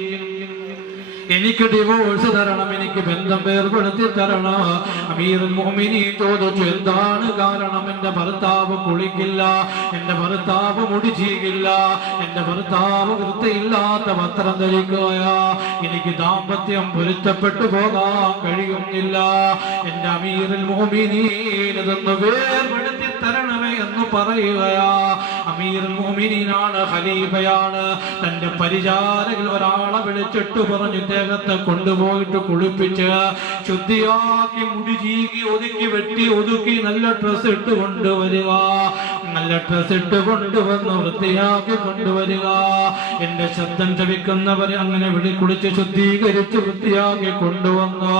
എനിക്ക് ഡിവോഴ്സ് തരണം, എനിക്ക് ബന്ധം ഏർപ്പെടുത്തി തരണം. അമീറുൽ മുഅ്മിനീൻ ചോദിച്ചു, എന്താണ് കാരണം? എന്റെ ഭർത്താവ് കുളിക്കില്ല, എന്റെ ഭർത്താവ് മുടി ചീകില്ല, എന്റെ ഭർത്താവ് വൃത്തിയില്ലാത്ത വസ്ത്രം ധരിക്കുകയാ, എനിക്ക് ദാമ്പത്യം പൊരുത്തപ്പെട്ടു പോകാൻ കഴിയുന്നില്ല. എന്റെ അമീറുൽ മുഅ്മിനീൻ ഇതൊന്ന് വേർപെടുത്തി തരണമേ എന്ന് പറയുകയാ. അമീറുൽ മുഅ്മിനീനാണ്, ഖലീഫയാണ്. തന്റെ പരിചാരകൽ ഒരാളെ വിളിച്ചിട്ട് പറഞ്ഞു, ഇദ്ദേഹത്തെ കൊണ്ടുപോയിട്ട് കുളിപ്പിച്ച് ശുദ്ധിയാക്കി മുടി ചീകി ഒതുക്കി വെട്ടി ഒതുക്കി നല്ല ഡ്രസ് ഇട്ട് കൊണ്ടുവരിക, നല്ല ഡ്രസ് ഇട്ട് കൊണ്ടുവന്ന് വൃത്തിയാക്കി കൊണ്ടുവരിക. എന്റെ ശബ്ദം ശ്രവിക്കുന്നവരെ അങ്ങനെ കുളിച്ച് ശുദ്ധീകരിച്ച് വൃത്തിയാക്കി കൊണ്ടുവന്നു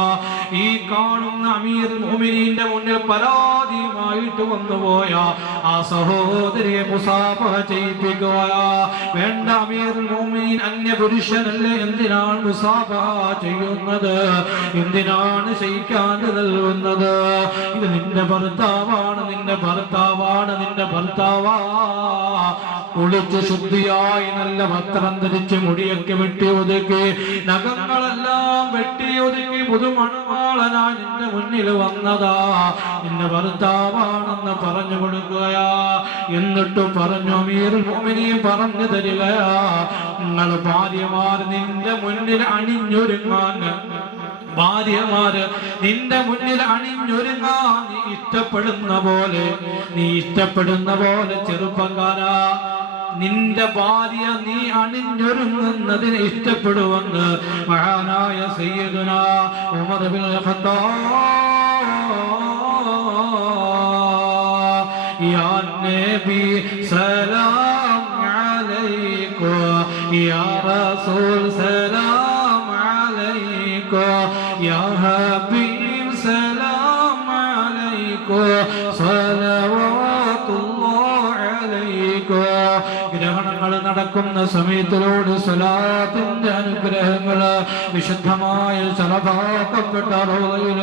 ഈ കാണുന്ന അമീറുൽ മുഅ്മിനീന്റെ മുന്നിൽ പരാതിയുമായിട്ട് വന്നുപോയ ആ സഹോദരിയെ മുസാഫഹ ചെയ്യിപ്പിക്കുക. വേണ്ട, അമീറുൽ മുഅ്മിനീൻ അന്യപുരുഷനല്ലേ, എന്തിനാണ് മുസാഫഹ ചെയ്യുന്നത്? എന്തിനാണ് ശയിക്കാൻ നൽകുന്നത്? ഇത് നിന്റെ ഭർത്താവാണ്, നിന്റെ ഭർത്താവാണ്, നിന്റെ ഭർത്താവാ. കുളിച്ച് ശുദ്ധിയായി നല്ല വസ്ത്രം ധരിച്ച് മുടിയൊക്കെ വെട്ടി ഒതുക്കി നഖങ്ങളെല്ലാം വെട്ടി ഒതുക്കി പുതുമണവാളനായി നിന്റെ മുന്നിൽ വന്നതാ, നിന്റെ ഭർത്താവാണെന്ന് പറഞ്ഞു കൊടുക്കുകയാ. എന്നിട്ട് പറഞ്ഞു, അമീറുൽ മുഅ്മിനീൻ പറഞ്ഞു തരികയാ, നിങ്ങൾ ഭാര്യമാർ നിന്റെ മുന്നിൽ അണിഞ്ഞൊരുങ്ങാൻ, ഭാര്യമാര് നിന്റെ മുന്നിൽ അണിഞ്ഞൊരുങ്ങാൻ നീ ഇഷ്ടപ്പെടുന്ന പോലെ ചെറുപ്പക്കാരാ, നിന്റെ ഭാര്യ നീ അണിഞ്ഞൊരുങ്ങുന്നതിന് ഇഷ്ടപ്പെടുമെന്ന് മഹാനായ സയ്യിദുനാ ഉമർ ബിൻ ഖത്താബ്. യാ നബി സലാം അലൈക്കും യാ റസൂൽ സലാം അലൈക യാ ഹബീബ് സലാം അലൈക സ്വലവാത്തുല്ലാഹി അലൈക. ഗ്രഹണങ്ങൾ നടക്കുന്ന സമയത്തിലോട് സ്വലാത്തിന്റെ അനുഗ്രഹങ്ങൾ വിശുദ്ധമായ ശറഫാക്കപ്പെട്ട റൗളയിൽ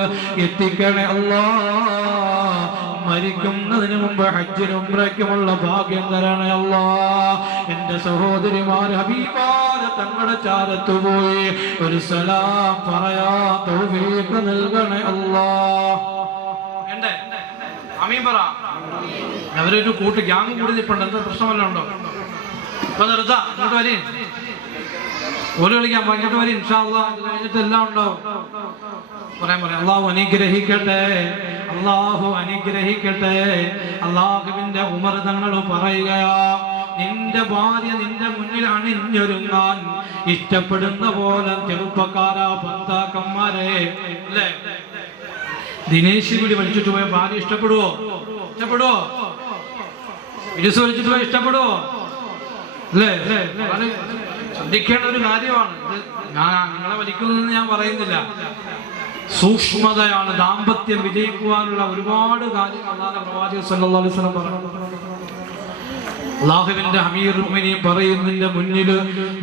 എത്തിക്കണേ അല്ലാഹ്. മരിക്കുന്നതിന് മുമ്പ് ഹജ്ജിനും ഉംറയ്ക്കുമുള്ള ഭാഗ്യം തരണേ അല്ലാഹ്. എന്റെ സഹോദരിമാർ ഹബീബായ തങ്ങളുടെ ചാരത്തു പോയി ഒരു സലാം പറയാ തൗഫീഖ് നൽകണേ അല്ലാഹ്. ആമീൻ പറ. അവരൊരു കൂട്ട് ഗ്യാങ് കൂടി നിൽപ്പുണ്ട്. എന്താ പ്രശ്നമല്ല ഉണ്ടോ? ഇപ്പൊ നിർത്താം. ഇങ്ങോട്ട് വരീ. ഓല് കളിക്കാൻ ഇങ്ങോട്ട് വരീ. ഇൻഷാ അല്ലാഹ് ഇത് കഴിഞ്ഞിട്ട് എല്ലാം ഉണ്ടാവും. പറയാൻ അള്ളാഹു അനുഗ്രഹിക്കട്ടെ, അള്ളാഹു അനുഗ്രഹിക്കട്ടെ. അള്ളാഹുവിന്റെ ഉമർ തങ്ങൾ പറയുകയാ, നിന്റെ ഭാര്യ നിന്റെ മുന്നിൽ അണിഞ്ഞൊരുങ്ങാൻ ഇഷ്ടപ്പെടുന്ന പോലെ ചെറുപ്പക്കാരാ ഭർത്താക്കന്മാരെ അല്ലേ? ദിനേശ് കൂടി വലിച്ചിട്ട് പോയ ഭാര്യ ഇഷ്ടപ്പെടുവോ? ഇഷ്ടപ്പെടുവോ? ഇരിസ് വലിച്ചിട്ട് പോയ ഇഷ്ടപ്പെടുവോ? അല്ലേ? ശ്രദ്ധിക്കേണ്ട ഒരു കാര്യമാണ്. ഞാൻ നിങ്ങളെ വലിക്കുന്നതെന്ന് ഞാൻ പറയുന്നില്ല. സൂക്ഷ്മതയാണ്. ദാമ്പത്യം വിജയിക്കുവാനുള്ള ഒരുപാട് കാര്യങ്ങൾ അല്ലാഹുവിന്റെ പ്രവാചകൻ സല്ലല്ലാഹു അലൈഹി വസല്ലം പറഞ്ഞു. അല്ലാഹുവിന്റെ അമീർ മുഅ്മിനീൻ പറയുന്നതിന്റെ മുന്നിൽ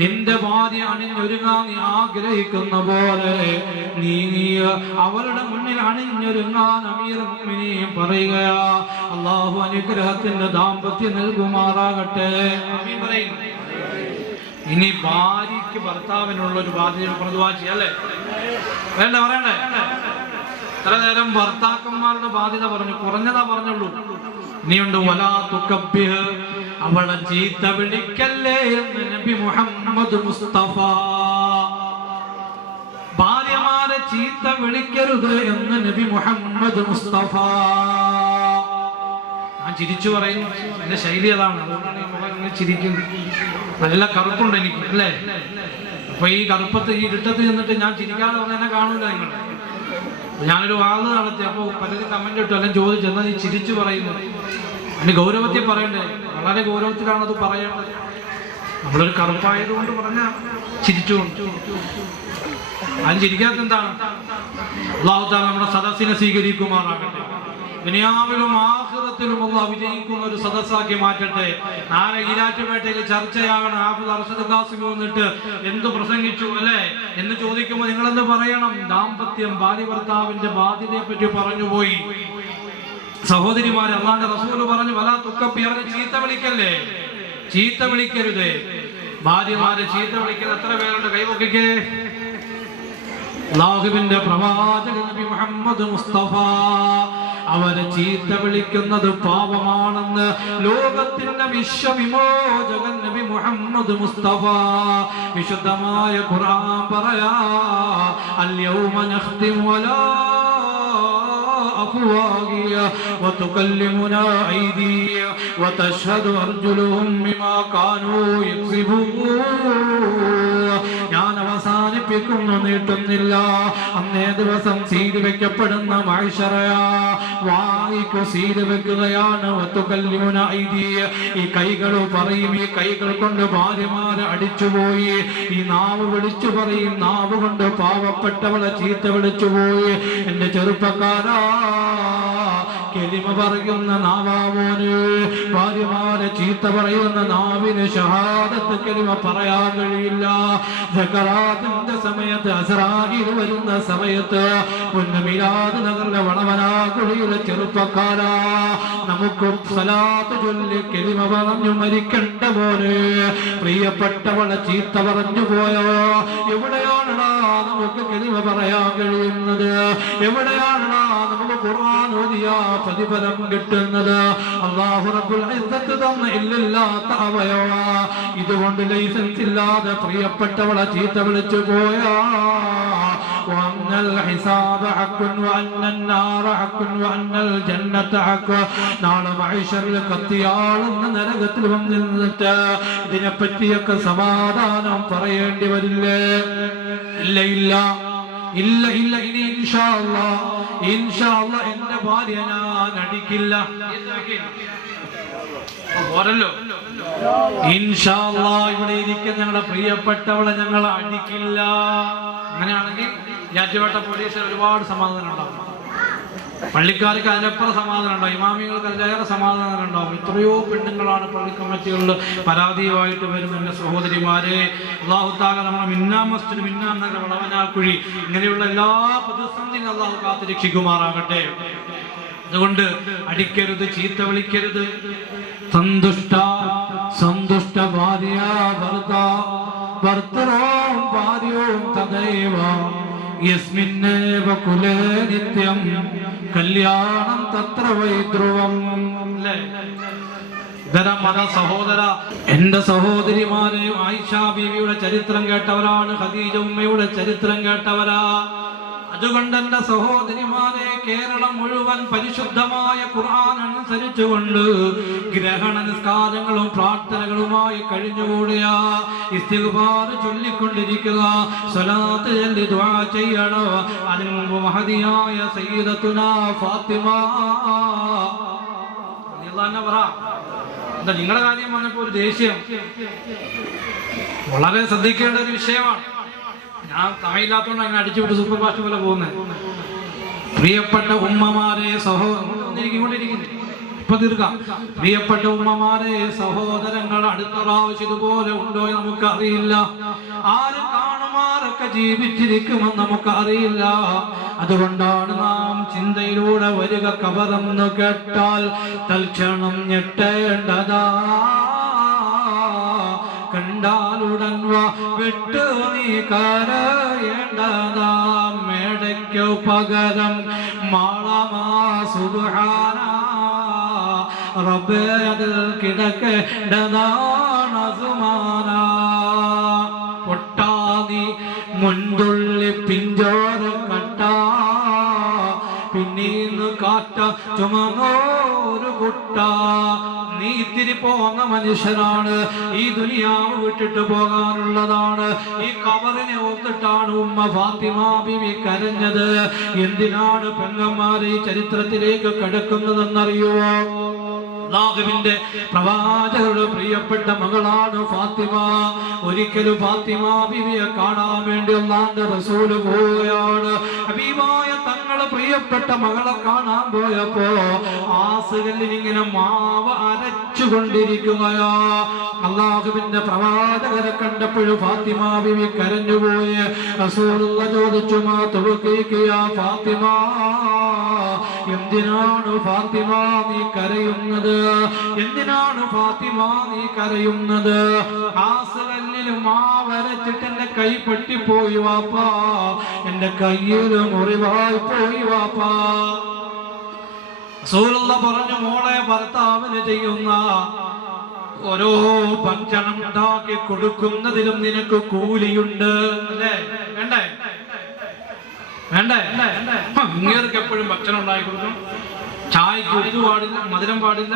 നിന്റെ ഭാര്യ അണിഞ്ഞൊരുങ്ങാൻ നീ ആഗ്രഹിക്കുന്ന പോലെ നീ അവരുടെ മുന്നിൽ അണിഞ്ഞൊരുങ്ങാൻ അമീർ മുഅ്മിനീൻ പറയുകയാ. അല്ലാഹു അനുഗ്രഹത്തിന്റെ ദാമ്പത്യം നൽകുമാറാകട്ടെ. ആമീൻ പറയുന്നു. ഇനി ഭാര്യയ്ക്ക് ഭർത്താവിനുള്ള ഒരു ബാധ്യത ദുആ ചെയ്യല്ലേ? വേണ്ട പറയണ്ടേ? ഇത്ര നേരം ഭർത്താക്കന്മാരുടെ ബാധ്യത പറഞ്ഞു, കുറഞ്ഞതാ പറഞ്ഞുള്ളൂ. ഇനിയുണ്ട് വലാ തുകബ്ബിഹ്, അവളെ ചീത്ത വിളിക്കല്ലേ എന്ന് നബി മുഹമ്മദ് മുസ്തഫ. ഭാര്യമാരെ ചീത്ത വിളിക്കരുത് എന്ന് നബി മുഹമ്മദ് മുസ്തഫ. ഞാൻ ചിരിച്ചു പറയുന്നു, എന്റെ ശൈലി അതാണ്. അതുകൊണ്ടാണ് ഞാൻ മുഖം ചിരിക്കുന്നത്. നല്ല കറുപ്പുണ്ട് എനിക്ക് അല്ലേ? അപ്പൊ ഈ കറുപ്പത്ത് ഈ ഇരുട്ടത്ത് ചെന്നിട്ട് ഞാൻ ചിരിക്കാതെ പറഞ്ഞ എന്നെ കാണൂല നിങ്ങൾ. ഞാനൊരു വാള് നടത്തി. അപ്പൊ പലരും കമന്റ് ഇട്ടു, എല്ലാം ചോദിച്ചു എന്നാ നീ ചിരിച്ചു പറയുന്നു. അതിന് ഗൗരവത്തിൽ പറയണ്ടേ? വളരെ ഗൗരവത്തിലാണ് അത് പറയേണ്ടത്. നമ്മളൊരു കറുപ്പായതുകൊണ്ട് പറഞ്ഞ ചിരിച്ചുകൊണ്ട്. അതിന് ചിരിക്കാത്ത എന്താണ്? അല്ലാഹു തആല നമ്മുടെ സദസ്സിനെ സ്വീകരിക്കുമാറാകട്ടെ. ദുനിയാവിലും ആഖിറത്തിലും അല്ലാഹു വിജയിക്കുന്ന ഒരു സദസ്സാക്കി മാറ്റട്ടെ. നാളെ ഈരാറ്റുപേട്ടയിൽ ചർച്ചയാകണം. ഹാഫിദ് അർഷദ് ഖാസിമി വന്നിട്ട് എന്ത് പ്രസംഗിച്ചു അല്ലേ എന്ന് ചോദിക്കുമ്പോൾ നിങ്ങളെന്ത് പറയണം? ദാമ്പത്യം, ഭാര്യ ഭർത്താവിന്റെ ബാധ്യതയെ പറ്റി പറഞ്ഞുപോയി. സഹോദരിമാരെ, അല്ലാഹുവിന്റെ റസൂൽ പറഞ്ഞു വലാ തുക്കബ്ബി, അവരെ ചീത്ത വിളിക്കല്ലേ, ചീത്ത വിളിക്കരുത്. ഭാര്യമാരെ ചീത്ത വിളിക്കുന്ന എത്ര പേരുണ്ട്? കൈവക്കിക്കേ. അല്ലാഹുവിന്റെ പ്രവാചകൻ നബി മുഹമ്മദ് മുസ്തഫ അവരെ ചീത്ത വിളിക്കുന്നത് പാപമാണെന്ന് ലോകത്തിന്റെ വിശ്വവിമോചകൻ നബി മുഹമ്മദ് മുസ്തഫ വിശുദ്ധമായ ഖുർആൻ പറയാ, അൽയൗമ നഖ്തിമു അലാ അഫ്വാഹിയ വതുകല്ലിമുനാ ഐദിയ വതശ്ഹദു അർജുലുഹും ബിമാ കാനൂ യക്സിബൂൻ. ഞാൻ അവസാനിപ്പിക്കുന്നു, നീട്ടുന്നില്ല. അന്നേ ദിവസം സീല് വെക്കപ്പെടുന്ന മഹ്ശറയാ. വായിക്കു സീല് വെക്കുകയാണ്. വതുകല്ലിമുനാ ഐദിയ, ഈ കൈകൾ പറയും. ഈ കൈകൾ കൊണ്ട് ഭാര്യമാരെ അടിച്ചുപോയി. ഈ നാവ് വിളിച്ചു പറയും. നാവ് കൊണ്ട് പാവപ്പെട്ടവളെ ചീത്ത വിളിച്ചുപോയി. എന്റെ ചെറുപ്പക്കാരാ, കലിമ പറയുന്ന നാവാമോന്, ഭാര്യമാരെ ചീത്ത പറയുന്ന നാവിന് ഷഹാദത്ത് കലിമ പറയാൻ കഴിയില്ല. സക്കറാത്തിന്റെ സമയത്ത്, അസ്റായിൽ വരുന്ന സമയത്ത്, മിലാദ് നഗറിലെ വളവനാകുഴിയിലെ ചെറുപ്പക്കാരാ, നമുക്ക് സലാത്ത് ചൊല്ലി കലിമ പറഞ്ഞു മരിക്കണ്ട പോലെ പ്രിയപ്പെട്ടവളെ ചീത്ത പറഞ്ഞു പോയോ? എവിടെയാണടാ നമുക്ക് കലിമ പറയാൻ കഴിയുന്നത്? എവിടെയാണടാ നമുക്ക് ഖുർആൻ ഓതിയാ പ്രതിഫലം കിട്ടുന്നത്? അല്ലാഹു റബ്ബുൽ ഇസ്സത്ത് തന്ന ഇല്ലാത്ത അവയവ. ഇതുകൊണ്ട് ലൈസൻസ് ഇല്ലാതെ പ്രിയപ്പെട്ടവളെ ചീത്ത വിളിച്ചു പോയാ, വഅന്നൽ ഹിസാബ ഹഖ്ഖുൻ വഅന്നന്നാറ ഹഖ്ഖുൻ വഅന്നൽ ജന്നത ഹഖ്, നാളെ മഹ്ശറിൽ കത്തിയാളുന്ന നരകത്തിൽ വന്നിട്ട് ഇതിനെപ്പറ്റിയൊക്കെ സമാധാനം പറയേണ്ടി വരില്ലേ? ഇല്ല ഇല്ല ഇല്ല ഇല്ല. ഇനി ഇൻഷാ അല്ലാഹ് എന്റെ ഭാര്യ ഞാൻ അടിക്കില്ല. പോരല്ലോ. ഇൻഷാ അല്ലാഹ് ഇവിടെ ഇരിക്കുന്ന ഞങ്ങളുടെ പ്രിയപ്പെട്ടവളെ ഞങ്ങൾ അടിക്കില്ല. അങ്ങനെയാണെങ്കിൽ രാജ്യവട്ട പോലീസിൽ ഒരുപാട് സമാധാനം ഉണ്ടാവും, പള്ളിക്കാർക്ക് അതിനപ്പുറം സമാധാനം ഉണ്ടാവും, ഇമാമികൾക്ക് അതിലേറെ സമാധാനം ഉണ്ടാവും. എത്രയോ പെണ്ണുങ്ങളാണ് പള്ളി കമ്മിറ്റികളിൽ പരാതിയുമായിട്ട് വരുന്ന എൻ്റെ സഹോദരിമാരെ. അല്ലാഹു തആല നമ്മുടെ മിന്നാ മസ്ജിദ്, മിന്നാ നഗർ, വളവനാക്കുഴി ഇങ്ങനെയുള്ള എല്ലാ പ്രതിസന്ധിയും അല്ലാഹു കാത്തുരക്ഷിക്കുമാറാകട്ടെ. അതുകൊണ്ട് അടിക്കരുത്, ചീത്ത വിളിക്കരുത്. സന്തുഷ്ട ഭാര്യ ഭർത്തൃവും ഭാര്യവും തദൈവ യസ്മിന്നേവ കുലേ നിത്യം കല്യാണം തത്ര വൈദ്രുവം. മത സഹോദര, എന്റെ സഹോദരിമാരെ, ആയിഷ ബീവിയുടെ ചരിത്രം കേട്ടവരാണ്, ഖദീജ ഉമ്മയുടെ ചരിത്രം കേട്ടവരാ. അതുകൊണ്ട് എന്റെ സഹോദരിമാരെ, കേരളം മുഴുവൻ പരിശുദ്ധമായ ഖുർആൻ അനുസരിച്ചുകൊണ്ട് ഗ്രഹണ നിസ്കാരങ്ങളും പ്രാർത്ഥനകളുമായി കഴിഞ്ഞുകൂടുക, ഇസ്തിഗ്ഫാർ ചൊല്ലിക്കൊണ്ടിരിക്കുക, സ്വലാത്ത് ചൊല്ലി ദുആ ചെയ്യണം. അതിനു മുമ്പ് മഹദിയായ സയ്യിദത്തുനാ ഫാത്തിമ എന്താ നിങ്ങളുടെ കാര്യം വന്നപ്പോ ഒരു ദേഷ്യം? വളരെ ശ്രദ്ധിക്കേണ്ട ഒരു വിഷയമാണ്. ഞാൻ സമയമില്ലാത്തതുകൊണ്ട് അങ്ങനെ അടിച്ചുവിട്ട് സൂപ്പർ ഫാസ്റ്റ് പോലെ പോകുന്നത്. പ്രിയപ്പെട്ട ഉമ്മമാരെ, പ്രിയപ്പെട്ട ഉമ്മമാരെ, സഹോദരങ്ങൾ, അടുത്ത പ്രാവശ്യം ഇതുപോലെ ഉണ്ടോ നമുക്കറിയില്ല. ആര് കാണുമാരൊക്കെ ജീവിച്ചിരിക്കുമെന്ന് നമുക്കറിയില്ല. അതുകൊണ്ടാണ് നാം ചിന്തയിലൂടെ വരിക. കബറെന്ന് കേട്ടാൽ തൽക്ഷണം ഞെട്ടേണ്ടതാ, കണ്ടാലുടൻ വിട്ടു നീ കരയേണ്ടതാ. മേടയ്ക്കു പകരം മാളമാ സുബ്ഹാന റബ്ബേ, അതിൽ കിടക്കേണ്ടതാണ് സുമാന. പൊട്ടാതി മുൻതുള്ളി പിഞ്ചോരം കട്ട, പിന്നീന്ന് കാറ്റ ചുമന്നോരു കുട്ട. നീ ഇത്തിരി പോന്ന മനുഷ്യനാണ്, ഈ ദുനിയാവ് വിട്ടിട്ട് പോകാനുള്ളതാണ്. ഈ കബറിനെ ഓർത്തിട്ടാണ് ഉമ്മ ഫാത്തിമ ബീവി കരഞ്ഞത്. എന്തിനാണ് പെങ്ങന്മാരെ ഈ ചരിത്രത്തിലേക്ക് കടക്കുന്നതെന്നറിയുവോ? അല്ലാഹുവിന്റെ പ്രവാചകരുടെ പ്രിയപ്പെട്ട മകളാണ് ഫാത്തിമ. ഒരിക്കലും ഫാത്തിമ ബീവിയെ കാണാൻ വേണ്ടി അല്ലാഹുവിന്റെ റസൂൽ പോവുകയാണ്. ഹബീബായ തങ്ങളെ പ്രിയപ്പെട്ട മകളെ കാണാൻ പോയപ്പോ ആസുകല്ലിൽ ഇങ്ങനെ മാവ് അരച്ചുകൊണ്ടിരിക്കുകയാ. അല്ലാഹുവിന്റെ പ്രവാചകരെ കണ്ടപ്പോഴും ഫാത്തിമ ബീവി കരഞ്ഞുപോയി. റസൂലുള്ളാഹി ചോദിച്ചു, മാ തുബകീക യാ ഫാത്തിമ, എന്തിനാണ് ഫാത്തിമ നീ കരയുന്നത്? എന്തിനാണ് ഫാത്തിമ നീ കരയുന്നത്? ആസുകല്ലിൽ മാവരച്ചിട്ട് എന്റെ കൈ പൊട്ടിപ്പോയി വാപ്പാ, എന്റെ കയ്യിൽ മുറിവായി പോയി വാപ്പാ. റസൂലുള്ളാഹി പറഞ്ഞു, മോളെ, ഭർത്താവിന് ചെയ്യുന്ന ഓരോ ഭക്ഷണം ഉണ്ടാക്കി കൊടുക്കുന്നതിലും നിനക്ക് കൂലിയുണ്ട്, അല്ലേ? വേണ്ടേ? വേണ്ടേ? ഇങ്ങേർക്ക് എപ്പോഴും ഭക്ഷണം ഉണ്ടാക്കി കൊടുക്കണം. ചായക്ക് ഉപ്പ് പാടില്ല, മധുരം പാടില്ല,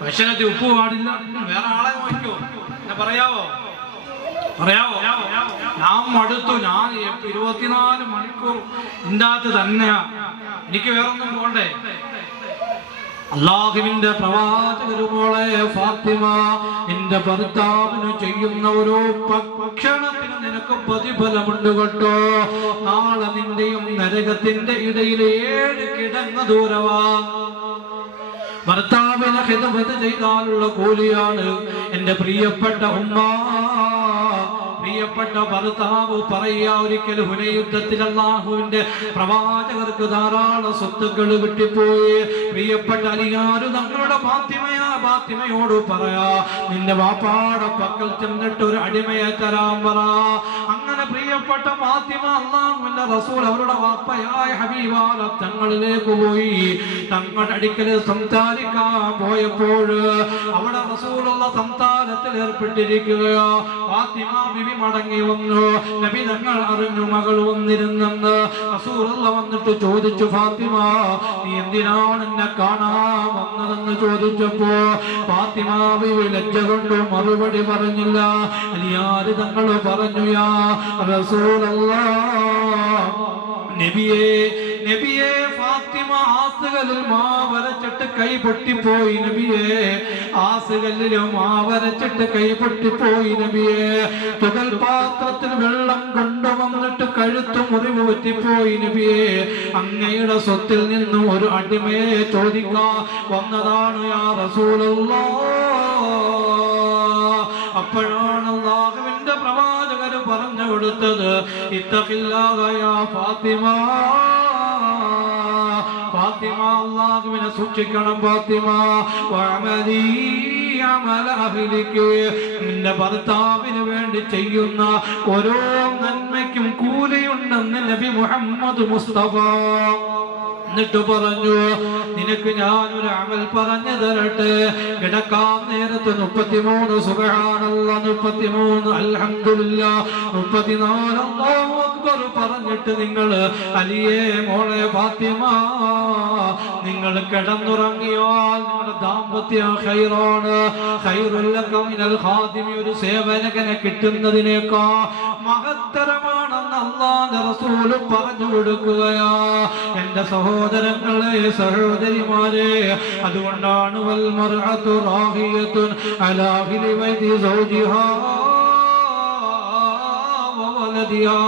ഭക്ഷണത്തിൽ ഉപ്പ് പാടില്ല. വേറെ ആളെ നോക്കോ? പറയാവോ? ഞാൻ മടുത്തു. ഞാൻ 24 മണിക്കൂർ ഇതിനകത്ത് തന്നെയാ, എനിക്ക് വേറൊന്നും പോണ്ടേ. അല്ലാഹുവിന്റെ പ്രവാചകരുമോളെ ഫാത്തിമ, നിന്റെ ഭർത്താവിന് ചെയ്യുന്ന ഓരോ ഭക്ഷണത്തിന് നിനക്ക് പ്രതിഫലമുണ്ട് കേട്ടോ. നാളെ നിന്റെയും നരകത്തിന്റെ ഇടയിൽ 7 കിടങ്ങ ദൂരവാ. ഭർത്താവിനെ ഖിദ്മത്ത് ചെയ്താലുള്ള കൂലിയാണ്. എന്റെ പ്രിയപ്പെട്ട ഉമ്മ, പ്രിയപ്പെട്ട ഭർത്താവ് പറയുക, ഒരിക്കൽ ഹുനൈൻ യുദ്ധത്തിൽ അല്ലാഹുവിന്റെ പ്രവാചകർക്ക് ധാരാളം സ്വത്തുക്കൾ കിട്ടിപ്പോയി. പ്രിയപ്പെട്ട അലിയാര് തങ്ങളുടെ ഫാത്തിമയോട് പറയാ, നിന്റെ വാപ്പാടെ പക്കൽ ചെന്നിട്ട് ഒരു അടിമയെ തരാൻ പറ. അങ്ങനെ പ്രിയപ്പെട്ട ഫാത്തിമ അല്ലാഹുവിന്റെ റസൂൽ അവരുടെ വാപ്പയായ ഹബീബായ തങ്ങളിലേക്ക് പോയി. തങ്ങളുടെ അടുക്കൽ സംസാരിക്കാൻ പോയപ്പോൾ അവിടെ റസൂലുള്ള സംസാരത്തിൽ ഏർപ്പെട്ടിരിക്കുകയോ. ഫാത്തിമ ബിബി മടങ്ങി വന്നു. നബി തങ്ങൾ അറിഞ്ഞു മകൾ വന്നിരുന്നെന്ന്. റസൂലുള്ള വന്നിട്ട് ചോദിച്ചു, ഫാത്തിമ നീ എന്തിനാണ് എന്നെ കാണാൻ വന്നതെന്ന് ചോദിച്ചപ്പോ ഫാത്തിമ ബിബി ലജ്ജ കൊണ്ട് മറുപടി പറഞ്ഞില്ല. അലിയാര് തങ്ങൾ പറഞ്ഞു, യാ റസൂലല്ലാഹ്, നബിയേ, നബിയെ ഫാത്തിമ ആസുകളിൽ മാവരച്ചിട്ട് കൈ പൊട്ടിപ്പോയി നബിയെ, ആസുകളിൽ മാവരച്ചിട്ട് കൈ പൊട്ടിപ്പോയി നബിയെ. തുകൽ പാത്രത്തിൽ വെള്ളം കൊണ്ടുവന്നിട്ട് കഴുത്തു മുറിവ് പറ്റിപ്പോയി നബിയെ. അങ്ങയുടെ സ്വത്തിൽ നിന്നും ഒരു അടിമയെ ചോദിക്കാൻ വന്നതാണ് യാ റസൂലല്ലാഹ്. അപ്പോഴാണ് അല്ലാഹുവിന്റെ പ്രവാചകർ പറഞ്ഞു കൊടുത്തത്, ഇത്തഖില്ലാഹ യാ ഫാത്തിമ, ഫാത്തിമ അല്ലാഹുവിനെ സൂക്ഷിക്കണം ഫാത്തിമ. വഅമലി അമല അഹ്ലികി, നിന്റെ ഭർത്താവിന് വേണ്ടി ചെയ്യുന്ന ഓരോ നന്മയ്ക്കും കൂലിയുണ്ടെന്ന് നബി മുഹമ്മദ് മുസ്തഫ. എന്നിട്ട് പറഞ്ഞു, നിനക്ക് ഞാനൊരു അമൽ പറഞ്ഞു തരട്ടെ. കിടക്കാൻ നേരത്ത് 33 സുബ്ഹാനല്ലാഹ്, 33 അൽഹംദുലില്ലാഹ്, 34 അല്ലാഹു അക്ബർ പറഞ്ഞിട്ട് നിങ്ങൾ അലിയെ മോളെ ഫാത്തിമ നിങ്ങൾ കിടന്നുറങ്ങിയാൽ നിങ്ങളുടെ ദാമ്പത്യം ഖൈറാണ്. ഖൈറുൽ ലക മിനൽ ഖാദിമി, ഒരു സേവകനെ കിട്ടുന്നതിനേക്കാൾ മഹത്തരമാണെന്ന് അല്ലാഹുവിന്റെ റസൂൽ പറഞ്ഞു കൊടുക്കുകയാ. എന്റെ സഹോദരങ്ങളെ, സഹോദരിമാരെ, അതുകൊണ്ടാണ് വൽ മർഅതു റാഹിയത്തുൻ അലാ ഹിലി സൗജിഹാ വവലദിഹാ.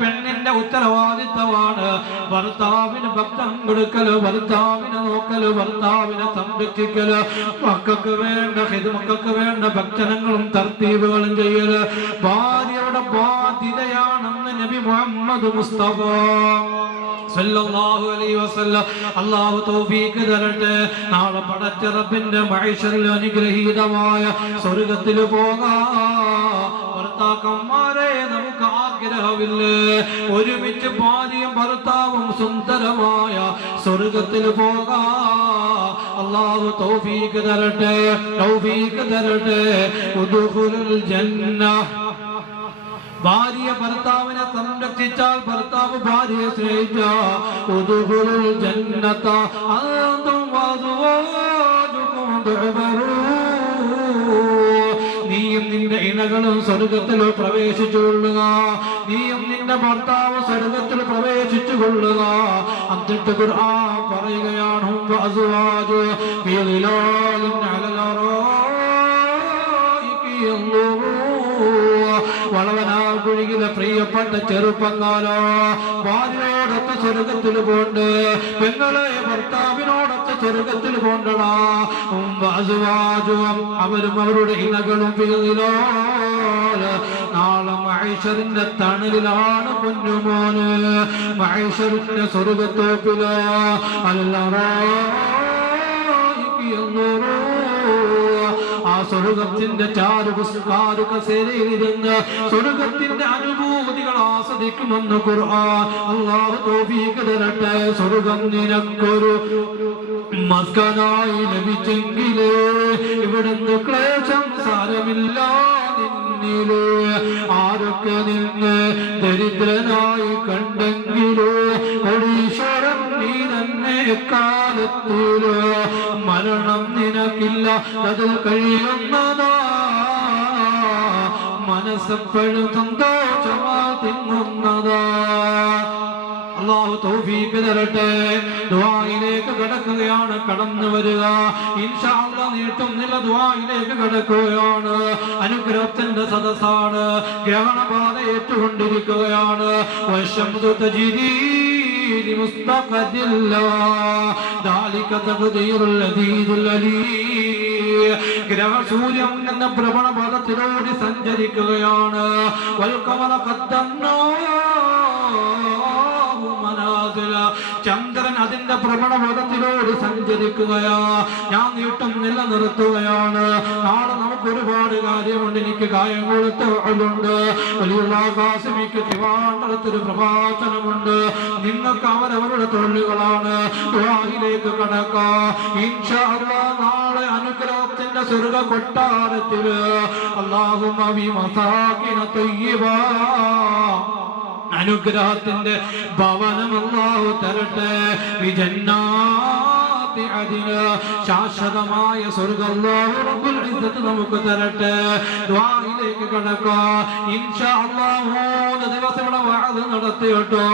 പെണ്ണിന്റെ ഉത്തരവാദിത്തമാണ് ഭർത്താവിന് ഭക്ഷണം കൊടുക്കല്, ഭർത്താവിനെ നോക്കല്, ഭർത്താവിനെ സംരക്ഷിക്കല്, മക്കൾക്ക് വേണ്ട ഭക്ഷണങ്ങളും തർത്തീബുകളും ചെയ്യല് ഭാര്യയുടെ ബാധ്യതയാണെന്ന് നബി മുഹമ്മദ് മുസ്തഫ സല്ലല്ലാഹു അലൈഹി വസല്ലം. അല്ലാഹു തൗഫീഖ് തരട്ടെ. നാളെ പടച്ച റബ്ബിന്റെ മഹ്ശറിൽ അനുഗ്രഹീതമായ സ്വർഗ്ഗത്തിൽ പോകാം. ഭർത്താക്കന്മാരെ, നമുക്ക് ആഗ്രഹമില്ലേ ഒരുമിച്ച് ഭാര്യയും ഭർത്താവും സുന്ദരമായ സ്വർഗ്ഗത്തിൽ പോകാം? അല്ലാഹു തൗഫീഖ് തരട്ടെ, തൗഫീഖ് തരട്ടെ. ഉദ്ഖുലുൽ ജന്ന, ഭാര്യ ഭർത്താവിനെ സംരക്ഷിച്ചാൽ, ഭർത്താവ് ഭാര്യയെ സ്നേഹിച്ചാൽ, ഉദ്ഖുലുൽ ജന്നത അൻതും വഅസ്വാജുകും തുഹ്ബറൂൻ, നീയും നിന്റെ ഇണകളും സ്വർഗ്ഗത്തിൽ പ്രവേശിച്ചുകൊള്ളുക, നീയും നിന്റെ ഭർത്താവ് സ്വർഗ്ഗത്തിൽ പ്രവേശിച്ചു കൊള്ളുക. എന്നിട്ട് ഖുർആൻ പറയുകയാണ്, വഅസ്വാജു ഫീ ളിലാലിൻ അലൽ അറായികി യൻദുറൂൻ. വളവനാകുഴിയിലെ പ്രിയപ്പെട്ട ചെറുപ്പക്കാരോ, ഭാര്യയോടൊത്ത് സ്വർഗ്ഗത്തിൽ പോണ്ട്, പെങ്ങളെ ഭർത്താവിനോടൊത്ത് സ്വർഗ്ഗത്തിൽ പോണ്ടടാ. അവരും അവരുടെ ഇണകളും നാളെ മഹ്ശറിന്റെ തണലിലാണ് പൊന്നുമോന്, മഹ്ശറിന്റെ സ്വർഗ്ഗത്തോപ്പില് ആ സ്വർഗത്തിന്റെ ചാരുകസേരയിലിരുന്ന് സ്വർഗത്തിന്റെ അനുഭൂതികൾ ആസ്വദിക്കുമെന്ന് ഖുർആൻ. അല്ലാഹു തൗഫീഖ് തരട്ടെ. സ്വർഗം നിനക്കൊരു മസ്കനായി ലഭിച്ചെങ്കിലേ ഇവിടുന്ന് ക്ലേശം സാരമില്ല നിന്നില്. ആരൊക്കെ നിന്നെ ദരിദ്രനായി കണ്ടെങ്കിലോ കോടീശ്വരൻ നീ തന്നെ എക്കാലത്തിലോ. മരണം നിനക്കില്ല, അതിൽ കഴിയുന്നതാ, മനസ്സെപ്പോഴും സന്തോഷമാ തിന്നുന്നതാ. അല്ലാഹു തൗഫീഖ് തരട്ടെ. ദുആയിലേക്ക് കടക്കുകയാണ്, കടന്നു വരിക ഇൻഷാ അല്ലാഹ്. നീട്ടുന്നില്ല, ദുആയിലേക്ക് കടക്കുകയാണ്. അനുഗ്രഹത്തിന്റെ സദസ്സാണ്, ഗ്രഹണബാധ ഏറ്റുകൊണ്ടിരിക്കുകയാണ്. വശംസു തജ്രീ ലിമുസ്തഖദില്ലാ ദാലിക തഖ്ദീറുൽ അദീദുൽ അലീം. ഗ്രഹസൂര്യൻ എന്ന ഭ്രമണപഥത്തിലൂടെ സഞ്ചരിക്കുകയാണ്. വൽഖമറ ഖദ്ദർനാ, ചന്ദ്രൻ അതിന്റെ ഭ്രമണപഥത്തിലൂടെ സഞ്ചരിക്കുകയാ. ഞാൻ നീട്ടുന്നില്ല, നിർത്തുകയാണ്. നാളെ നമുക്ക് ഒരുപാട് കാര്യമുണ്ട്. എനിക്ക് കായം കൊടുത്തുണ്ട്. വലിയുള്ള കാസിമിക്ക് തിരുവനന്തപുരത്തൊരു പ്രഭാഷണമുണ്ട്. നിങ്ങൾക്ക് അവരവരുടെ തൊഴിലുകളാണ്. ദുആയിലേക്ക് കടക്കാം ഇൻഷാ അല്ലാഹ്. നാളെ അനുഗ്രഹത്തിന്റെ സ്വർഗ്ഗ കൊട്ടാരത്തില് അല്ലാഹുമ്മ ബി മസാകിന തയ്യിബാ, അനുഗ്രഹത്തിന്റെ ഭവനം അല്ലാഹു തരട്ടെ. വിജന്നാ ജന്നാത്തി അദ്ന ശാശ്വതമായ സ്വർഗ്ഗം അല്ലാഹു റബ്ബുൽ ഇസ്സത്ത് നമുക്ക് തരട്ടെ. ദുആയിലേക്ക് കടക്കാം. ഇൻഷാ അല്ലാഹ് 3 ദിവസം ഇവിടെ വഅദ് നടത്തിട്ടോ.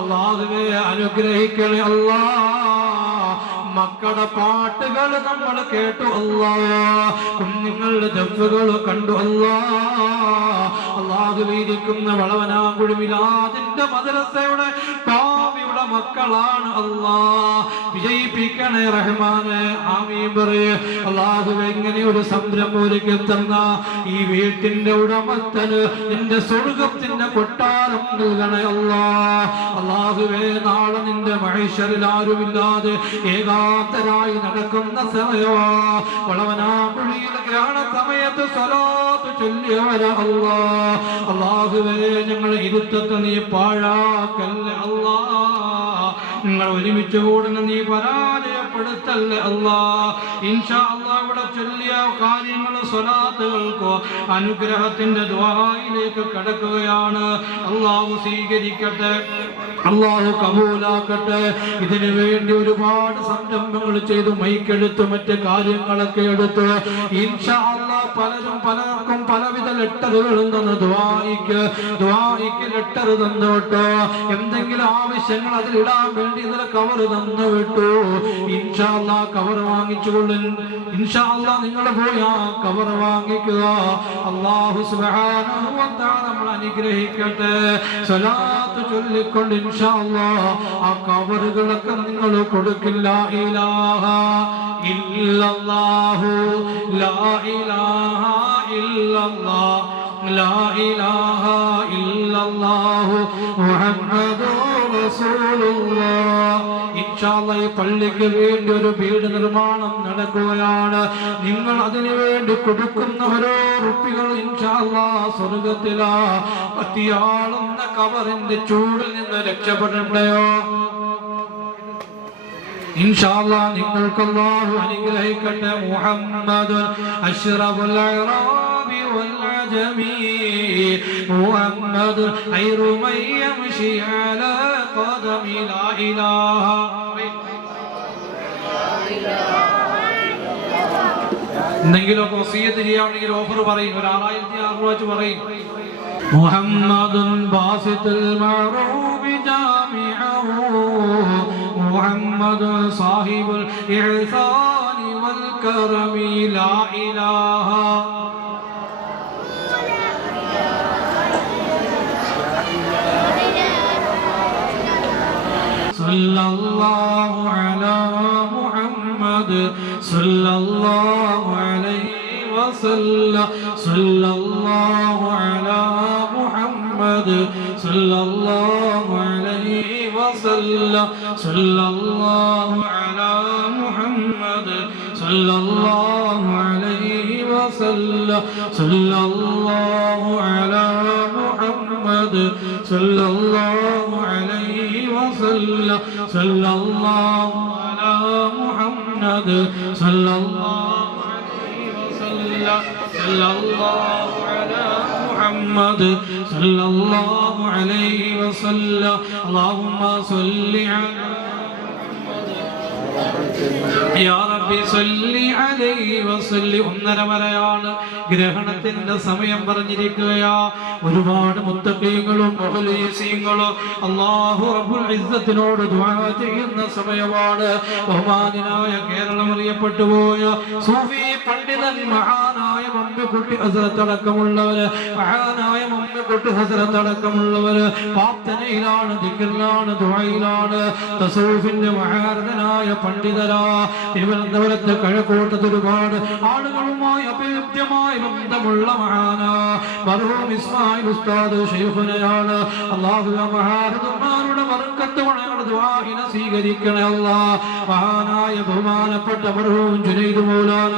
അല്ലാഹുവേ അനുഗ്രഹിക്കണേ അല്ലാഹ്. മക്കളുടെ പാട്ടുകൾ നമ്മൾ കേട്ടു അല്ലാഹ്, കുഞ്ഞുങ്ങളുടെ ദഫ്ഫുകൾ കണ്ടു അല്ലാഹ്. അല്ലാഹുവിരിക്കുന്ന വളവനാകുഴി മിലാദിന്റെ മദ്രസയുടെ ഭാവിയുടെ മക്കളാണ് അല്ലാഹ്. വിജയിപ്പിക്കണേ റഹ്മാനെ, ആമീൻ പറയേ. അല്ലാഹുവേ ഇങ്ങനെ ഒരു സംരംഭം ഒരുക്കി തന്ന ഈ വീട്ടിന്റെ ഉടമസ്ഥന് നിന്റെ സ്വർഗ്ഗത്തിന്റെ കൊട്ടാരം നൽകണേ അല്ലാഹ്. അല്ലാഹുവേ നാളെ നിന്റെ മഹ്ശറിൽ ആരുമില്ലാതെ ഏകാന്തരായി നടക്കുന്ന സമയമാ വളവനാകുഴിയിൽ ഗ്രഹണ സമയത്ത് സ്വലാത്ത് ചൊല്ലിയവരാ അല്ലാഹ്. അല്ലാഹുവേ ഞങ്ങളെ ഇരുത്തത്തെ നീ പാഴാക്കല്ലേ അല്ലാഹ്. നിങ്ങൾ ഒരുമിച്ച് കൂടുന്ന നീ പരാജയപ്പെടുത്തല്ലേ അല്ലാഹ്. ഇൻഷാ അല്ലാഹ് ഇവിടെ ചൊല്ലിയ കാര്യങ്ങൾ സ്വലാത്തുകൾക്കോ അനുഗ്രഹത്തിന്റെ ദുആയിലേക്ക് കടക്കുകയാണ്. അല്ലാഹു സ്വീകരിക്കട്ടെ, അല്ലാഹു കബൂലാക്കട്ടെ. ഇതിനു വേണ്ടി ഒരുപാട് സംരംഭങ്ങൾ ചെയ്തു, മൈക്കെടുത്ത് മറ്റ് കാര്യങ്ങളൊക്കെ എടുത്ത് ഇൻഷാ അല്ലാഹ് പലർക്കും പലവിധ ലെറ്ററുകളും തന്നു. ദുആയിക്ക് ലെറ്റർ തന്നു വിട്ടു. എന്തെങ്കിലും ആവശ്യങ്ങൾ അതിലിടാൻ വേണ്ടി ഇതിലെ കവർ തന്നു വിട്ടു. ഇൻഷാ അല്ലാഹ് കവർ വാങ്ങിച്ചുകൊള്ളും. ഇൻഷാ അല്ലാഹ് നിങ്ങൾ പോയി ആ കവർ വാങ്ങിക്കുക. അല്ലാഹു സുബ്ഹാനഹു വ തആല നമ്മൾ അനുഗ്രഹിക്കട്ടെ. സ്വലാത്ത് ചൊല്ലിക്കൊണ്ട് ഇൻഷാ അല്ലാഹ് ആ കവറുകളൊക്കെ നിങ്ങൾ കൊടുക്കില്ല. ഇലാഹ ഇല്ലല്ലാഹു ലാ ഇലാഹ ഇല്ലല്ലാഹ് ലാ ഇലാഹ ഇല്ലല്ലാഹു മുഹമ്മദുർ റസൂലുള്ളാഹ്. ഇൻഷാ അല്ലാഹ് ഈ പള്ളിക്ക് വേണ്ടി ഒരു വീട് നിർമ്മാണം നടക്കുകയാണ്. നിങ്ങൾ അതിനു വേണ്ടി കൊടുക്കുന്ന ഓരോ റുപ്പികൾ ഇൻഷാ അല്ലാഹ് സ്വർഗ്ഗത്തിലാ കത്തിയാളുന്ന കബറിന്റെ ചൂടിൽ നിന്ന് രക്ഷപ്പെടട്ടെയോ. ഇൻഷാ അല്ലാഹ് നിങ്ങൾക്ക് അല്ലാഹു അനുഗ്രഹിക്കട്ടെ. മുഹമ്മദുൻ അശ്റഫുൽ അഅറാബി വൽ അജമി മുഹമ്മദുൻ ഖൈറു മൻ യംശി അലാ ഖദമി ലാ ഇലാഹ എന്തെങ്കിലുമൊക്കെ വസിയത്ത് ചെയ്യാണെങ്കിൽ ഓഫർ പറയും. ഒരു 6600 രൂപ വെച്ച് പറയും. മുഹമ്മദുൻ ബാസിത്തുൽ മഅറൂബി ജാമിഉഹു മുഹമ്മദുൻ സാഹിബുൽ ഇഹ്സാനി വൽ കറമി ലാ ഇലാഹ സല്ലല്ലാഹു അലാ മുഹമ്മദ് സല്ലല്ലാഹു അലൈഹി വസല്ലം സല്ലല്ലാഹു അലാ മുഹമ്മദ് സല്ലല്ലാഹു അലൈഹി വസല്ലം സല്ലല്ലാഹു അലാ മുഹമ്മദ് സല്ലല്ലാഹു അലൈഹി വസല്ലം സല്ലല്ലാഹു അലാ മുഹമ്മദ് സല്ലല്ലാഹു അലൈഹി വസല്ലം സല്ലല്ലാഹു അലാ മുഹമ്മദ് സല്ലല്ലാഹു അലൈഹി വസല്ലം സല്ലല്ലാഹു അലാ മുഹമ്മദ് സല്ലല്ലാഹു അലൈഹി വസല്ലം. അല്ലാഹുമ്മ സ്വല്ലി അലാ യാ റബ്ബി സ്വല്ലി അലൈഹി വസല്ലം. 1:30 വരെയാണ് ഗ്രഹണത്തിന്റെ സമയം പറഞ്ഞിരിക്കുകയാ. ഒരുപാട് മുത്തഖീങ്ങളും മുഖ്ലിസീങ്ങളും അല്ലാഹു റബ്ബുൽ ഇസ്സത്തിനോട് ദുആ ചെയ്യുന്ന സമയമാണ്. ബഹുമാനായ കേരളം അറിയപ്പെട്ടു പോയ സൂഫി പണ്ഡിതൻ മഹാനായ മമ്മിക്കുട്ടി ഹസ്രത്ത് അടക്കമുള്ളവര്, മഹാനായ മമ്മിക്കുട്ടി ഹസ്രത്ത് അടക്കമുള്ളവര് പ്രാർത്ഥനയിലാണ്, ദിക്റിലാണ്, ദുആയിലാണ്. തസൂഫിന്റെ മഹാരഥനായ പണ്ഡിതരാ. തിരുവനന്തപുരത്ത് കഴക്കൂട്ടത്ത് ഒരുപാട് ആളുകളുമായി അഭേദ്യമായ ബന്ധമുള്ള മഹാന മർഹൂം ഇസ്മായിൽ ഉസ്താദ് ശൈഖുനയാണ്. അല്ലാഹു മഹാരഥന്മാരുടെ ബർക്കത്ത് കൊണ്ട് ദുആഇനെ സ്വീകരിക്കണേ അല്ലാഹ്. മഹാനായ ബഹുമാനപ്പെട്ട മർഹൂം ജുനൈദ് മൗലാന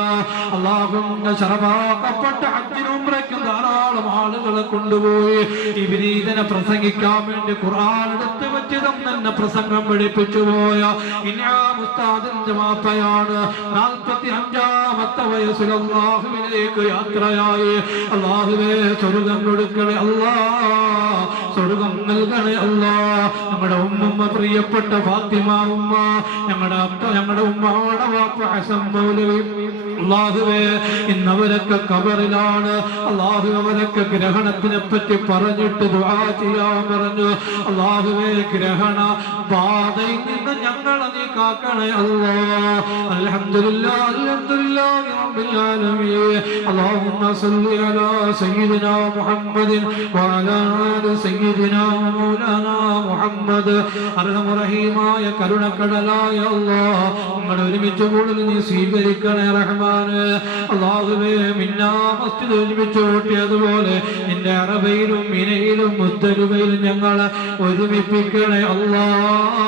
അല്ലാഹുവിന്റെ ശറഫാക്കപ്പെട്ട ഹജ്ജിനും ഉംറയ്ക്കും ധാരാളം ആളുകളെ കൊണ്ടുപോയി ഇബ്രീദിനെ പ്രസംഗിക്കാൻ വേണ്ടി ഖുർആൻ എടുത്ത് വെച്ച് തന്നെ പ്രസംഗം പഠിപ്പിച്ചു പോയ ഇനാമു ഉസ്താദിന്റെ വാപ്പയാണ്. 45-ാമത്തെ വയസ്സിൽ അല്ലാഹുവിലേക്ക് യാത്രയായി. അല്ലാഹുവേ സ്വർഗ്ഗം കൊടുക്കണേ അല്ലാ, സ്വർഗ്ഗം നൽകണേ അല്ലാ. ഞങ്ങളുടെ ഉമ്മ പ്രിയപ്പെട്ട ഫാത്തിമ ഉമ്മ, ഞങ്ങളുടെ ഉമ്മയുടെ വാപ്പ ഹസൻ മൗലവി, അല്ലാഹുവേ ഇന്നവരൊക്കെ ഖബറിലാണ്. അല്ലാഹു അവരൊക്കെ ഗ്രഹണത്തിനെ പറ്റി പറഞ്ഞിട്ട് ദുആ ചെയ്യാൻ പറഞ്ഞു. അല്ലാഹുവേ ഗ്രഹണ ബാധയിൽ നിന്ന് ഞങ്ങളെ നീ കാക്കണേ അല്ലാ. അൽഹംദുലില്ലാഹ് അൽഹംദുലില്ലാഹി റബ്ബിൽ ആലമീൻ. അല്ലാഹുമ്മ സല്ലി അലാ സയ്യിദിനാ മുഹമ്മദിൻ വഅലാ ആലി സയ്യിദിനാ മൗലാനാ മുഹമ്മദ്. അർഹമറഹീമായ കരുണക്കടലായ അല്ലാഹ്, ഞങ്ങൾ ഒരുമിച്ച് കൂടുതൽ നീ സ്വീകരിക്കണേ റഹ്മാനെ. അല്ലാഹുവേ മിന്നാ മസ്ജിദ് ഒരുമിച്ച് കൂട്ടിയതുപോലെ നിന്റെ അറബയിലും മിനയിലും മുസ്ദലിഫയിലും ഞങ്ങളെ ഒരുമിപ്പിക്കണേ അല്ലാഹ്.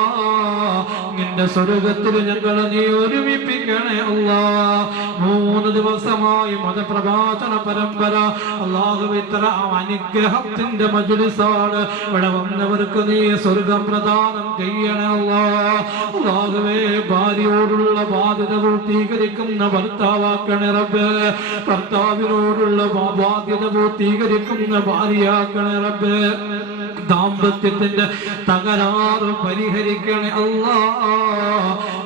നിന്റെ സ്വർഗ്ഗത്തിൽ ഞങ്ങളെ നീ ഒരുമിപ്പിക്കണേ അല്ലാഹ്. 3 ദിവസമായി മതപ്രഭാഷണ പരമ്പര അല്ലാഹുവേ ഇത്ര അനുഗ്രഹത്തിന്റെ മജ്ലിസാണ്. ഇവിടെ വന്നവർക്ക് നീ സ്വർഗ്ഗം പ്രദാനം ചെയ്യണേ അല്ലാഹ്. അല്ലാഹുവേ ഭാര്യയോടുള്ള ബാധ്യത പൂർത്തീകരിക്കുന്ന ഭർത്താവാക്കണേ റബ്ബേ. ഭർത്താവിനോടുള്ള ബാധ്യത പൂർത്തീകരിക്കുന്ന ഭാര്യയാക്കണേ റബ്ബേ. ദാമ്പത്യത്തിന്റെ തകരാറ് പരിഹരിക്കണേ അല്ലാഹ്.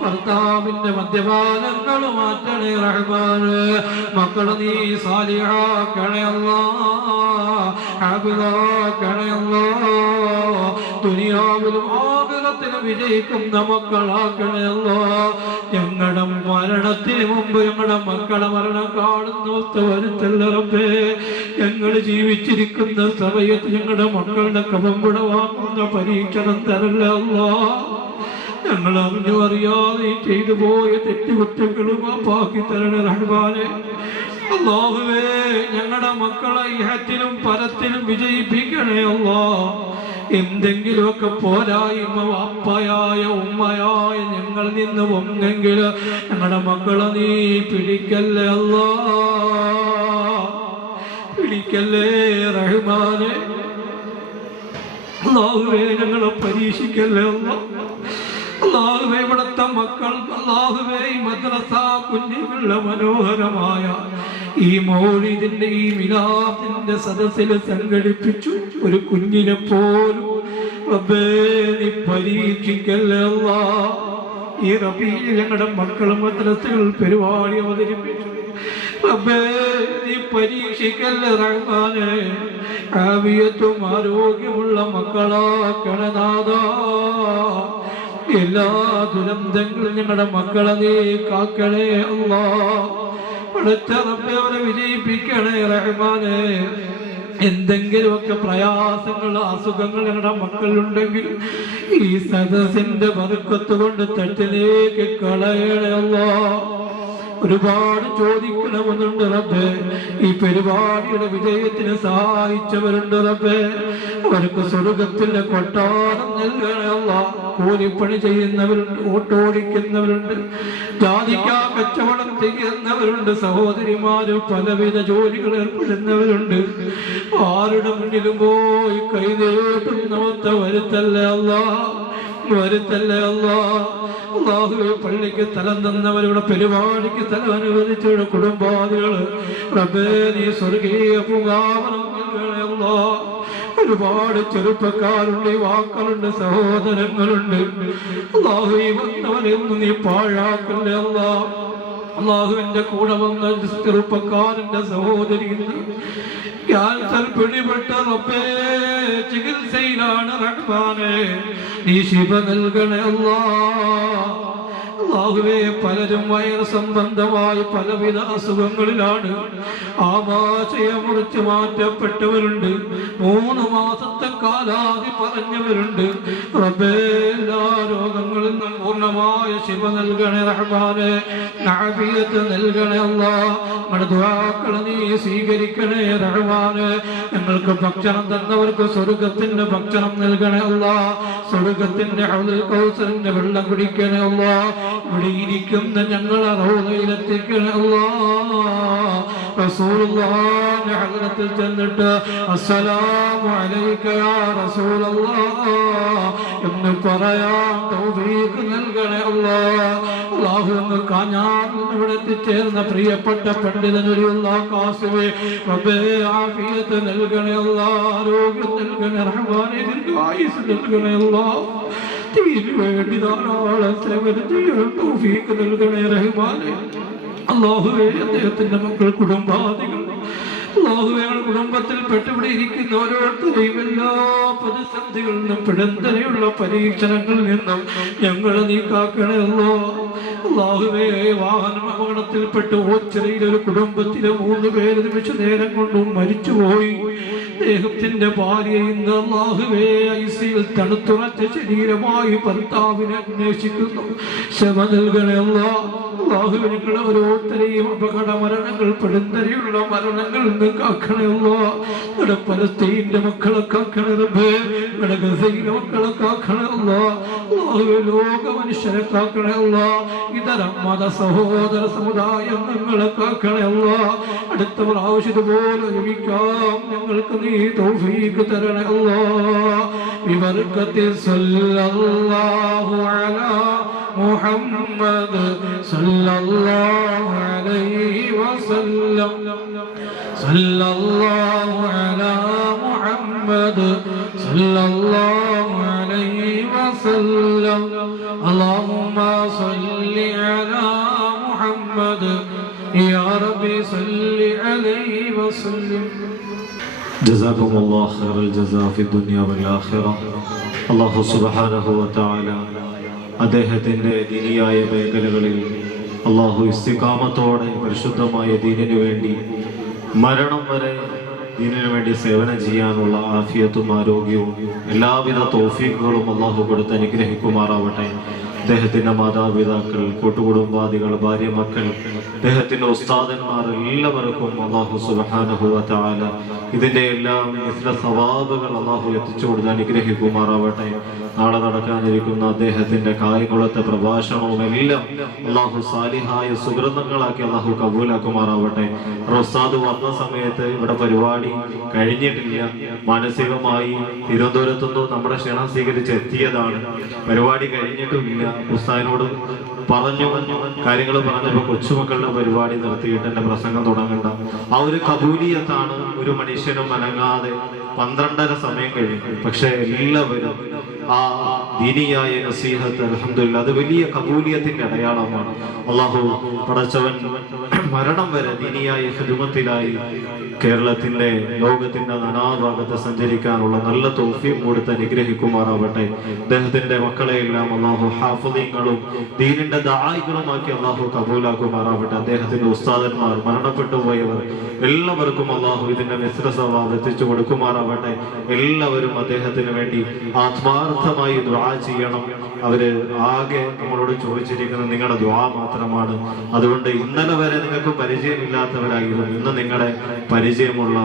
ഭർത്താവിന്റെ മദ്യപാനങ്ങൾ മാറ്റണേ റഹ്മാനെ. മക്കളെ നീ സാലിഹാക്കണേ അല്ലാഹ്, ഹാഫിളാക്കണേ അല്ലാഹ്. ദുനിയാവിലും ആഖിറത്തിലും വിജയിക്കുന്ന മക്കളാക്കണേ അല്ലാഹ്. ഞങ്ങളുടെ മരണത്തിന് മുമ്പ് ഞങ്ങളുടെ മക്കളെ മരണം കാണുന്ന അവസ്ഥ വരുത്തല്ല റബ്ബേ. ഞങ്ങൾ ജീവിച്ചിരിക്കുന്ന സമയത്ത് ഞങ്ങളുടെ മക്കളുടെ കബംകുട വാങ്ങുന്ന പരീക്ഷണം തരല്ല അല്ലാഹ്. ഞങ്ങൾ അറിഞ്ഞു അറിയാതെ ചെയ്തു പോയ തെറ്റുകുറ്റങ്ങളും മാപ്പാക്കി തരണേ റഹ്മാനെ. അല്ലാഹുവേ ഞങ്ങളുടെ മക്കളെ ഇഹത്തിലും പരത്തിലും വിജയിപ്പിക്കണേ അല്ലാഹ്. എന്തെങ്കിലുമൊക്കെ പോരായ്മ വാപ്പയായ ഉമ്മയായ ഞങ്ങളിൽ നിന്ന് വന്നെങ്കിൽ ഞങ്ങളുടെ മക്കളെ നീ പിടിക്കല്ലേ അല്ലാഹ്, പിടിക്കല്ലേ റഹ്മാനെ. അല്ലാഹുവേ ഞങ്ങളെ പരീക്ഷിക്കല്ലേ അല്ലാഹ്. അല്ലാഹുവേ ഇവിടുത്തെ മക്കൾ അല്ലാഹുവേ ഈ മദ്രസ കുഞ്ഞുങ്ങളുടെ മനോഹരമായ ഈ മൗലിദിന്റെ ഈ മിലാദിന്റെ സദസ്സിൽ സംഘടിപ്പിച്ചു. ഒരു കുഞ്ഞിനെ പോലും റബ്ബേ നീ പരീക്ഷിക്കല്ലേ അല്ലാഹ്. ഈ റബീഇൽ ഞങ്ങളുടെ മക്കൾ മദ്രസകൾ പരിപാടി അവതരിപ്പിച്ചു. റബ്ബേ നീ പരീക്ഷിക്കല്ലേ റഹ്മാനെ. ആഫിയത്തും ആരോഗ്യമുള്ള മക്കളാക്കണേ നാഥാ. എല്ലാ ദുരന്തങ്ങളും ഞങ്ങളുടെ മക്കളെ നീ കാക്കണേ അല്ലാഹ്. പടച്ച റബ്ബേ അവരെ വിജയിപ്പിക്കണേ റഹ്മാനെ. എന്തെങ്കിലുമൊക്കെ പ്രയാസങ്ങൾ അസുഖങ്ങൾ ഞങ്ങളുടെ മക്കളുണ്ടെങ്കിൽ ഈ സദസ്സിന്റെ ബർക്കത്ത് കൊണ്ട് തട്ടിലേക്ക് കളയണേ അല്ലാഹ്. ഒരുപാട് ചോദിക്കണമെന്നുണ്ട് റബ്ബേ. ഈ പരിപാടിയുടെ വിജയത്തിന് സഹായിച്ചവരുണ്ട് റബ്ബേ. അവർക്ക് സ്വർഗ്ഗത്തിന്റെ കൊട്ടാരം നൽകണേ അല്ലാഹ്. കൂലിപ്പണി ചെയ്യുന്നവരുണ്ട്, ഓട്ടോടിക്കുന്നവരുണ്ട്, ജാതിക്കാ കച്ചവടം ചെയ്യുന്നവരുണ്ട്, സഹോദരിമാര് പലവിധ ജോലികൾ ഏർപ്പെടുന്നവരുണ്ട്. ആരുടെ മുന്നിലും പോയി കൈനീട്ടുന്നവത്ത വരുത്തല്ലേ അല്ലാഹ്, വരുത്തല്ലേ അല്ലാഹ്. അല്ലാഹുവേ പള്ളിക്ക് തലം തന്നവരുടെ പരിപാടിക്ക് തലം അനുവദിച്ചവരുടെ കുടുംബാദികള് റബ്ബേ നീ സ്വർഗീയ പൂങ്കാവനം നൽകണേ അല്ലാഹ്. ഒരുപാട് ചെറുപ്പക്കാരുണ്ട്, യുവാക്കളുണ്ട്, സഹോദരങ്ങളുണ്ട്. അല്ലാഹുവേ വന്നവരെയൊന്നും നീ പാഴാക്കല്ലേ അല്ലാഹ്. അല്ലാഹുവിന്റെ കൂടെ വന്ന ചെറുപ്പക്കാരന്റെ സഹോദരി ക്യാൻസർ പിടിപെട്ട റബ്ബേ ചികിത്സയിലാണ് റഹ്മാനെ. നീ ശിഫ നൽകണേ അല്ലാഹ്. അല്ലാഹുവേ പലരും വയറ് സംബന്ധമായി പലവിധ അസുഖങ്ങളിലാണ്. ആമാശയം മുറിച്ച് മാറ്റപ്പെട്ടവരുണ്ട്. 3 മാസത്തെ കാലാവധി പറഞ്ഞവരുണ്ട്. റബ്ബേ എല്ലാ രോഗങ്ങളിൽ നിന്നും പൂർണ്ണമായ ശിഫ നൽകണേ റഹ്മാനെ. ആഫിയത്ത് നൽകണേ അല്ലാഹ്. നമ്മുടെ ദുആക്കളെ നീ സ്വീകരിക്കണേ റഹ്മാനെ. ഞങ്ങൾക്ക് ഭക്ഷണം തന്നവർക്ക് സ്വർഗ്ഗത്തിന്റെ ഭക്ഷണം നൽകണേ അല്ലാഹ്. സ്വർഗ്ഗത്തിന്റെ ഹൗദുൽ കൗസറിന്റെ വെള്ളം കുടിക്കണേ അല്ലാഹ്. ഇവിടെ ഇരിക്കുന്ന ഞങ്ങളെ റൗളയിലെത്തിക്കണേ അല്ലാ. റസൂലുള്ളാഹിന്റെ ഹദ്റത്തിൽ ചെന്നിട്ട് അസ്സലാമു അലൈക യാ റസൂലല്ലാഹ് എന്ന് പറയാൻ തൗഫീഖ് നൽകണേ അല്ലാ. അല്ലാഹു ഇവിടെ എത്തിച്ചേർന്ന പ്രിയപ്പെട്ട പണ്ഡിതനുള്ള കാസുവേ റബ്ബേ ആഫിയത്ത് നൽകണേ അല്ലാ, ആരോഗ്യം നൽകണേ റഹ്മാനേ, ദീർഘായുസ്സ് നൽകണേ അല്ലാ. ദീനിനു വേണ്ടി ധാരാളം സേവനം ചെയ്യാൻ തൗഫീഖ് നൽകണേ റഹ്മാനേ. അല്ലാഹുവേ അദ്ദേഹത്തിന്റെ മക്കൾ കുടുംബാദികൾ അല്ലാഹുവേ കുടുംബത്തിൽ പെട്ടിവിടെ ഇരിക്കുന്ന ഓരോരുത്തരെയും എല്ലാ പ്രതിസന്ധികളിൽ നിന്നും പെടുന്നതിനുള്ള പരീക്ഷണങ്ങളിൽ നിന്നും ഞങ്ങളെ നീ കാക്കണേ അല്ലാ. അല്ലാഹുവേ വാഹനം അപകടത്തിൽപ്പെട്ട് ഓച്ചിറയിൽ ഒരു കുടുംബത്തിലെ 3 പേര് നിമിഷ നേരം കൊണ്ടും മരിച്ചുപോയി. അദ്ദേഹത്തിന്റെ ഭാര്യ ഇന്ന് അല്ലാഹുവേ ഐസിയിൽ തണുത്തുറച്ച ശരീരമായി ഭർത്താവിനെ അന്വേഷിക്കുന്നു. ക്ഷമ നൽകണേ അല്ലാ. അല്ലാഹുവേ ഞങ്ങളെ ഓരോരുത്തരെയും അപകട മരണങ്ങൾ പെടുന്നതിനുള്ള മരണങ്ങളിൽ നിന്ന് കാക്കണേ അല്ലാ. നമ്മുടെ പലസ്തീന്റെ മക്കളെ കാക്കണേ റബ്ബേ, നമ്മുടെ ഗസയിലെ മക്കളെ കാക്കണേ അല്ലാ. അല്ലാഹുവേ ലോക മനുഷ്യരെ കാക്കണേ അല്ലാ. ഇതര മത സഹോദര സമുദായം ഞങ്ങളെ കാക്കണേ അല്ലാ. അടുത്ത പ്രാവശ്യം പോലെ ജീവിക്കാം ഞങ്ങൾക്ക് നീ തൗഫീഖ് തരണേ അല്ലാ. ബിബർക്കത്തി സല്ലല്ലാഹു അലാ മുഹമ്മദ് സല്ലല്ലാഹു അലൈഹി വസല്ലം സല്ലല്ലാഹു അലാ മുഹമ്മദ് സല്ലല്ലാഹു അലൈഹി വസല്ലം അല്ലാഹുമ്മ സല്ലി അലാ മുഹമ്മദ് യാ റബ്ബി സല്ലി അലൈഹി വസല്ലം. ജസാകുമുല്ലാഹു ഖൈറൽ ജസാ ഫി ദുനിയ വൽ ആഖിറ. അല്ലാഹു സുബ്ഹാനഹു വ തആല അദ്ദേഹത്തിന്റെ ദീനിയായ മേഖലകളിൽ അല്ലാഹു ഇസ്തിഖാമത്തോടെ പരിശുദ്ധമായ ദീനിനു വേണ്ടി മരണം വരെ ദീനിനു വേണ്ടി സേവനം ചെയ്യാനുള്ള ആഫിയത്തും ആരോഗ്യവും എല്ലാവിധ തൗഫീഖുകളും അല്ലാഹു കൊടുത്ത് അനുഗ്രഹിക്കുമാറാവട്ടെ. അദ്ദേഹത്തിന്റെ മാതാപിതാക്കൾ, കൂട്ടുകുടുംബാദികൾ, ഭാര്യ, മക്കൾ, അദ്ദേഹത്തിന്റെ ഉസ്താദന്മാർ എല്ലാവർക്കും അല്ലാഹു സുബ്ഹാനഹു വ തആല ഇതിന്റെ എല്ലാം സവാബുകൾ അല്ലാഹു എത്തിച്ചു കൊടുത്ത് അനുഗ്രഹിക്കുമാറാവട്ടെ. നാളെ നടക്കാനിരിക്കുന്ന അദ്ദേഹത്തിന്റെ കായംകുളത്തെ പ്രഭാഷണവും എല്ലാം അല്ലാഹു സാലിഹായ സുഹൃതങ്ങളാക്കി അല്ലാഹു കബൂലാക്കുമാറാവട്ടെ. ഉസ്താദ് വന്ന സമയത്ത് ഇവിടെ പരിപാടി കഴിഞ്ഞിട്ടില്ല. മാനസികമായി തിരുവനന്തപുരത്തുനിന്ന് നമ്മുടെ ക്ഷണം സ്വീകരിച്ച് എത്തിയതാണ്. പരിപാടി കഴിഞ്ഞിട്ടുമില്ല. ഉസ്താദിനോട് പറഞ്ഞു കാര്യങ്ങൾ പറഞ്ഞപ്പോൾ കൊച്ചുമക്കളുടെ പരിപാടി നിർത്തിയിട്ട് എന്റെ പ്രസംഗം തുടങ്ങണ്ട. ആ ഒരു കബൂലിയത്താണ് ഒരു മനുഷ്യനും അനങ്ങാതെ 12:30 സമയം കഴിഞ്ഞു. പക്ഷെ എല്ലാവരും ആ ദീനിയായ നസീഹത്ത് അൽഹംദുലില്ലാഹ് അത് വലിയ കബൂലിയത്തിന്റെ അടയാളമാണ്. അല്ലാഹു പടച്ചവൻ മരണം വരെ ദീനിയായ ഖിദ്മത്തിലായി കേരളത്തിന്റെ ലോകത്തിന്റെ നാനാഭാഗത്ത് സഞ്ചരിക്കാനുള്ള നല്ല തൗഫീഖ് കൊടുത്ത് അനുഗ്രഹിക്കുമാറാവട്ടെ. അദ്ദേഹത്തിന്റെ മക്കളെയെല്ലാം അല്ലാഹു ഹാഫിളീങ്ങളും ദീനിന്റെ ദാഇകളുമാക്കി അല്ലാഹു കബൂലാക്കുമാറാവട്ടെ. അദ്ദേഹത്തിന്റെ ഉസ്താദന്മാർ, മരണപ്പെട്ടു പോയവർ എല്ലാവർക്കും അല്ലാഹു ഇതിന്റെ മിസ്ര സവാബ് എത്തിച്ചു കൊടുക്കുമാറാവട്ടെ. എല്ലാവരും അദ്ദേഹത്തിന് വേണ്ടി ആത്മാർത്ഥമായി ദുആ ചെയ്യണം. അവര് ആകെ നമ്മളോട് ചോദിച്ചിരിക്കുന്നത് നിങ്ങളുടെ ദുആ മാത്രമാണ്. അതുകൊണ്ട് ഇന്നലെ വരെ നിങ്ങൾക്ക് പരിചയമില്ലാത്തവരായിരുന്നു, ഇന്ന് നിങ്ങളുടെ പരിചയമുള്ള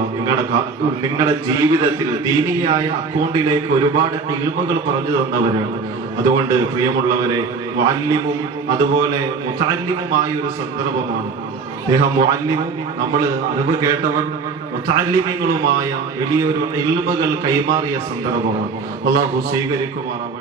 നിങ്ങളുടെ ജീവിതത്തിൽ ദീനിയായ അക്കൗണ്ടിലേക്ക് ഒരുപാട് ഇൽമുകൾ പറഞ്ഞു തന്നവരാണ്. അതുകൊണ്ട് പ്രിയമുള്ളവരെ, മുഅല്ലിമും അതുപോലെ മുതഅല്ലിമുമായ ഒരു സന്ദർഭമാണ്. അദ്ദേഹം മുഅല്ലിമും നമ്മൾ അറിവ് കേട്ടവർ മുതഅല്ലിമുകളുമായ വലിയൊരു ഇൽമുകൾ കൈമാറിയ സന്ദർഭമാണ്. അല്ലാഹു സ്വീകരിക്കുമാറാവട്ടെ.